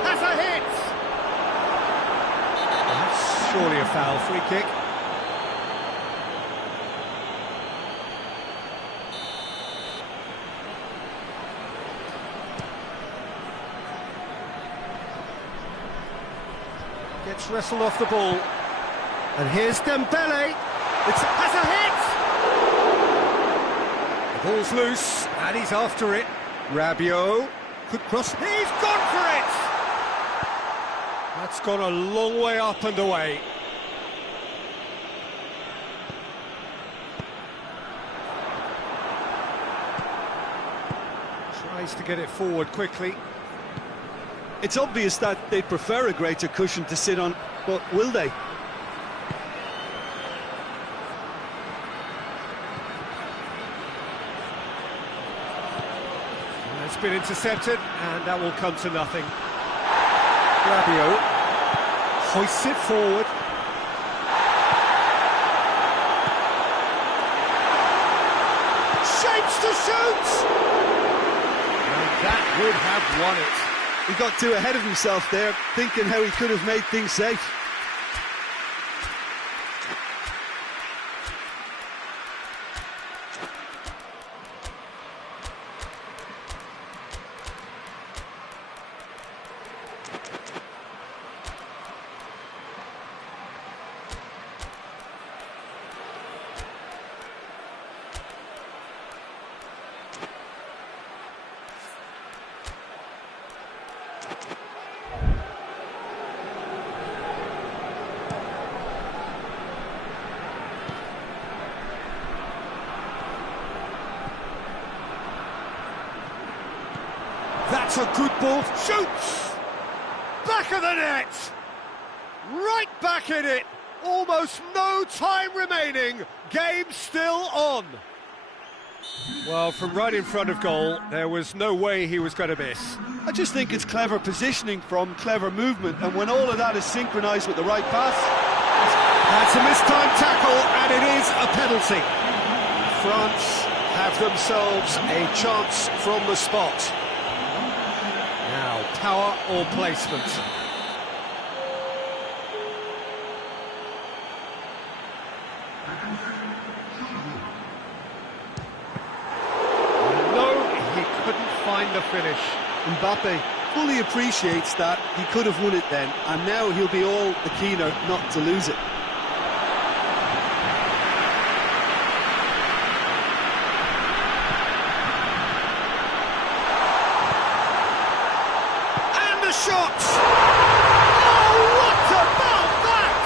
Has a hit! That's surely a foul. Free kick. Gets wrestled off the ball. And here's Dembele. Has a hit! The ball's loose, and he's after it. Rabiot could cross. He's gone for it! That's gone a long way up and away. Tries to get it forward quickly. It's obvious that they prefer a greater cushion to sit on, but will they? It's been intercepted, and that will come to nothing. Rabiot hoists it forward. Shapes to shoot! And that would have won it. He got too ahead of himself there, thinking how he could have made things safe. That's a good ball. Shoots! Back of the net! Right back in it! Almost no time remaining. Game still on. Well, from right in front of goal, there was no way he was going to miss. I just think it's clever positioning from clever movement, and when all of that is synchronised with the right pass... That's a mistimed tackle, and it is a penalty. France have themselves a chance from the spot. Now, power or placement? No, he couldn't find the finish. Mbappe fully appreciates that he could have won it then, and now he'll be all the keener not to lose it. Shot! Oh, what about that?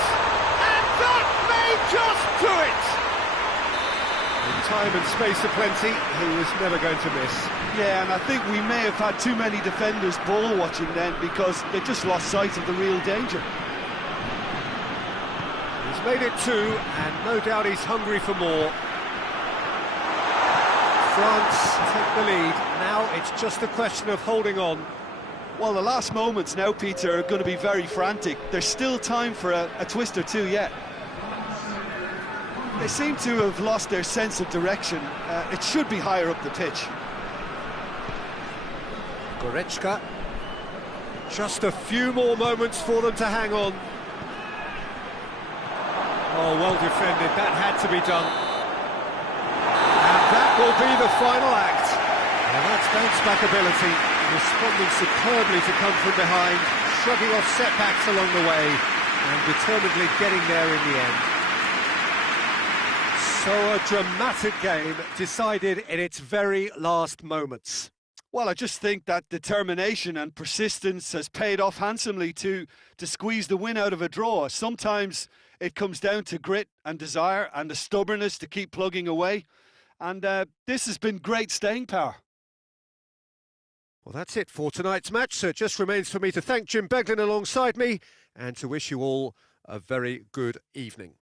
And that may just do it! In time and space aplenty, he was never going to miss. Yeah, and I think we may have had too many defenders ball watching then, because they just lost sight of the real danger. He's made it two, and no doubt he's hungry for more. France take the lead. Now it's just a question of holding on. Well, the last moments now, Peter, are going to be very frantic. There's still time for a twist or two yet. They seem to have lost their sense of direction. It should be higher up the pitch. Goretzka. Just a few more moments for them to hang on. Oh, well defended. That had to be done. And that will be the final act. Now that's bounce-back ability. Responding superbly to come from behind, shrugging off setbacks along the way, and determinedly getting there in the end. So a dramatic game decided in its very last moments. Well, I just think that determination and persistence has paid off handsomely to squeeze the win out of a draw. Sometimes it comes down to grit and desire and the stubbornness to keep plugging away. And this has been great staying power. Well, that's it for tonight's match, so it just remains for me to thank Jim Beglin alongside me and to wish you all a very good evening.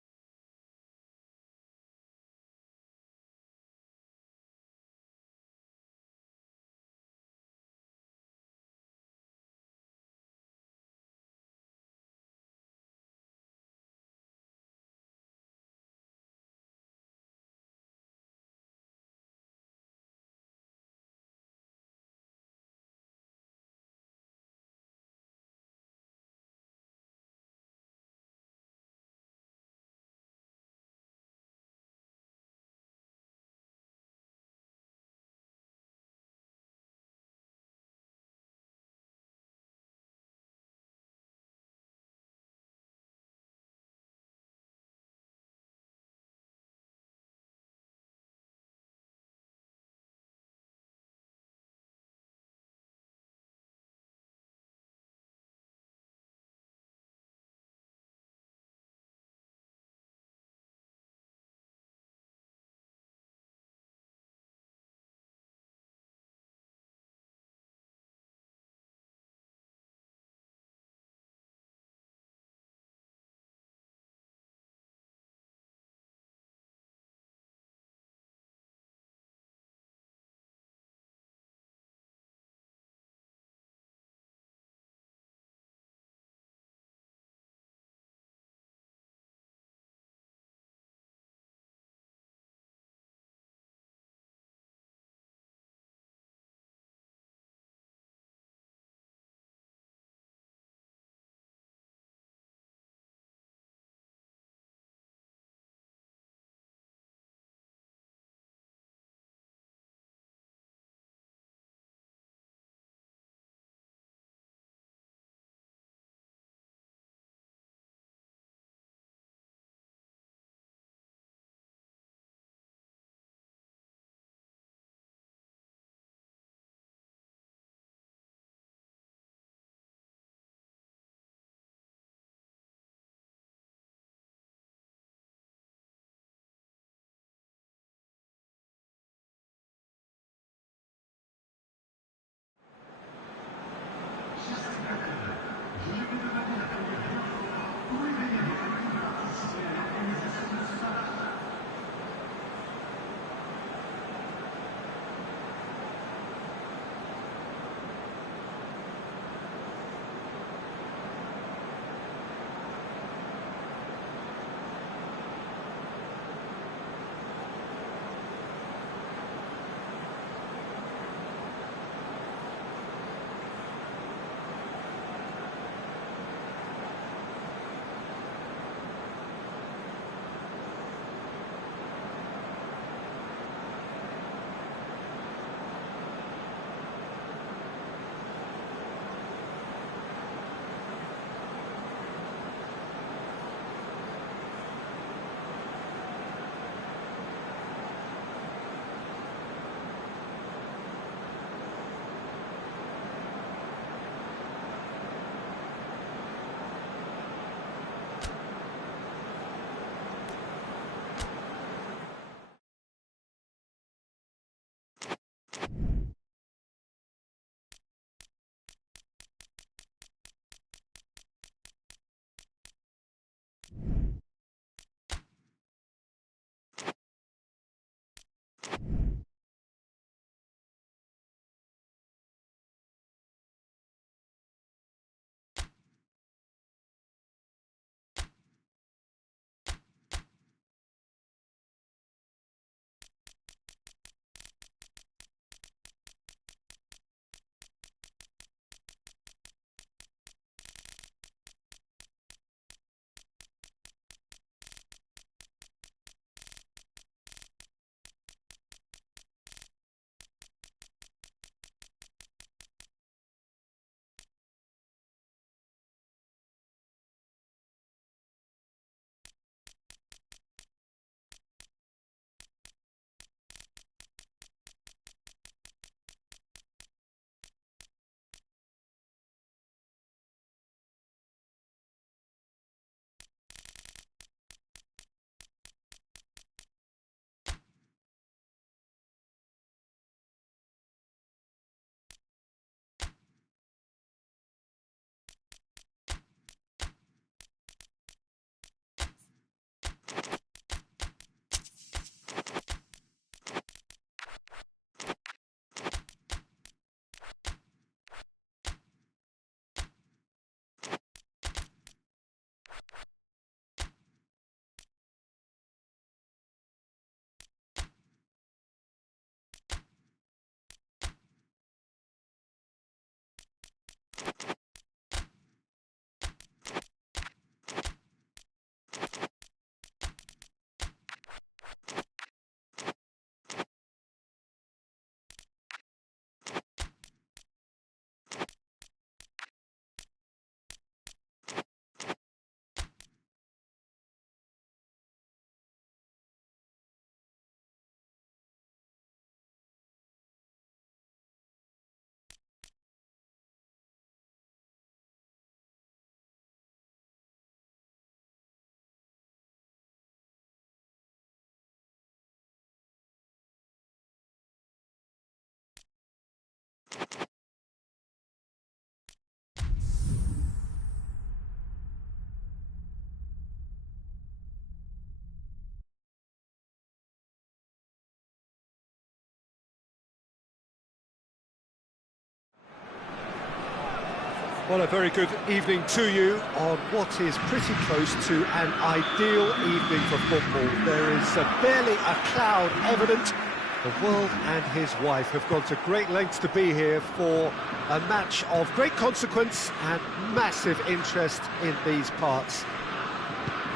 Well, a very good evening to you on what is pretty close to an ideal evening for football. There is barely a cloud evident. The world and his wife have gone to great lengths to be here for a match of great consequence and massive interest in these parts.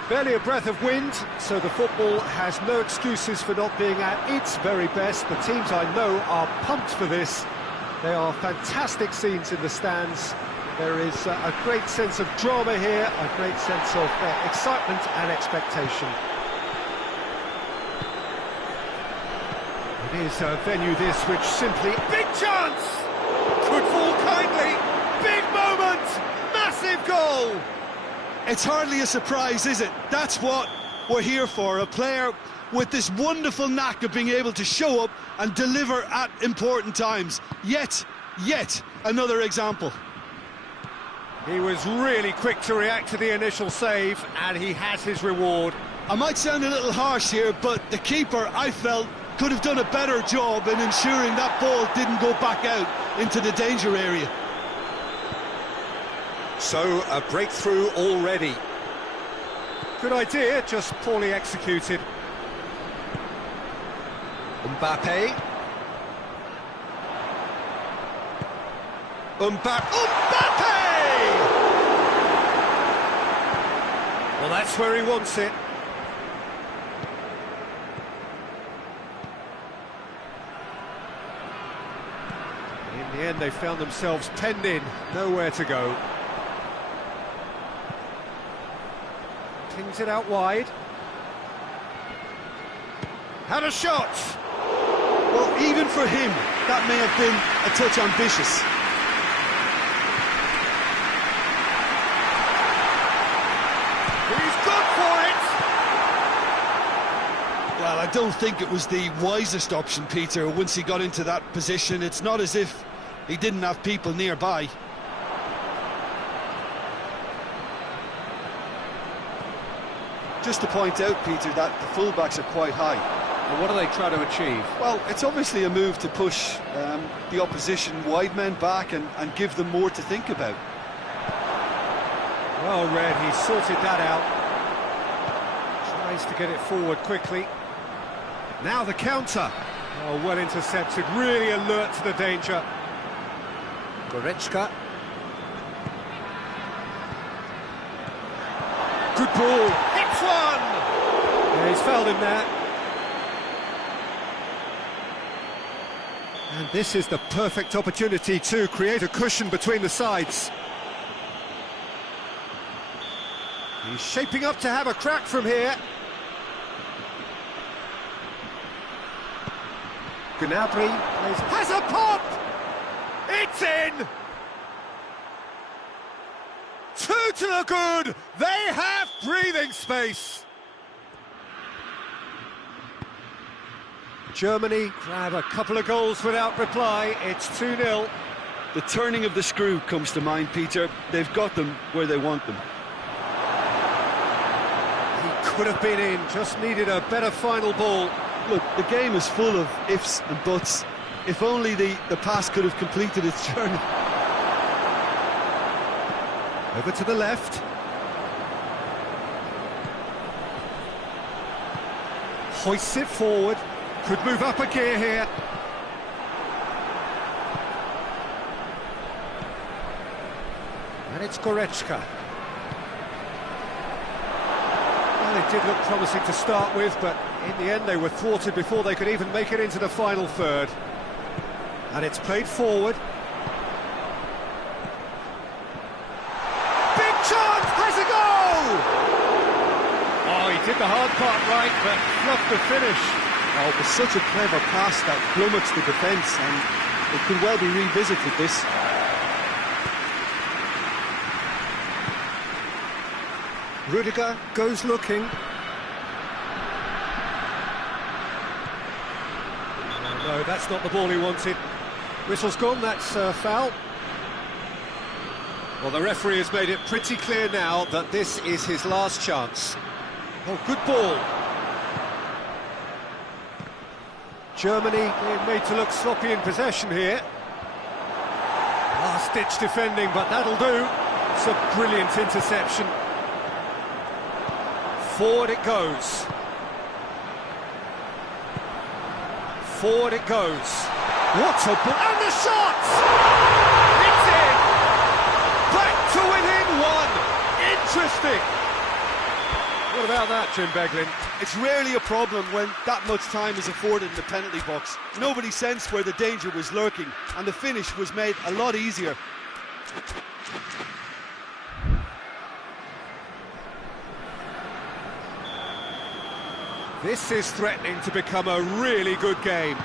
Barely a breath of wind, so the football has no excuses for not being at its very best. The teams I know are pumped for this. There are fantastic scenes in the stands. There is a great sense of drama here, a great sense of excitement and expectation. It is a venue this which simply... Big chance! Could fall kindly! Big moment! Massive goal! It's hardly a surprise, is it? That's what we're here for, a player with this wonderful knack of being able to show up and deliver at important times. Yet another example. He was really quick to react to the initial save, and he has his reward. I might sound a little harsh here, but the keeper, I felt, could have done a better job in ensuring that ball didn't go back out into the danger area. So, a breakthrough already. Good idea, just poorly executed. Mbappe. Mbappe! Well, that's where he wants it. In the end, they found themselves penned in, nowhere to go. Tings it out wide. Had a shot! Well, even for him, that may have been a touch ambitious. He's good for it! Well, I don't think it was the wisest option, Peter, once he got into that position. It's not as if he didn't have people nearby. Just to point out, Peter, that the fullbacks are quite high. And what do they try to achieve? Well, it's obviously a move to push the opposition wide men back and give them more to think about. Well read, he sorted that out. Tries to get it forward quickly. Now the counter. Oh, well intercepted, really alert to the danger. Goretzka. Good ball. Hits one! Yeah, he's fouled him there. And this is the perfect opportunity to create a cushion between the sides. He's shaping up to have a crack from here. Gnabry has a pop! It's in! Two to the good! They have breathing space! Germany grab a couple of goals without reply. It's 2-0. The turning of the screw comes to mind, Peter. They've got them where they want them. He could have been in, just needed a better final ball. Look, the game is full of ifs and buts. If only the pass could have completed its journey. Over to the left. Hoists it forward. Could move up a gear here. And it's Goretzka. Well, it did look promising to start with, but in the end they were thwarted before they could even make it into the final third. And it's played forward. Big chance! Has a goal! Oh, he did the hard part right, but fluffed the finish. Oh, it was such a clever pass that flummoxed the defence, and it could well be revisited, this. Rudiger goes looking. No, that's not the ball he wanted. Whistle's gone, that's foul. Well, the referee has made it pretty clear now that this is his last chance. Oh, good ball. Germany being made to look sloppy in possession here. Ah, Last-ditch defending, but that'll do. It's a brilliant interception. Forward it goes. Forward it goes. What a ball! And the shot! It's in! Back to within one! Interesting! What about that, Jim Beglin? It's rarely a problem when that much time is afforded in the penalty box. Nobody sensed where the danger was lurking, and the finish was made a lot easier. This is threatening to become a really good game.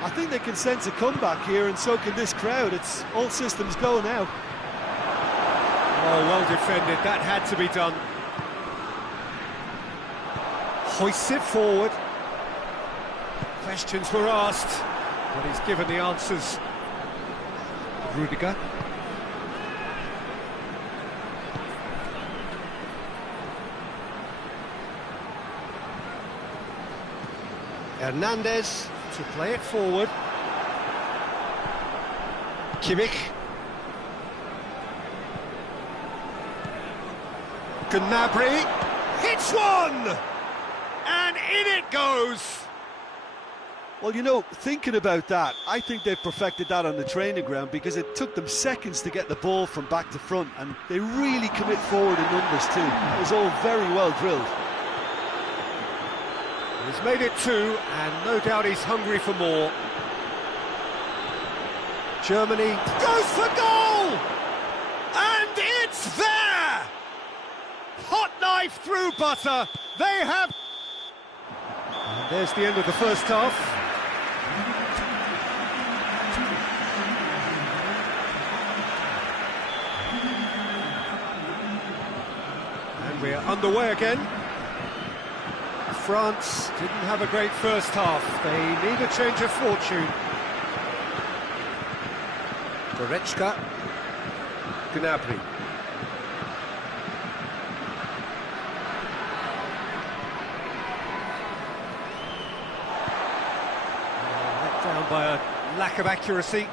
I think they can sense a comeback here, and so can this crowd. It's all systems go now. Oh, well defended. That had to be done. Hoists it forward. Questions were asked, but he's given the answers. Rudiger. Hernandez to play it forward. Kimmich. Gnabry hits one! And in it goes! Well, you know, thinking about that, I think they've perfected that on the training ground, because it took them seconds to get the ball from back to front, and they really commit forward in numbers too. It was all very well drilled. He's made it two, and no doubt he's hungry for more. Germany goes for goal! And it's there! Hot knife through butter. They have... And there's the end of the first half. And we're underway again. France didn't have a great first half. They need a change of fortune. Goretzka. Gnabry. Let down by a lack of accuracy.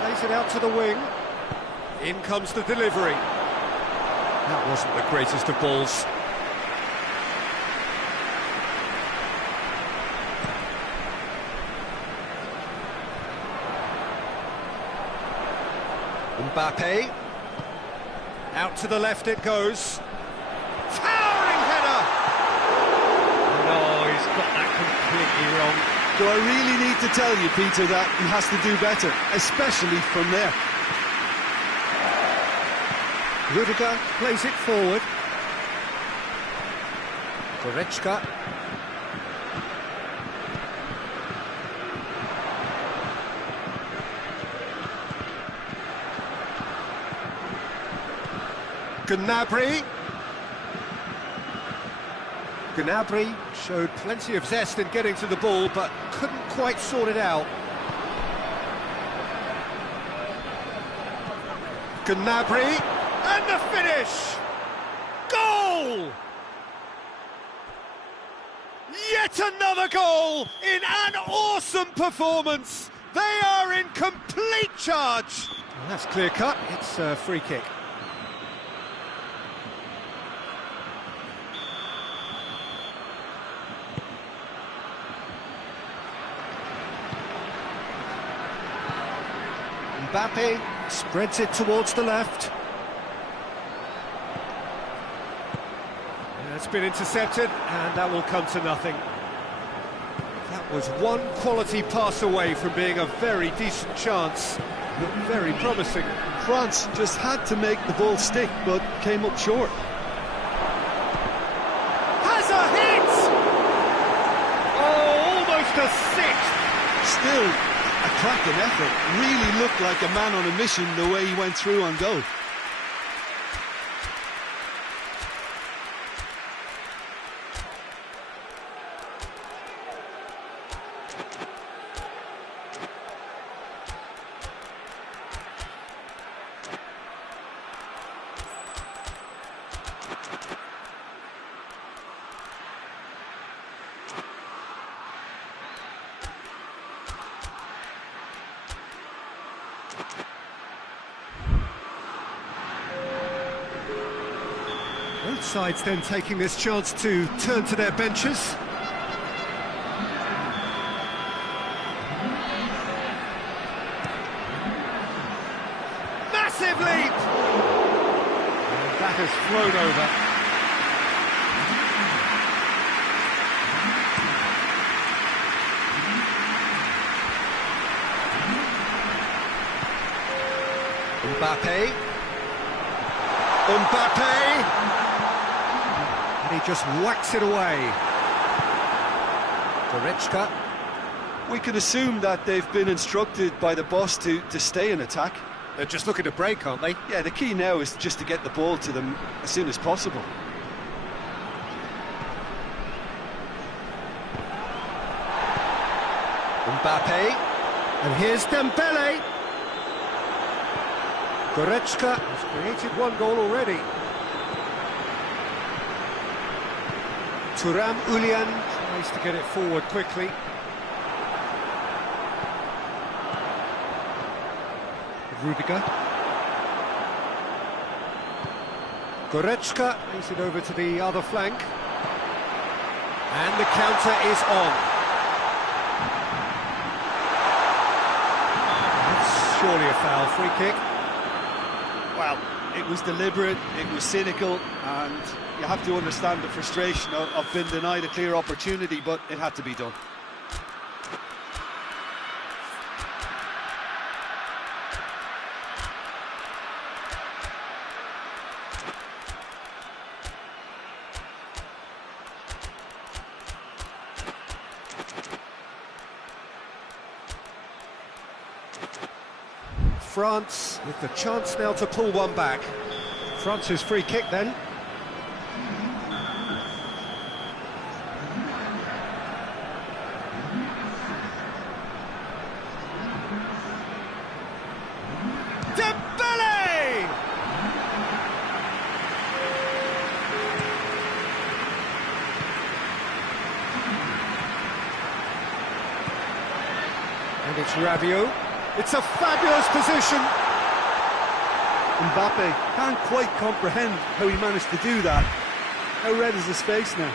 Plays it out to the wing. In comes the delivery. That wasn't the greatest of balls. Mbappe. Out to the left it goes. Towering header! No, he's got that completely wrong. Do I really need to tell you, Peter, that he has to do better, especially from there? Rudiger plays it forward. Goretzka. Gnabry. Gnabry showed plenty of zest in getting to the ball, but couldn't quite sort it out. Gnabry. And the finish! Goal! Yet another goal in an awesome performance. They are in complete charge. Well, that's clear cut. It's a free kick. Mbappe spreads it towards the left. It's been intercepted, and that will come to nothing. That was one quality pass away from being a very decent chance. Looked very promising. France just had to make the ball stick, but came up short. Has a hit! Oh, almost a sixth! Still, a cracking effort. Really looked like a man on a mission the way he went through on goal. Both sides then taking this chance to turn to their benches. Massive leap! And that has flown over. Mbappe! And he just whacks it away. Goretzka. We can assume that they've been instructed by the boss to stay in attack. They're just looking to break, aren't they? Yeah, the key now is just to get the ball to them as soon as possible. Mbappe. And here's Dembele. Goretzka has created one goal already. Thuram Ulian tries to get it forward quickly. Rudiger. Goretzka plays it over to the other flank. And the counter is on. That's surely a foul, free kick. Well, it was deliberate, it was cynical, and you have to understand the frustration of being denied a clear opportunity, but it had to be done. France with the chance now to pull one back. France's free kick then. Dembele! And it's Rabiot. It's a fabulous position. Mbappe can't quite comprehend how he managed to do that. How red is his face now?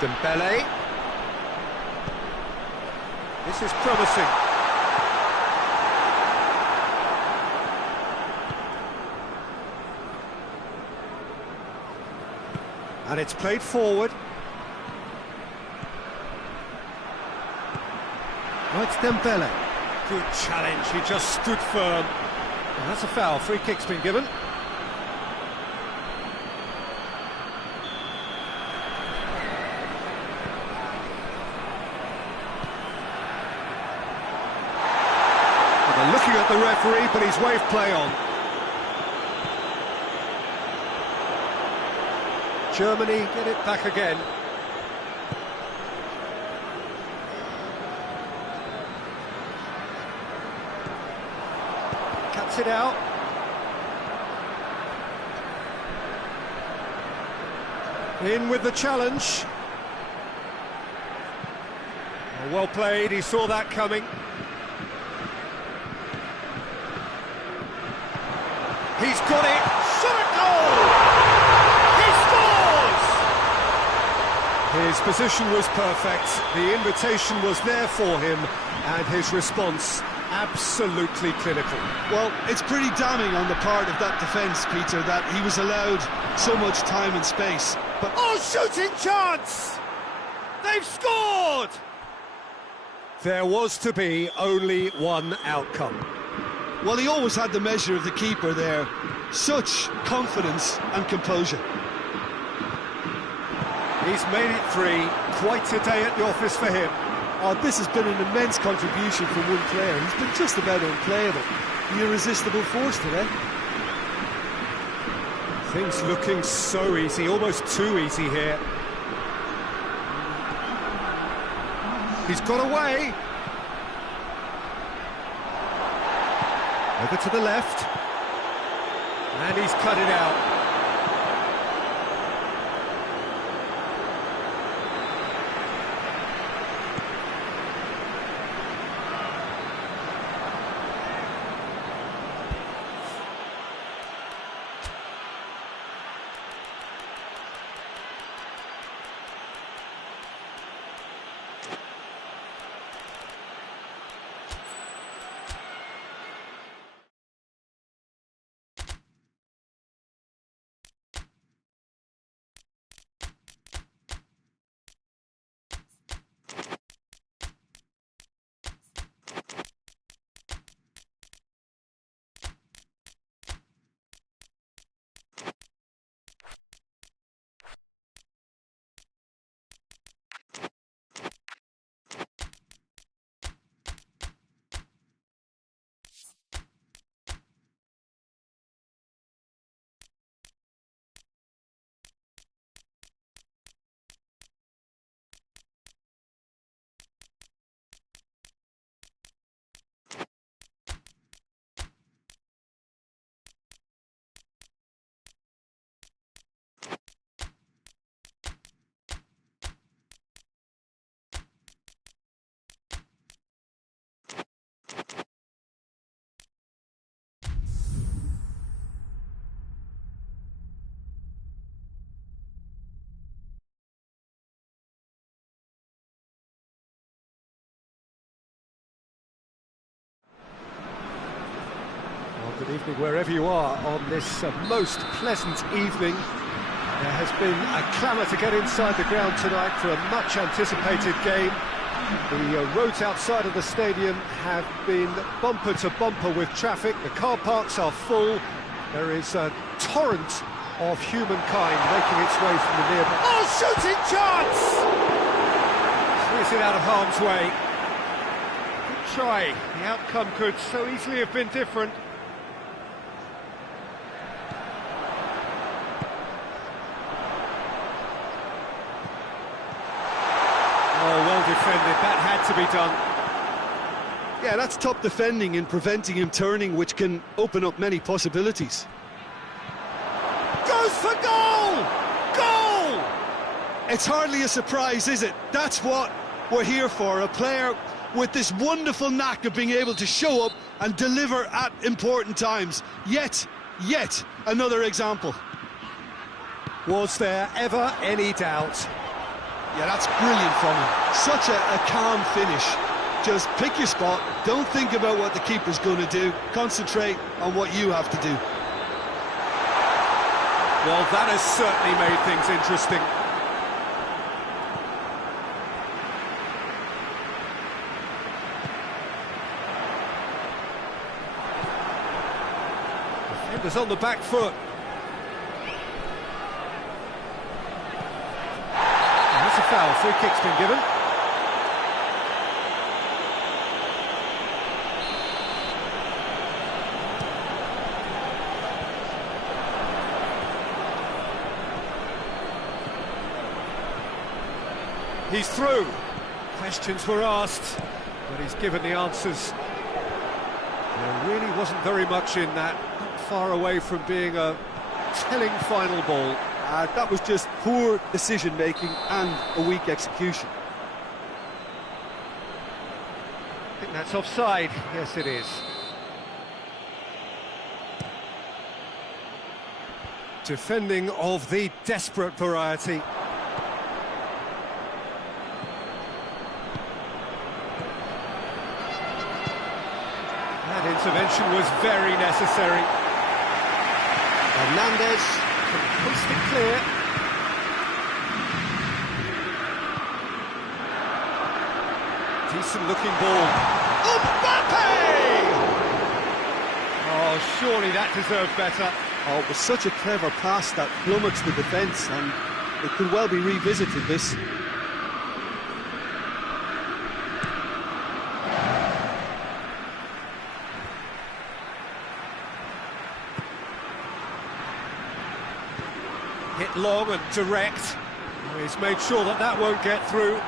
Dembele. This is promising. And it's played forward. Now it's Dembele. Good challenge, he just stood firm. And that's a foul, free kick's been given. Well, they're looking at the referee, but he's waved play on. Germany get it back again. Cuts it out. In with the challenge. Well played, he saw that coming. He's got it. Shot at goal! His position was perfect, the invitation was there for him, and his response absolutely clinical. Well, it's pretty damning on the part of that defence, Peter, that he was allowed so much time and space. But oh, shooting chance! They've scored! There was to be only one outcome. Well, he always had the measure of the keeper there. Such confidence and composure. He's made it three. Quite a day at the office for him. Oh, this has been an immense contribution from one player. He's been just about unplayable. The irresistible force today. Things looking so easy, almost too easy here. He's got away. Over to the left. And he's cut it out. Evening wherever you are on this most pleasant evening. There has been a clamour to get inside the ground tonight for a much anticipated game. The roads outside of the stadium have been bumper to bumper with traffic. The car parks are full. There is a torrent of humankind making its way from the nearby. Oh, shooting chance! Squeeze it out of harm's way. Good try. The outcome could so easily have been different. Oh, well defended. That had to be done. Yeah, that's top defending and preventing him turning, which can open up many possibilities. Goes for goal! Goal! It's hardly a surprise, is it? That's what we're here for, a player with this wonderful knack of being able to show up and deliver at important times. Yet another example. Was there ever any doubt? Yeah, that's brilliant from him. Such a calm finish. Just pick your spot, don't think about what the keeper's going to do, concentrate on what you have to do. Well, that has certainly made things interesting. Defenders on the back foot. That's a foul, free kick's been given. He's through. Questions were asked, but he's given the answers. There really wasn't very much in that, not far away from being a telling final ball. That was just poor decision-making and a weak execution. I think that's offside. Yes, it is. Defending of the desperate variety. That intervention was very necessary. Hernandez can hoist it clear. Decent looking ball. Mbappe! Oh, surely that deserved better. Oh, it was such a clever pass that plummets the defence, and it could well be revisited, this. Hit long and direct. He's made sure that that won't get through.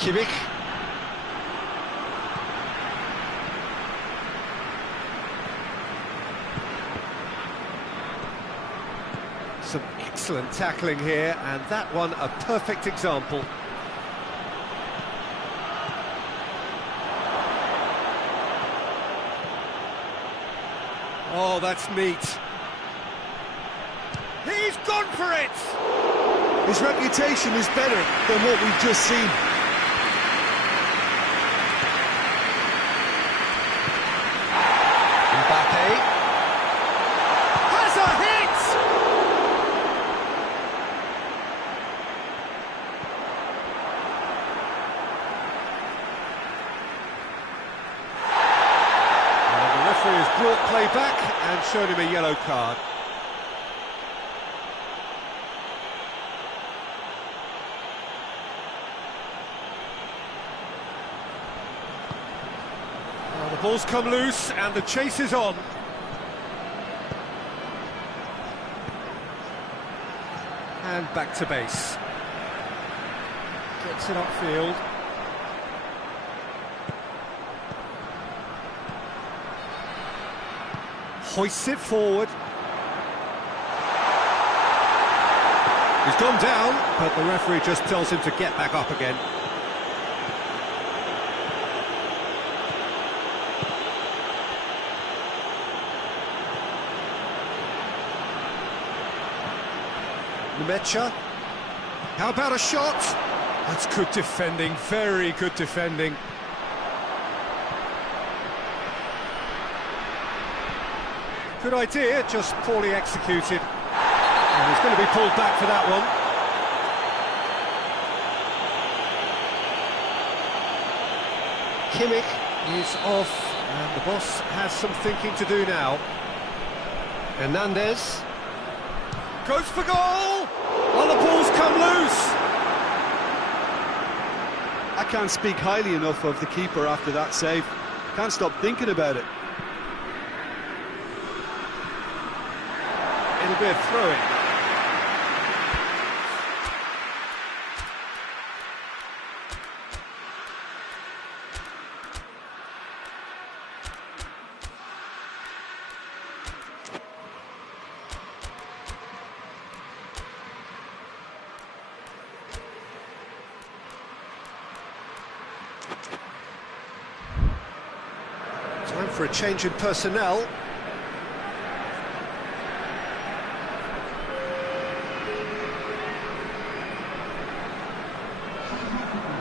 Kimmich. Some excellent tackling here, and that one a perfect example. Oh, that's neat. He's gone for it! His reputation is better than what we've just seen. Mbappe has a hit! Well, the referee has brought play back and shown him a yellow card. The ball's come loose and the chase is on. And back to base. Gets it upfield. Hoists it forward. He's gone down, but the referee just tells him to get back up again. Nemecha. How about a shot? That's good defending, very good defending. Good idea, just poorly executed. And he's going to be pulled back for that one. Kimmich is off, and the boss has some thinking to do now. Hernandez goes for goal! Well, the ball's come loose! I can't speak highly enough of the keeper after that save. Can't stop thinking about it. It'll be a throw-in. Time for a change in personnel.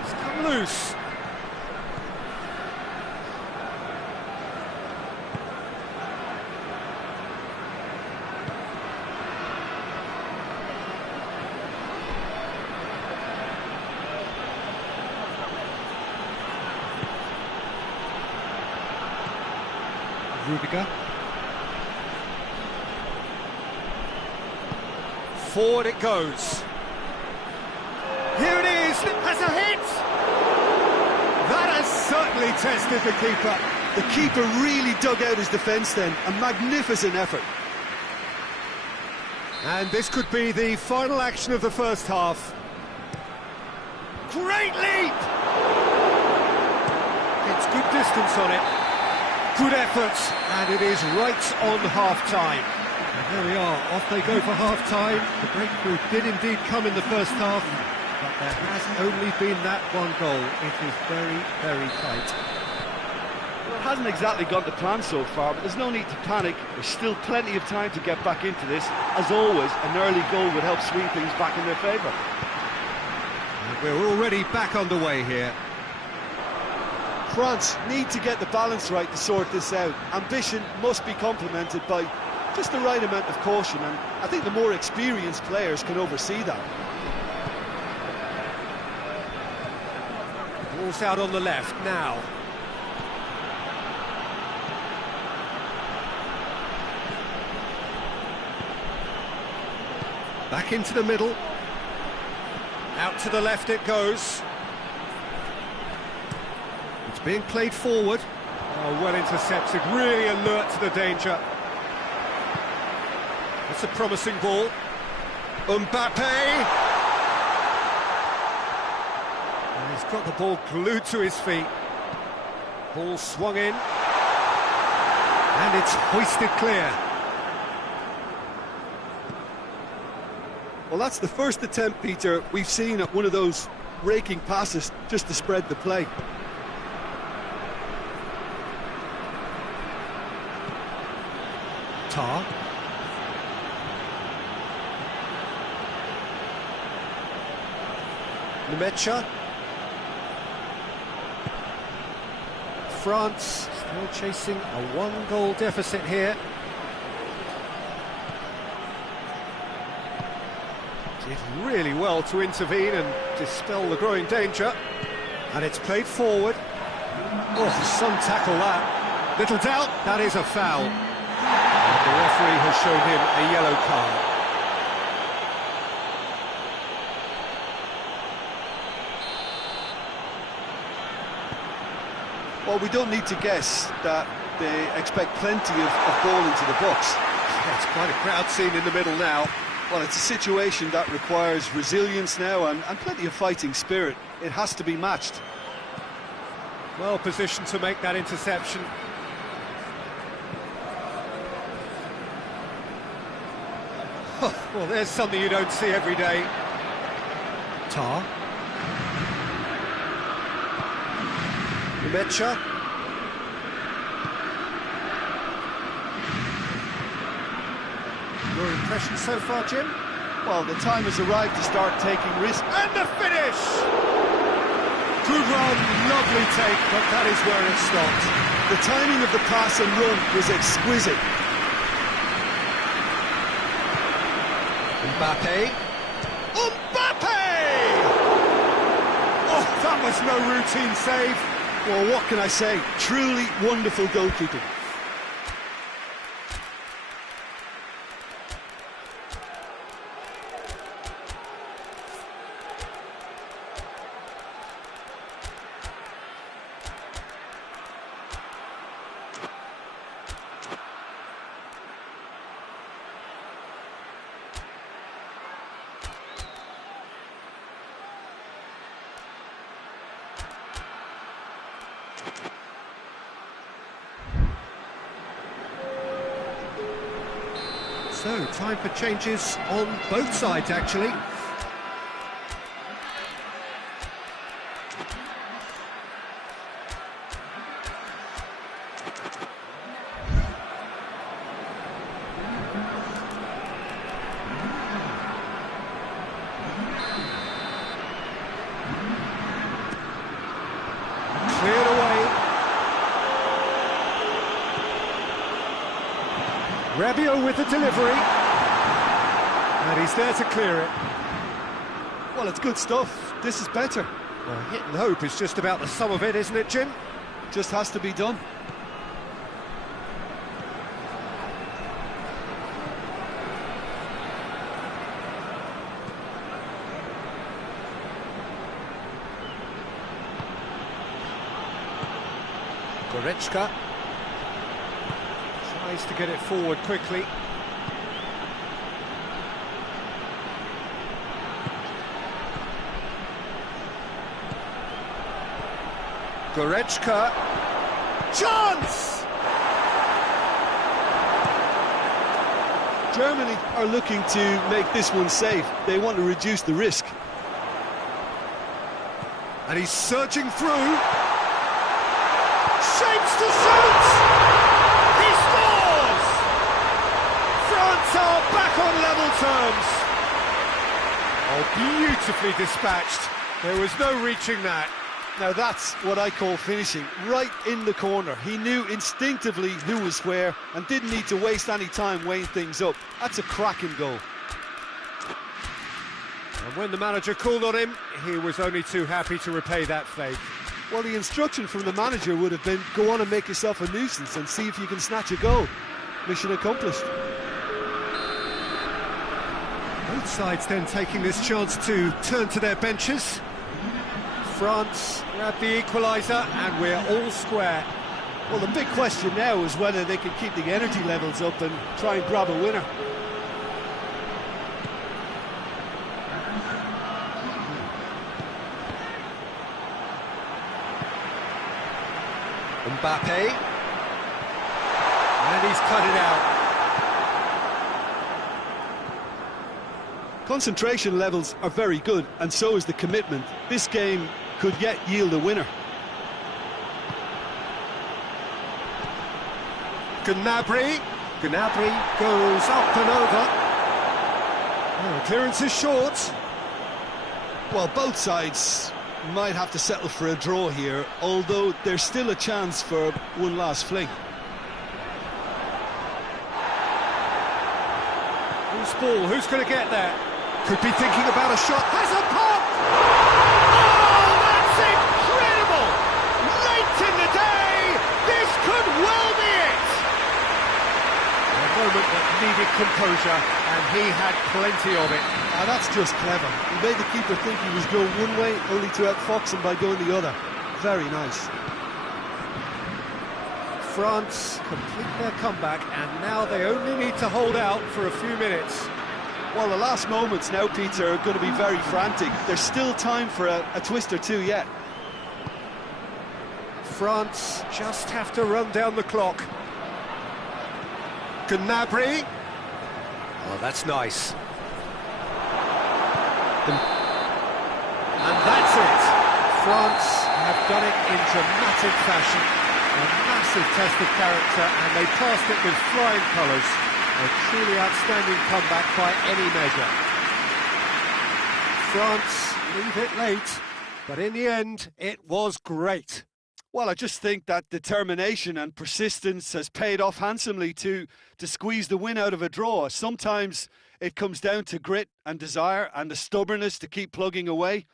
It's come loose. Rudiger. Forward it goes. Here it is, has a hit! That has certainly tested the keeper. The keeper really dug out his defence then. A magnificent effort. And this could be the final action of the first half. Great leap! It's good distance on it. Good effort, and it is right on half-time. And there we are, off they go for half-time. The breakthrough did indeed come in the first half, but there has only been that one goal. It is very, very tight. Well, it hasn't exactly gone to plan so far, but there's no need to panic. There's still plenty of time to get back into this. As always, an early goal would help swing things back in their favour. And we're already back underway here. France need to get the balance right to sort this out. Ambition must be complemented by just the right amount of caution, and I think the more experienced players can oversee that. Ball's out on the left now. Back into the middle. Out to the left it goes. It's being played forward. Oh, well intercepted, really alert to the danger. It's a promising ball. Mbappe! And he's got the ball glued to his feet. Ball swung in. And it's hoisted clear. Well, that's the first attempt, Peter, we've seen at one of those raking passes just to spread the play. Tar. Nemecha. France still chasing a one-goal deficit here. Did really well to intervene and dispel the growing danger. And it's played forward. Oh, some tackle that. Little doubt, that is a foul. And the referee has shown him a yellow card. Well, we don't need to guess that they expect plenty of ball into the box. Yeah, it's quite a crowd scene in the middle now. Well, it's a situation that requires resilience now and plenty of fighting spirit. It has to be matched. Well positioned to make that interception. Well, there's something you don't see every day. Tar. Nemecha. Your impression so far, Jim? Well, the time has arrived to start taking risks. And the finish! Good run, lovely take, but that is where it stopped. The timing of the pass and run was exquisite. Mbappe. Oh, that was no routine save. Well, what can I say? Truly wonderful goalkeeping. So, time for changes on both sides, actually. Cleared away. Rabiot with the delivery. And he's there to clear it. Well, it's good stuff. This is better. Well, hit and hope is just about the sum of it, isn't it, Jim? Just has to be done. Goretzka tries to get it forward quickly. Goretzka, chance! Germany are looking to make this one safe. They want to reduce the risk. And he's surging through. Shapes to shoot! He scores! France are back on level terms. Oh, beautifully dispatched. There was no reaching that. Now that's what I call finishing, right in the corner. He knew instinctively who was where and didn't need to waste any time weighing things up. That's a cracking goal. And when the manager called on him, he was only too happy to repay that favour. Well, the instruction from the manager would have been, go on and make yourself a nuisance and see if you can snatch a goal. Mission accomplished. Both sides then taking this chance to turn to their benches. France grab the equaliser and we're all square. Well, the big question now is whether they can keep the energy levels up and try and grab a winner. Mbappe. And he's cut it out. Concentration levels are very good, and so is the commitment. This game could yet yield a winner. Gnabry goes up and over. Oh, clearance is short. Well, both sides might have to settle for a draw here, although there's still a chance for one last fling. Who's ball? Who's going to get there? Could be thinking about a shot. Has a pop! Oh, that's incredible! Late in the day, this could well be it! A moment that needed composure, and he had plenty of it. Ah, that's just clever. He made the keeper think he was going one way, only to outfox him by going the other. Very nice. France complete their comeback, and now they only need to hold out for a few minutes. Well, the last moments now, Peter, are going to be very frantic. There's still time for a twist or two yet. France just have to run down the clock. Gnabry. Oh, that's nice. And that's it. France have done it in dramatic fashion. A massive test of character, and they passed it with flying colours. A truly outstanding comeback by any measure. France leave it late, but in the end, it was great. Well, I just think that determination and persistence has paid off handsomely to squeeze the win out of a draw. Sometimes it comes down to grit and desire and the stubbornness to keep plugging away.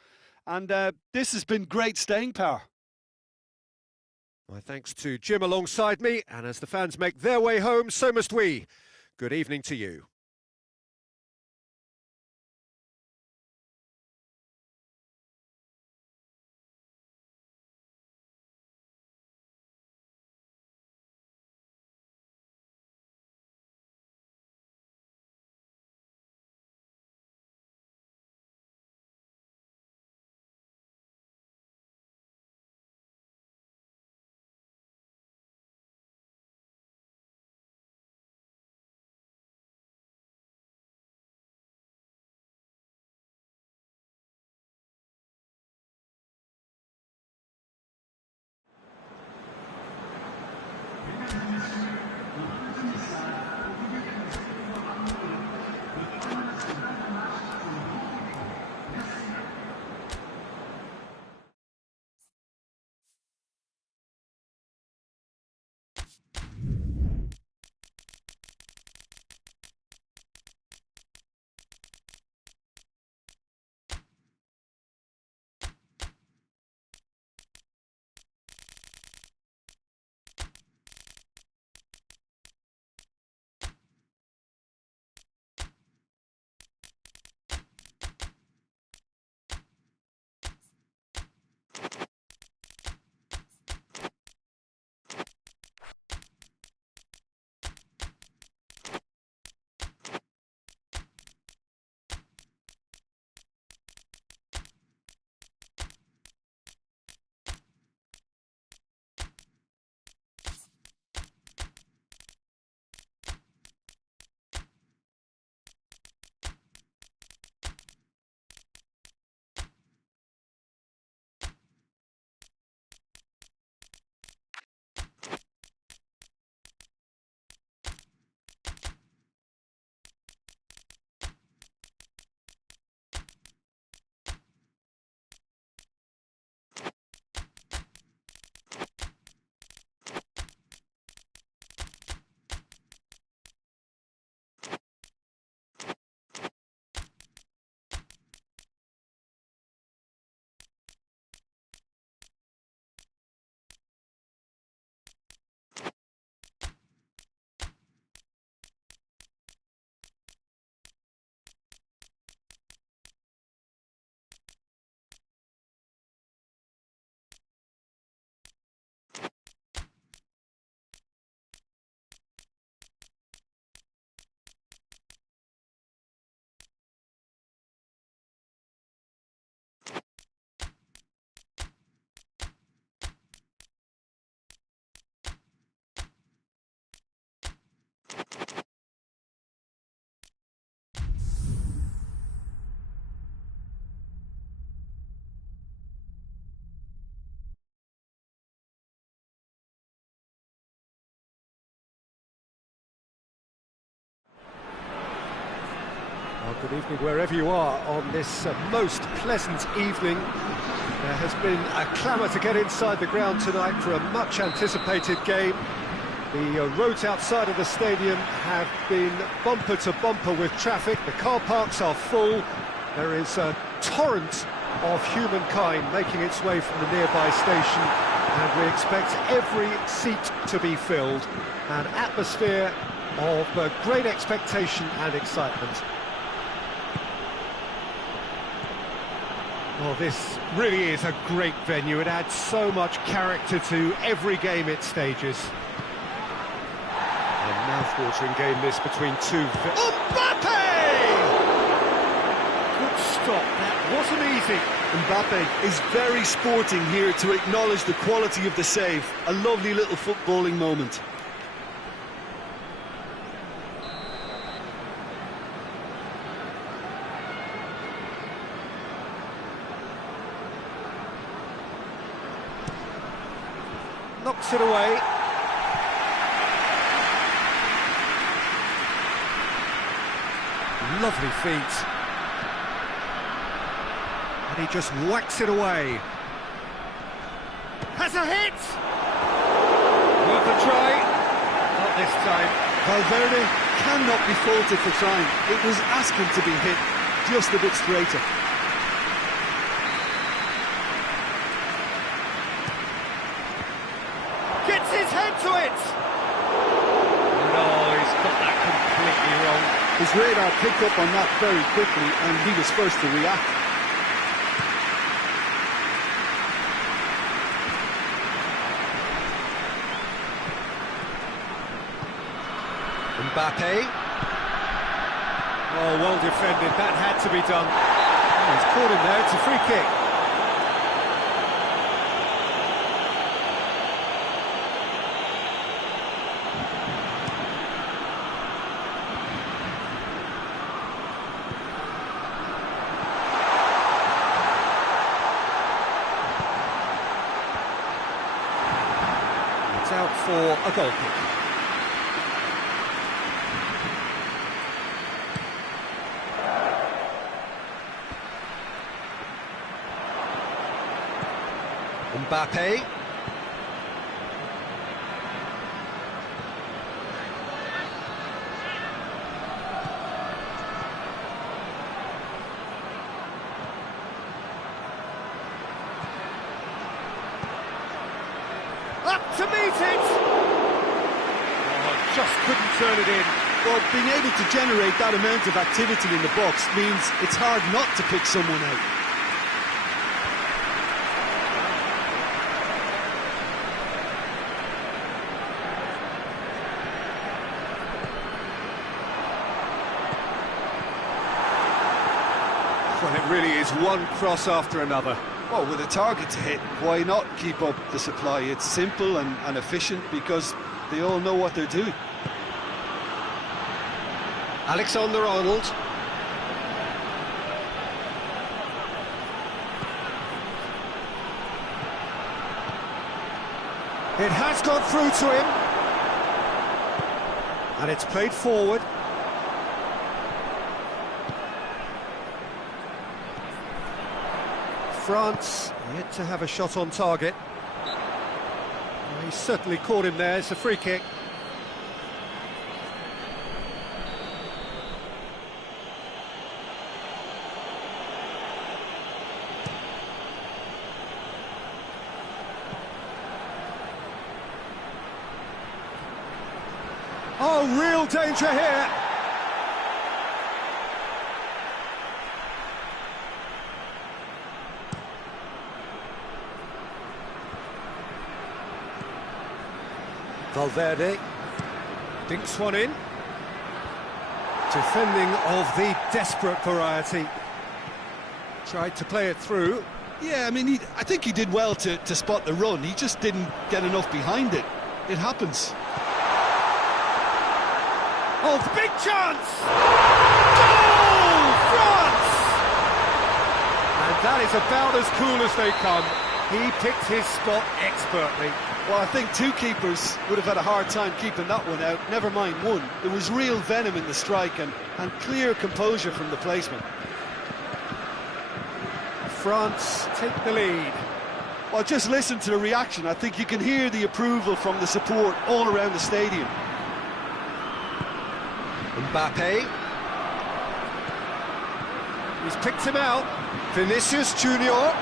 And this has been great staying power. My thanks to Jim alongside me, and as the fans make their way home, so must we. Good evening to you. Well, good evening wherever you are on this most pleasant evening. There has been a clamour to get inside the ground tonight for a much anticipated game. The roads outside of the stadium have been bumper to bumper with traffic. The car parks are full. There is a torrent of humankind making its way from the nearby station, and we expect every seat to be filled. An atmosphere of great expectation and excitement. Well, this really is a great venue. It adds so much character to every game it stages. A mouth-watering game this between two... Mbappe! Good stop, that wasn't easy. Mbappe is very sporting here to acknowledge the quality of the save. A lovely little footballing moment. Knocks it away. Lovely feet. he just whacks it away. Has a hit! Worth a try. Not this time. Valverde cannot be faulted for trying. It was asking to be hit just a bit straighter. Gets his head to it! No, he's got that completely wrong. His radar picked up on that very quickly and he was first to react. Mbappe. Oh, well defended. That had to be done. Oh, he's caught him there. It's a free kick. It's out for a goal kick. Mbappe. Up to meet it! Oh, just couldn't turn it in. Well, being able to generate that amount of activity in the box means it's hard not to pick someone out. Well, it really is one cross after another. Well, with a target to hit, why not keep up the supply? It's simple and efficient because they all know what they're doing. Alexander-Arnold. It has gone through to him. And it's played forward. France yet to have a shot on target. Well, he certainly caught him there. It's a free kick. Oh, real danger here. Valverde dinks one in. Defending of the desperate variety. Tried to play it through. Yeah, I mean, I think he did well to spot the run. He just didn't get enough behind it. It happens. Oh, big chance! Goal! France! And that is about as cool as they come. He picked his spot expertly. Well, I think two keepers would have had a hard time keeping that one out, never mind one. There was real venom in the strike and clear composure from the placement. France take the lead. Well, just listen to the reaction. I think you can hear the approval from the support all around the stadium. Mbappe. He's picked him out. Vinicius Junior.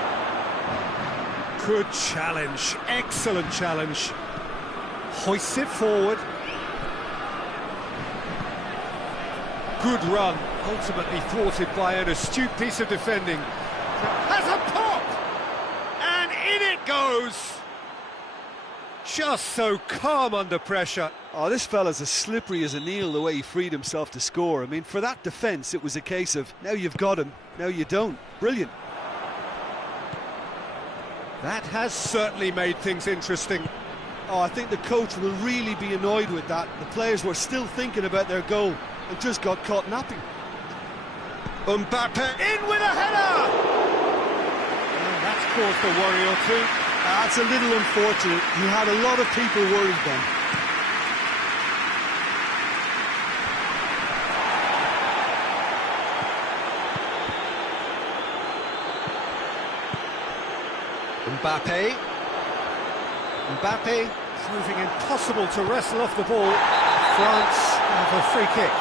Good challenge, excellent challenge. Hoists it forward. Good run, ultimately thwarted by an astute piece of defending. Has a pop! And in it goes! Just so calm under pressure. Oh, this fella's as slippery as an eel the way he freed himself to score. I mean, for that defence, it was a case of, now you've got him, now you don't. Brilliant. That has certainly made things interesting. Oh, I think the coach will really be annoyed with that. The players were still thinking about their goal and just got caught napping. Mbappe in with a header! And that's caused a worry or two. That's a little unfortunate. He had a lot of people worried then. Mbappe. Mbappe. Proving impossible to wrestle off the ball. France have a free kick.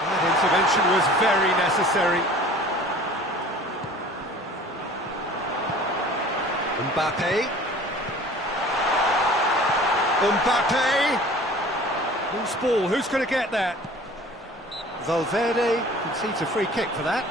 That intervention was very necessary. Mbappe. Mbappe! Loose ball, who's going to get that? Valverde concedes a free kick for that.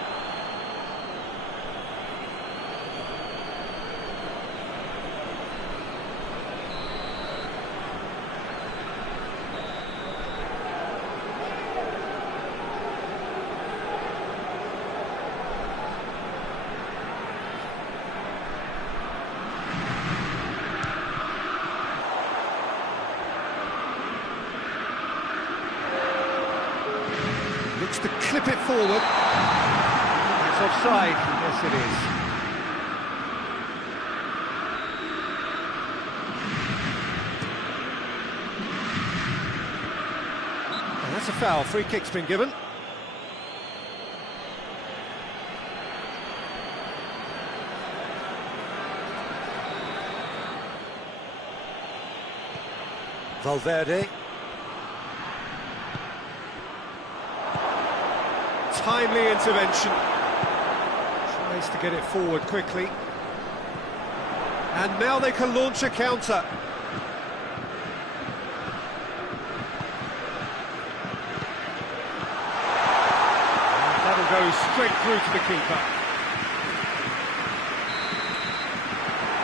Looks to clip it forward. It's offside. Yes, it is. And that's a foul. Free kick's been given. Valverde. Timely intervention. Tries to get it forward quickly. And now they can launch a counter. And that'll go straight through to the keeper.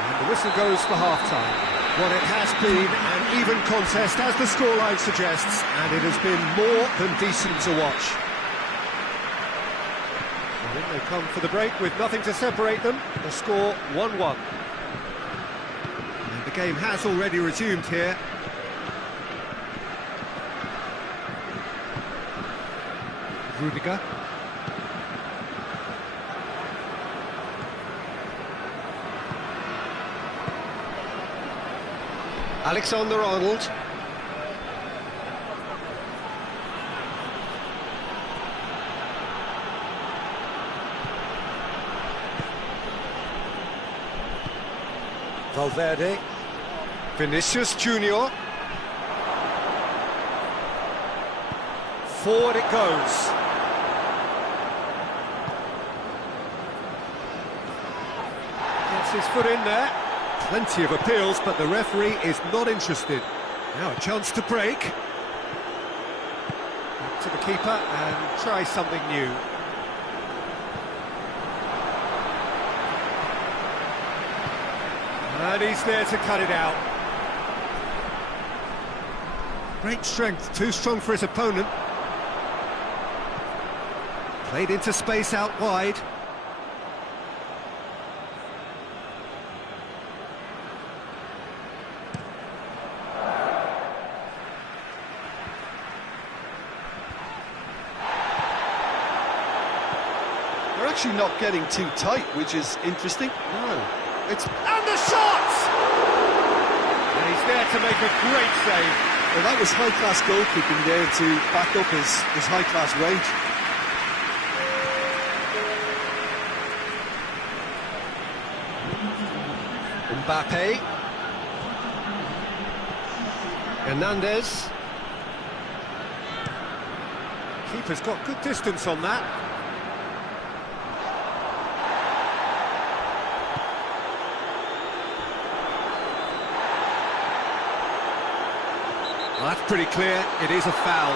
And the whistle goes for half-time. Well, it has been an even contest, as the scoreline suggests, and it has been more than decent to watch. And then they come for the break with nothing to separate them. The score 1-1. And the game has already resumed here. Rudiger. Alexander-Arnold. Valverde. Vinicius Junior. Forward it goes. Gets his foot in there. Plenty of appeals, but the referee is not interested. Now a chance to break. Back to the keeper and try something new. And he's there to cut it out. Great strength, too strong for his opponent. Played into space out wide. They're actually not getting too tight, which is interesting. No. It's And the shot! And he's there to make a great save. Well, that was high-class goalkeeping there to back up his high-class range. Mbappe. Hernandez. Keeper's got good distance on that. Well, that's pretty clear. It is a foul.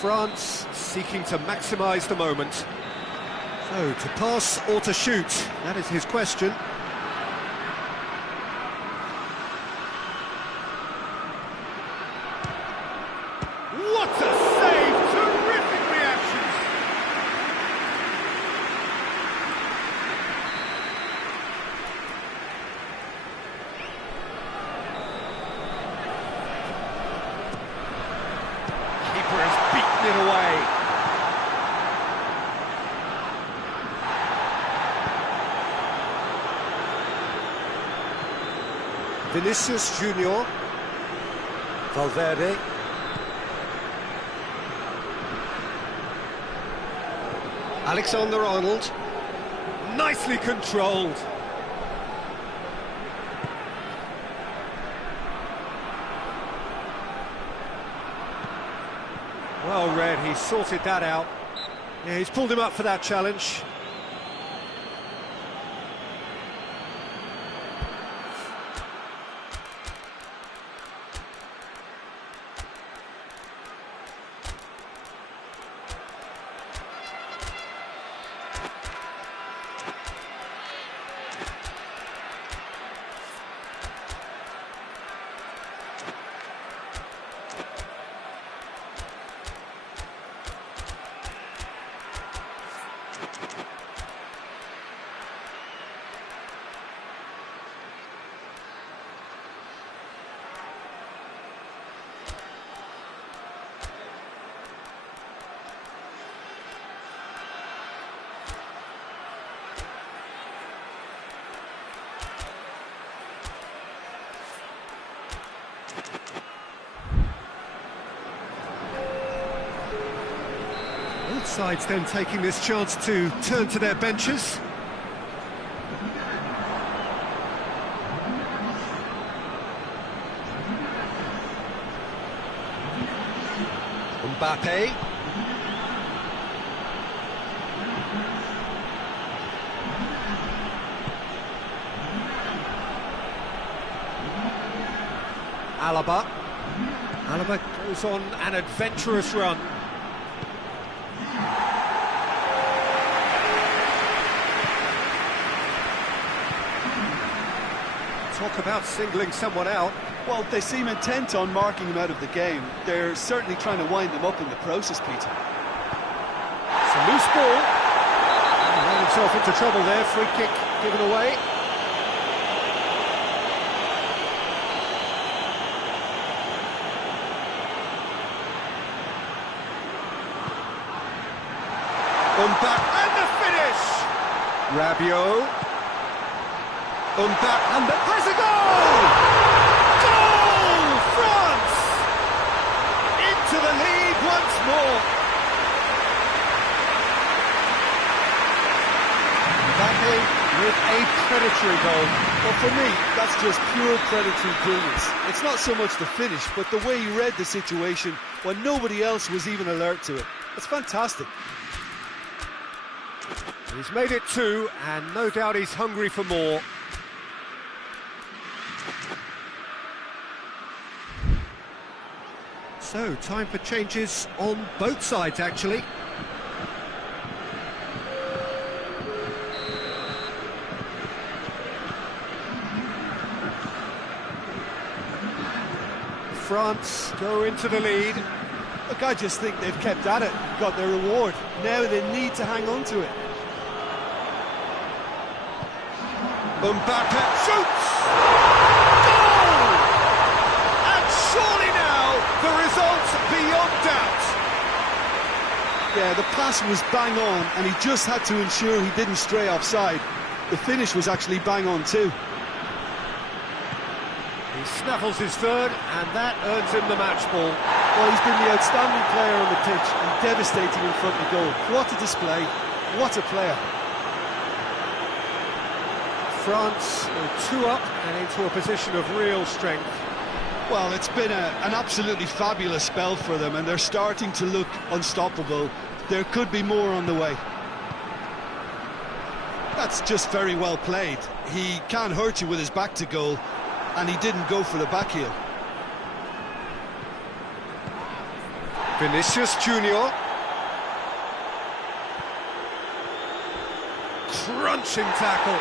France seeking to maximise the moment. So, to pass or to shoot? That is his question. What a save! Terrific reactions! Keeper has beaten it away. Vinicius Junior. Valverde. Alexander-Arnold. Nicely controlled. Well read, he sorted that out. Yeah, he's pulled him up for that challenge. Both sides then taking this chance to turn to their benches. Mbappe. Alaba. Alaba goes on an adventurous run. Talk about singling someone out. Well, they seem intent on marking him out of the game. They're certainly trying to wind him up in the process, Peter. It's a loose ball. And ran himself into trouble there. Free kick given away. Mbappe and the finish! Rabiot. Mbappe and there's a goal! Goal! France! Into the lead once more. Mbappe with a predatory goal. Well, for me, that's just pure predatory brilliance. It's not so much the finish, but the way he read the situation when nobody else was even alert to it. It's fantastic. He's made it two, and no doubt he's hungry for more. So, time for changes on both sides, actually. France go into the lead. Look, I just think they've kept at it, got their reward. Now they need to hang on to it. Mbappe shoots! Goal! And surely now, the result beyond doubt. Yeah, the pass was bang on, and he just had to ensure he didn't stray offside. The finish was actually bang on too. He snaffles his third, and that earns him the match ball. Well, he's been the outstanding player on the pitch and devastating in front of goal. What a display, what a player. France two up and into a position of real strength. Well, it's been an absolutely fabulous spell for them, and they're starting to look unstoppable. There could be more on the way. That's just very well played. He can't hurt you with his back to goal, and he didn't go for the back heel. Vinicius Junior. Crunching tackle.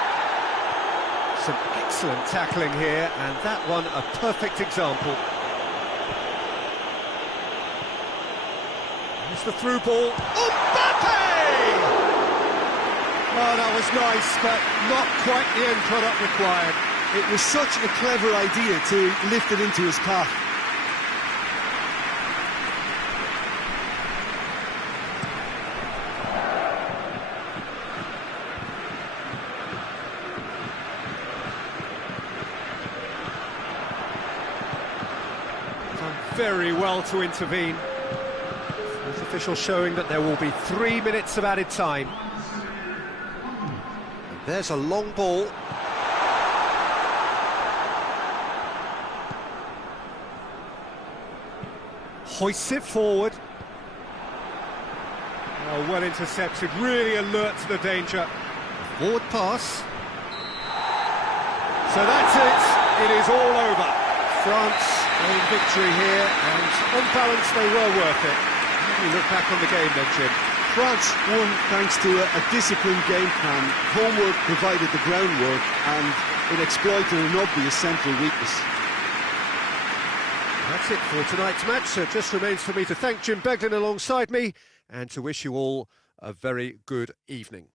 Some excellent tackling here, and that one a perfect example. Here's the through ball. Mbappe! Oh, that was nice, but not quite the end product required. It was such a clever idea to lift it into his path. very well to intervene. There's official showing that there will be 3 minutes of added time. And there's a long ball. Hoists it forward. Oh, well intercepted, really alert to the danger. Forward pass. So that's it. It is all over. France in victory here, and on balance they were worth it. How do you look back on the game then, Jim? France won thanks to a disciplined game plan. Homework provided the groundwork, and it exploited an obvious central weakness. That's it for tonight's match. So it just remains for me to thank Jim Beglin alongside me and to wish you all a very good evening.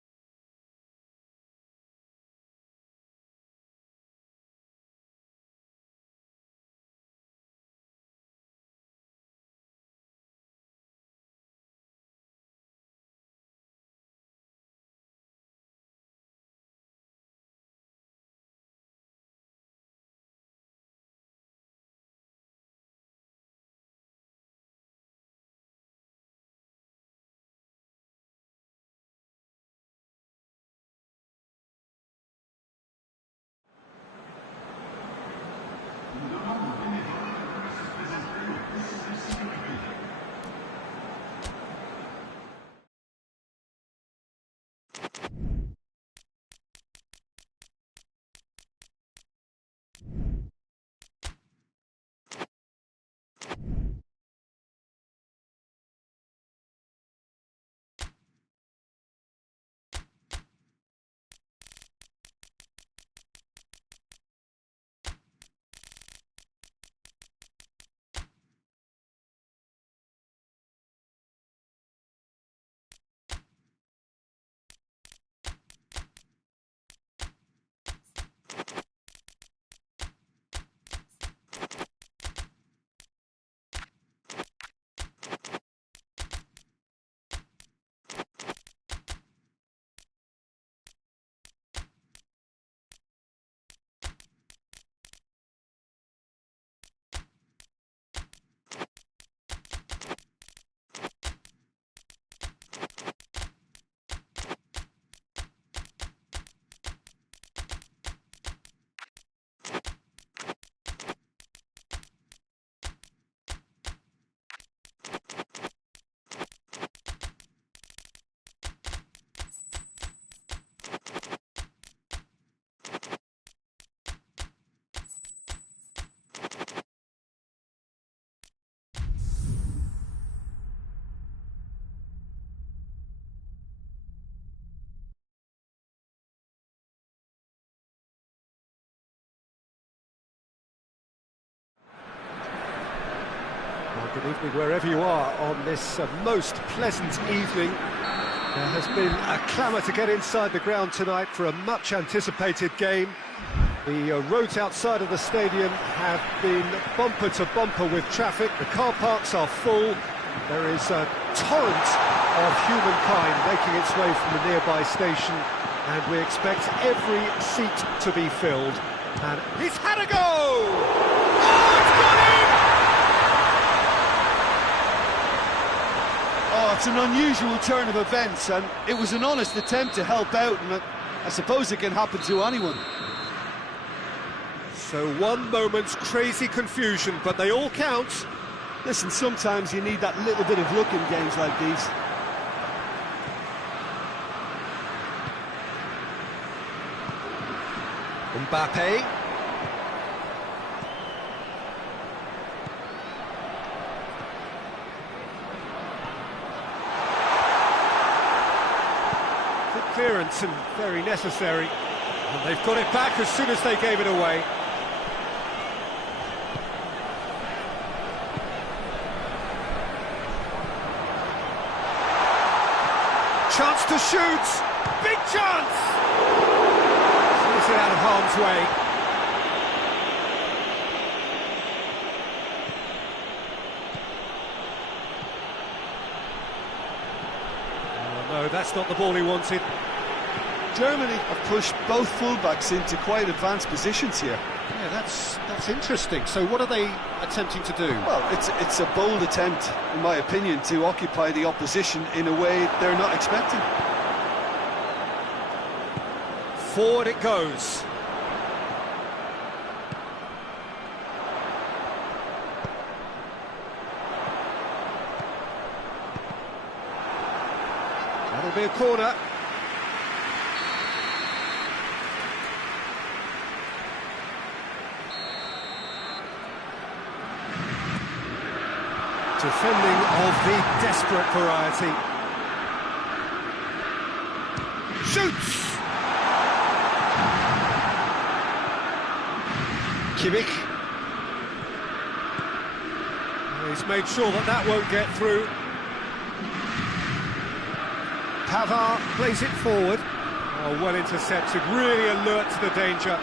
Good evening wherever you are on this most pleasant evening. There has been a clamour to get inside the ground tonight for a much anticipated game. The roads outside of the stadium have been bumper to bumper with traffic. The car parks are full. There is a torrent of humankind making its way from the nearby station, and we expect every seat to be filled. And he's had a go! Oh, it's got in! Oh, it's an unusual turn of events, and it was an honest attempt to help out, and I suppose it can happen to anyone. So one moment's crazy confusion, but they all count. Listen, sometimes you need that little bit of luck in games like these. Mbappe. Good clearance and very necessary. And they've got it back as soon as they gave it away. Chance to shoot! Big chance! Slips it out of harm's way. Oh, no, that's not the ball he wanted. Germany have pushed both fullbacks into quite advanced positions here. Yeah, that's interesting. So what are they attempting to do? Well, it's a bold attempt, in my opinion, to occupy the opposition in a way they're not expecting. Forward it goes. That'll be a corner. Defending of the desperate variety. Shoots! Kimmich. He's made sure that won't get through. Pavard plays it forward. Oh, well intercepted, really alert to the danger.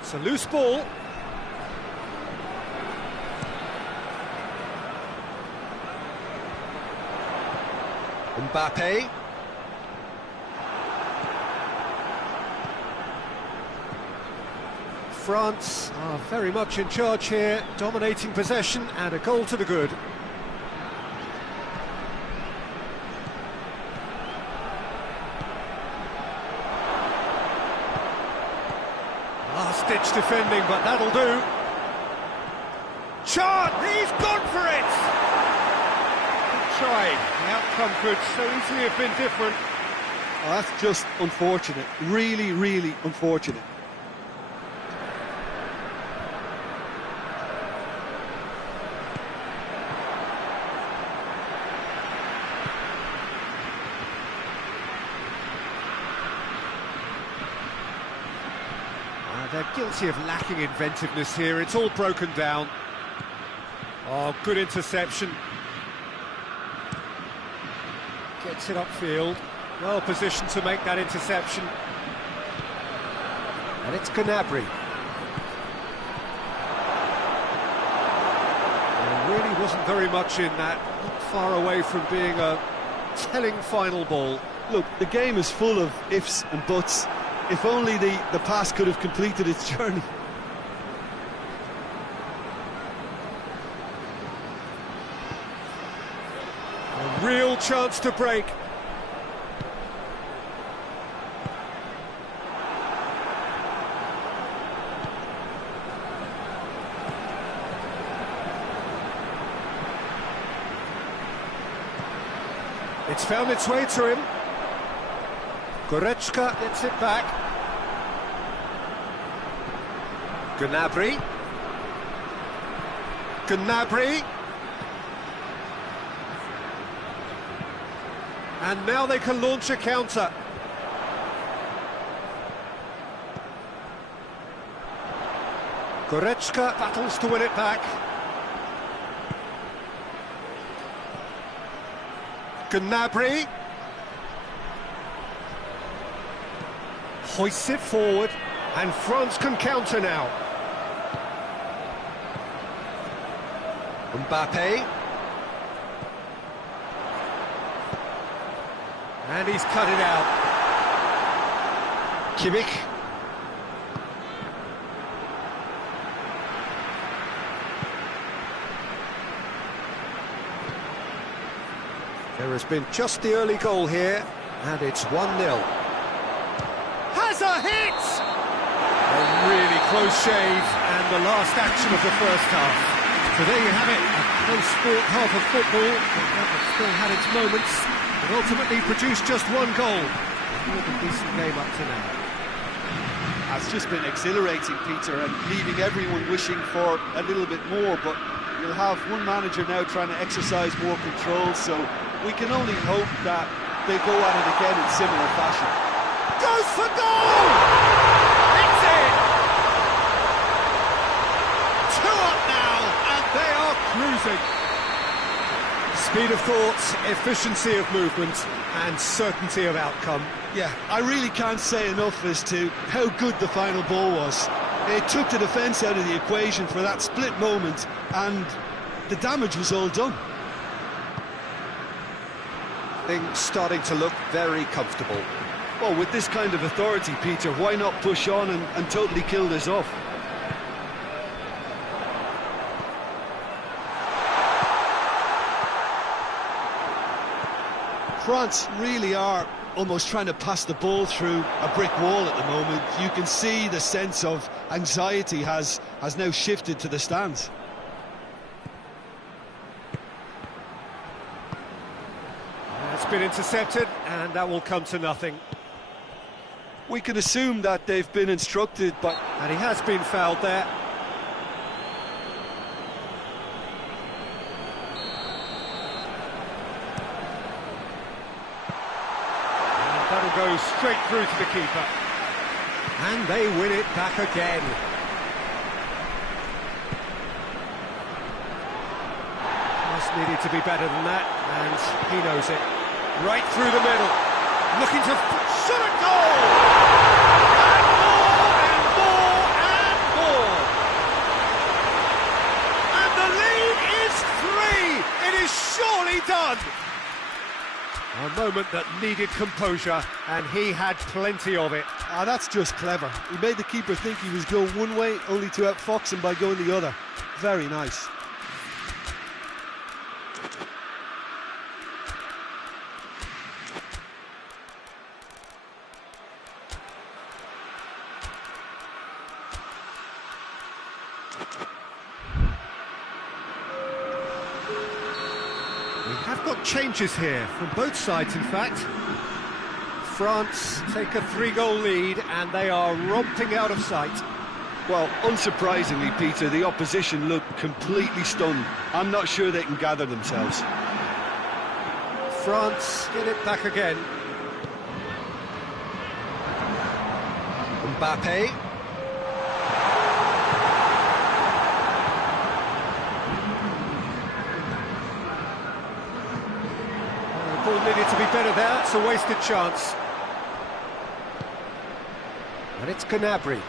It's a loose ball. Mbappe. France are very much in charge here, dominating possession and a goal to the good. Last-ditch defending, but that'll do. Chart, he's gone for it! Good try. The outcome could so easily have been different. Well, that's just unfortunate. Really, really unfortunate. They're guilty of lacking inventiveness here. It's all broken down. Oh, good interception. Gets it upfield. Well positioned to make that interception. And it's Gnabry. There really wasn't very much in that. Not far away from being a telling final ball. Look, the game is full of ifs and buts. If only the pass could have completed its journey. A real chance to break. It's found its way to him. Goretzka gets it back. Gnabry. Gnabry. And now they can launch a counter. Goretzka battles to win it back. Gnabry. Hoists it forward, and France can counter now. Mbappe. And he's cut it out. Kimmich. There has been just the early goal here, and it's 1-0. Has a hit! A really close shave, and the last action of the first half. So there you have it, a close sport half of football, but still had its moments, but ultimately produced just one goal. More than decent game up to now. It's just been exhilarating, Peter, and leaving everyone wishing for a little bit more, but you'll have one manager now trying to exercise more control, so we can only hope that they go at it again in similar fashion. Goes for goal! It's in! 2 up now, and they are cruising. Speed of thought, efficiency of movement, and certainty of outcome. Yeah, I really can't say enough as to how good the final ball was. It took the defence out of the equation for that split moment, and the damage was all done. Things starting to look very comfortable. Well, with this kind of authority, Peter, why not push on and totally kill this off? France really are almost trying to pass the ball through a brick wall at the moment. You can see the sense of anxiety has now shifted to the stands. It's been intercepted, and that will come to nothing. We can assume that they've been instructed, but... And he has been fouled there. And that'll go straight through to the keeper. And they win it back again. Just needed to be better than that, and he knows it. Right through the middle, looking to shot a goal! And more, and more, and more! And the lead is 3! It is surely done! A moment that needed composure, and he had plenty of it. Ah, that's just clever. He made the keeper think he was going one way, only to outfox him by going the other. Very nice. We have got changes here, from both sides in fact. France take a 3-goal lead and they are romping out of sight. Well, unsurprisingly, Peter, the opposition look completely stunned. I'm not sure they can gather themselves. France get it back again. Mbappe. The ball needed to be better there, it's a wasted chance. And it's Gnabry.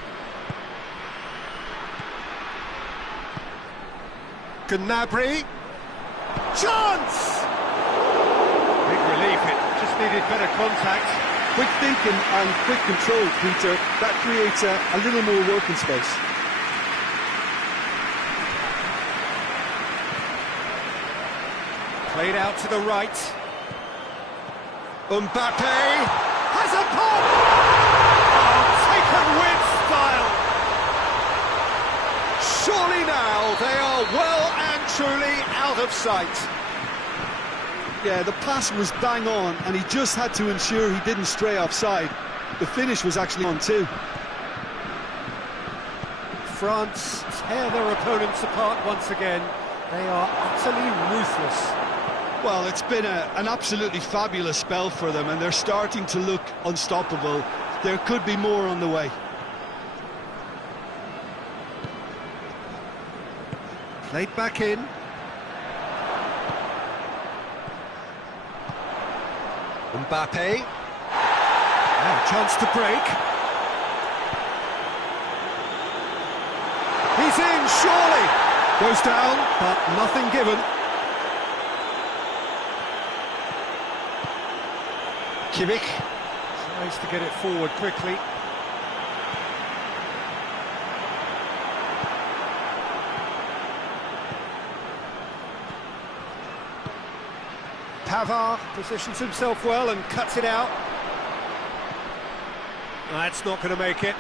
Gnabry. Chance! Big relief, it just needed better contact. Quick thinking and quick control, Peter. That creates a little more working space. Played out to the right. Mbappe has a pop! Oh, taken with style! Surely now they are well and truly out of sight. Yeah, the pass was bang on, and he just had to ensure he didn't stray offside. The finish was actually on too. France tear their opponents apart once again. They are utterly ruthless. Well, it's been an absolutely fabulous spell for them, and they're starting to look unstoppable. There could be more on the way. Played back in. Mbappe. Now a chance to break. He's in, surely! Goes down, but nothing given. Kimmich tries to get it forward quickly. Pavard positions himself well and cuts it out. That's not going to make it.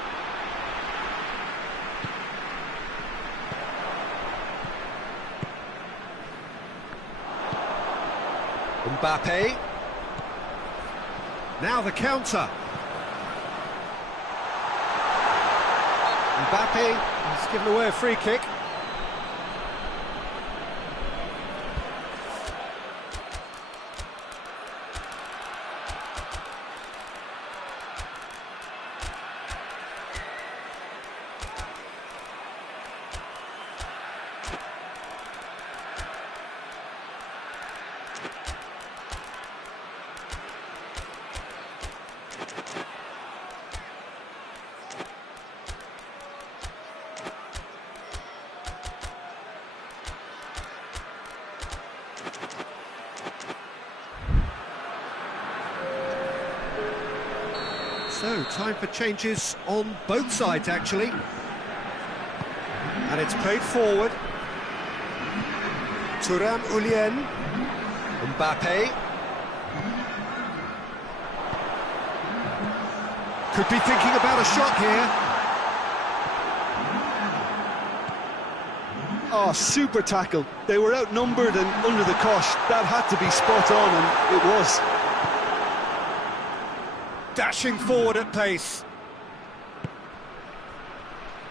Mbappe. Now the counter. Mbappe has given away a free kick. So, time for changes on both sides, actually. And it's played forward. Thuram Ulien. Mbappe. Could be thinking about a shot here. Oh, super tackle. They were outnumbered and under the cosh. That had to be spot on, and it was. Dashing forward at pace.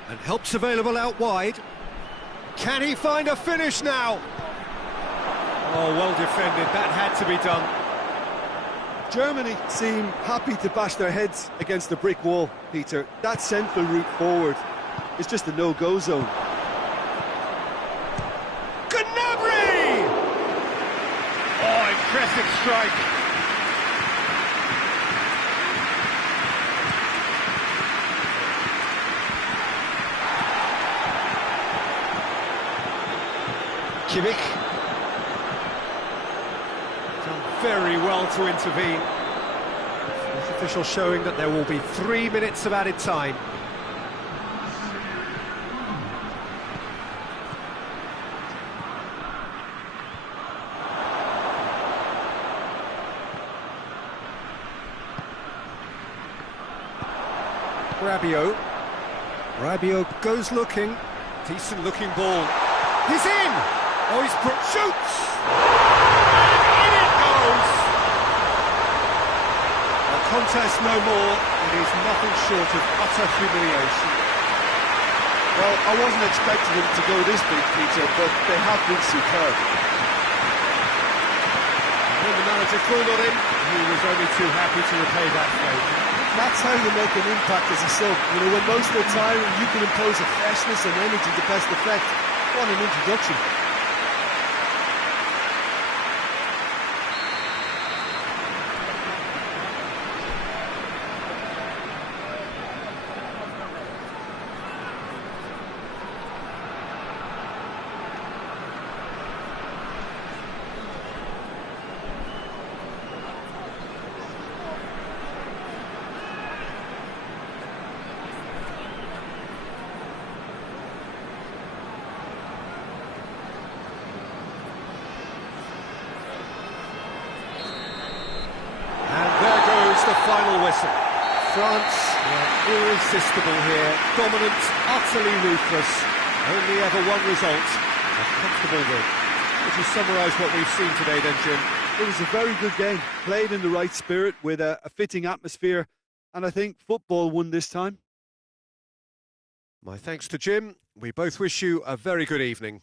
And help's available out wide. Can he find a finish now? Oh, well defended. That had to be done. Germany seem happy to bash their heads against the brick wall, Peter. That central route forward is just a no-go zone. Gnabry! Oh, impressive strike. Kimmich. Done very well to intervene. The official showing that there will be 3 minutes of added time. Rabiot goes looking. Decent looking ball. He's in! Oh, he's shoots! And in it goes! A contest no more. It is nothing short of utter humiliation. Well, I wasn't expecting them to go this big, Peter, but they have been superb. When the manager called on him, he was only too happy to repay that favour. That's how you make an impact as a sub. You know, when most of the time you can impose a freshness and energy to best effect. What an introduction. The final whistle. France were irresistible here, dominant, utterly ruthless. Only ever one result, a comfortable win. Would you summarise what we've seen today then, Jim? It was a very good game, played in the right spirit with a fitting atmosphere, and I think football won this time. My thanks to Jim. We both wish you a very good evening.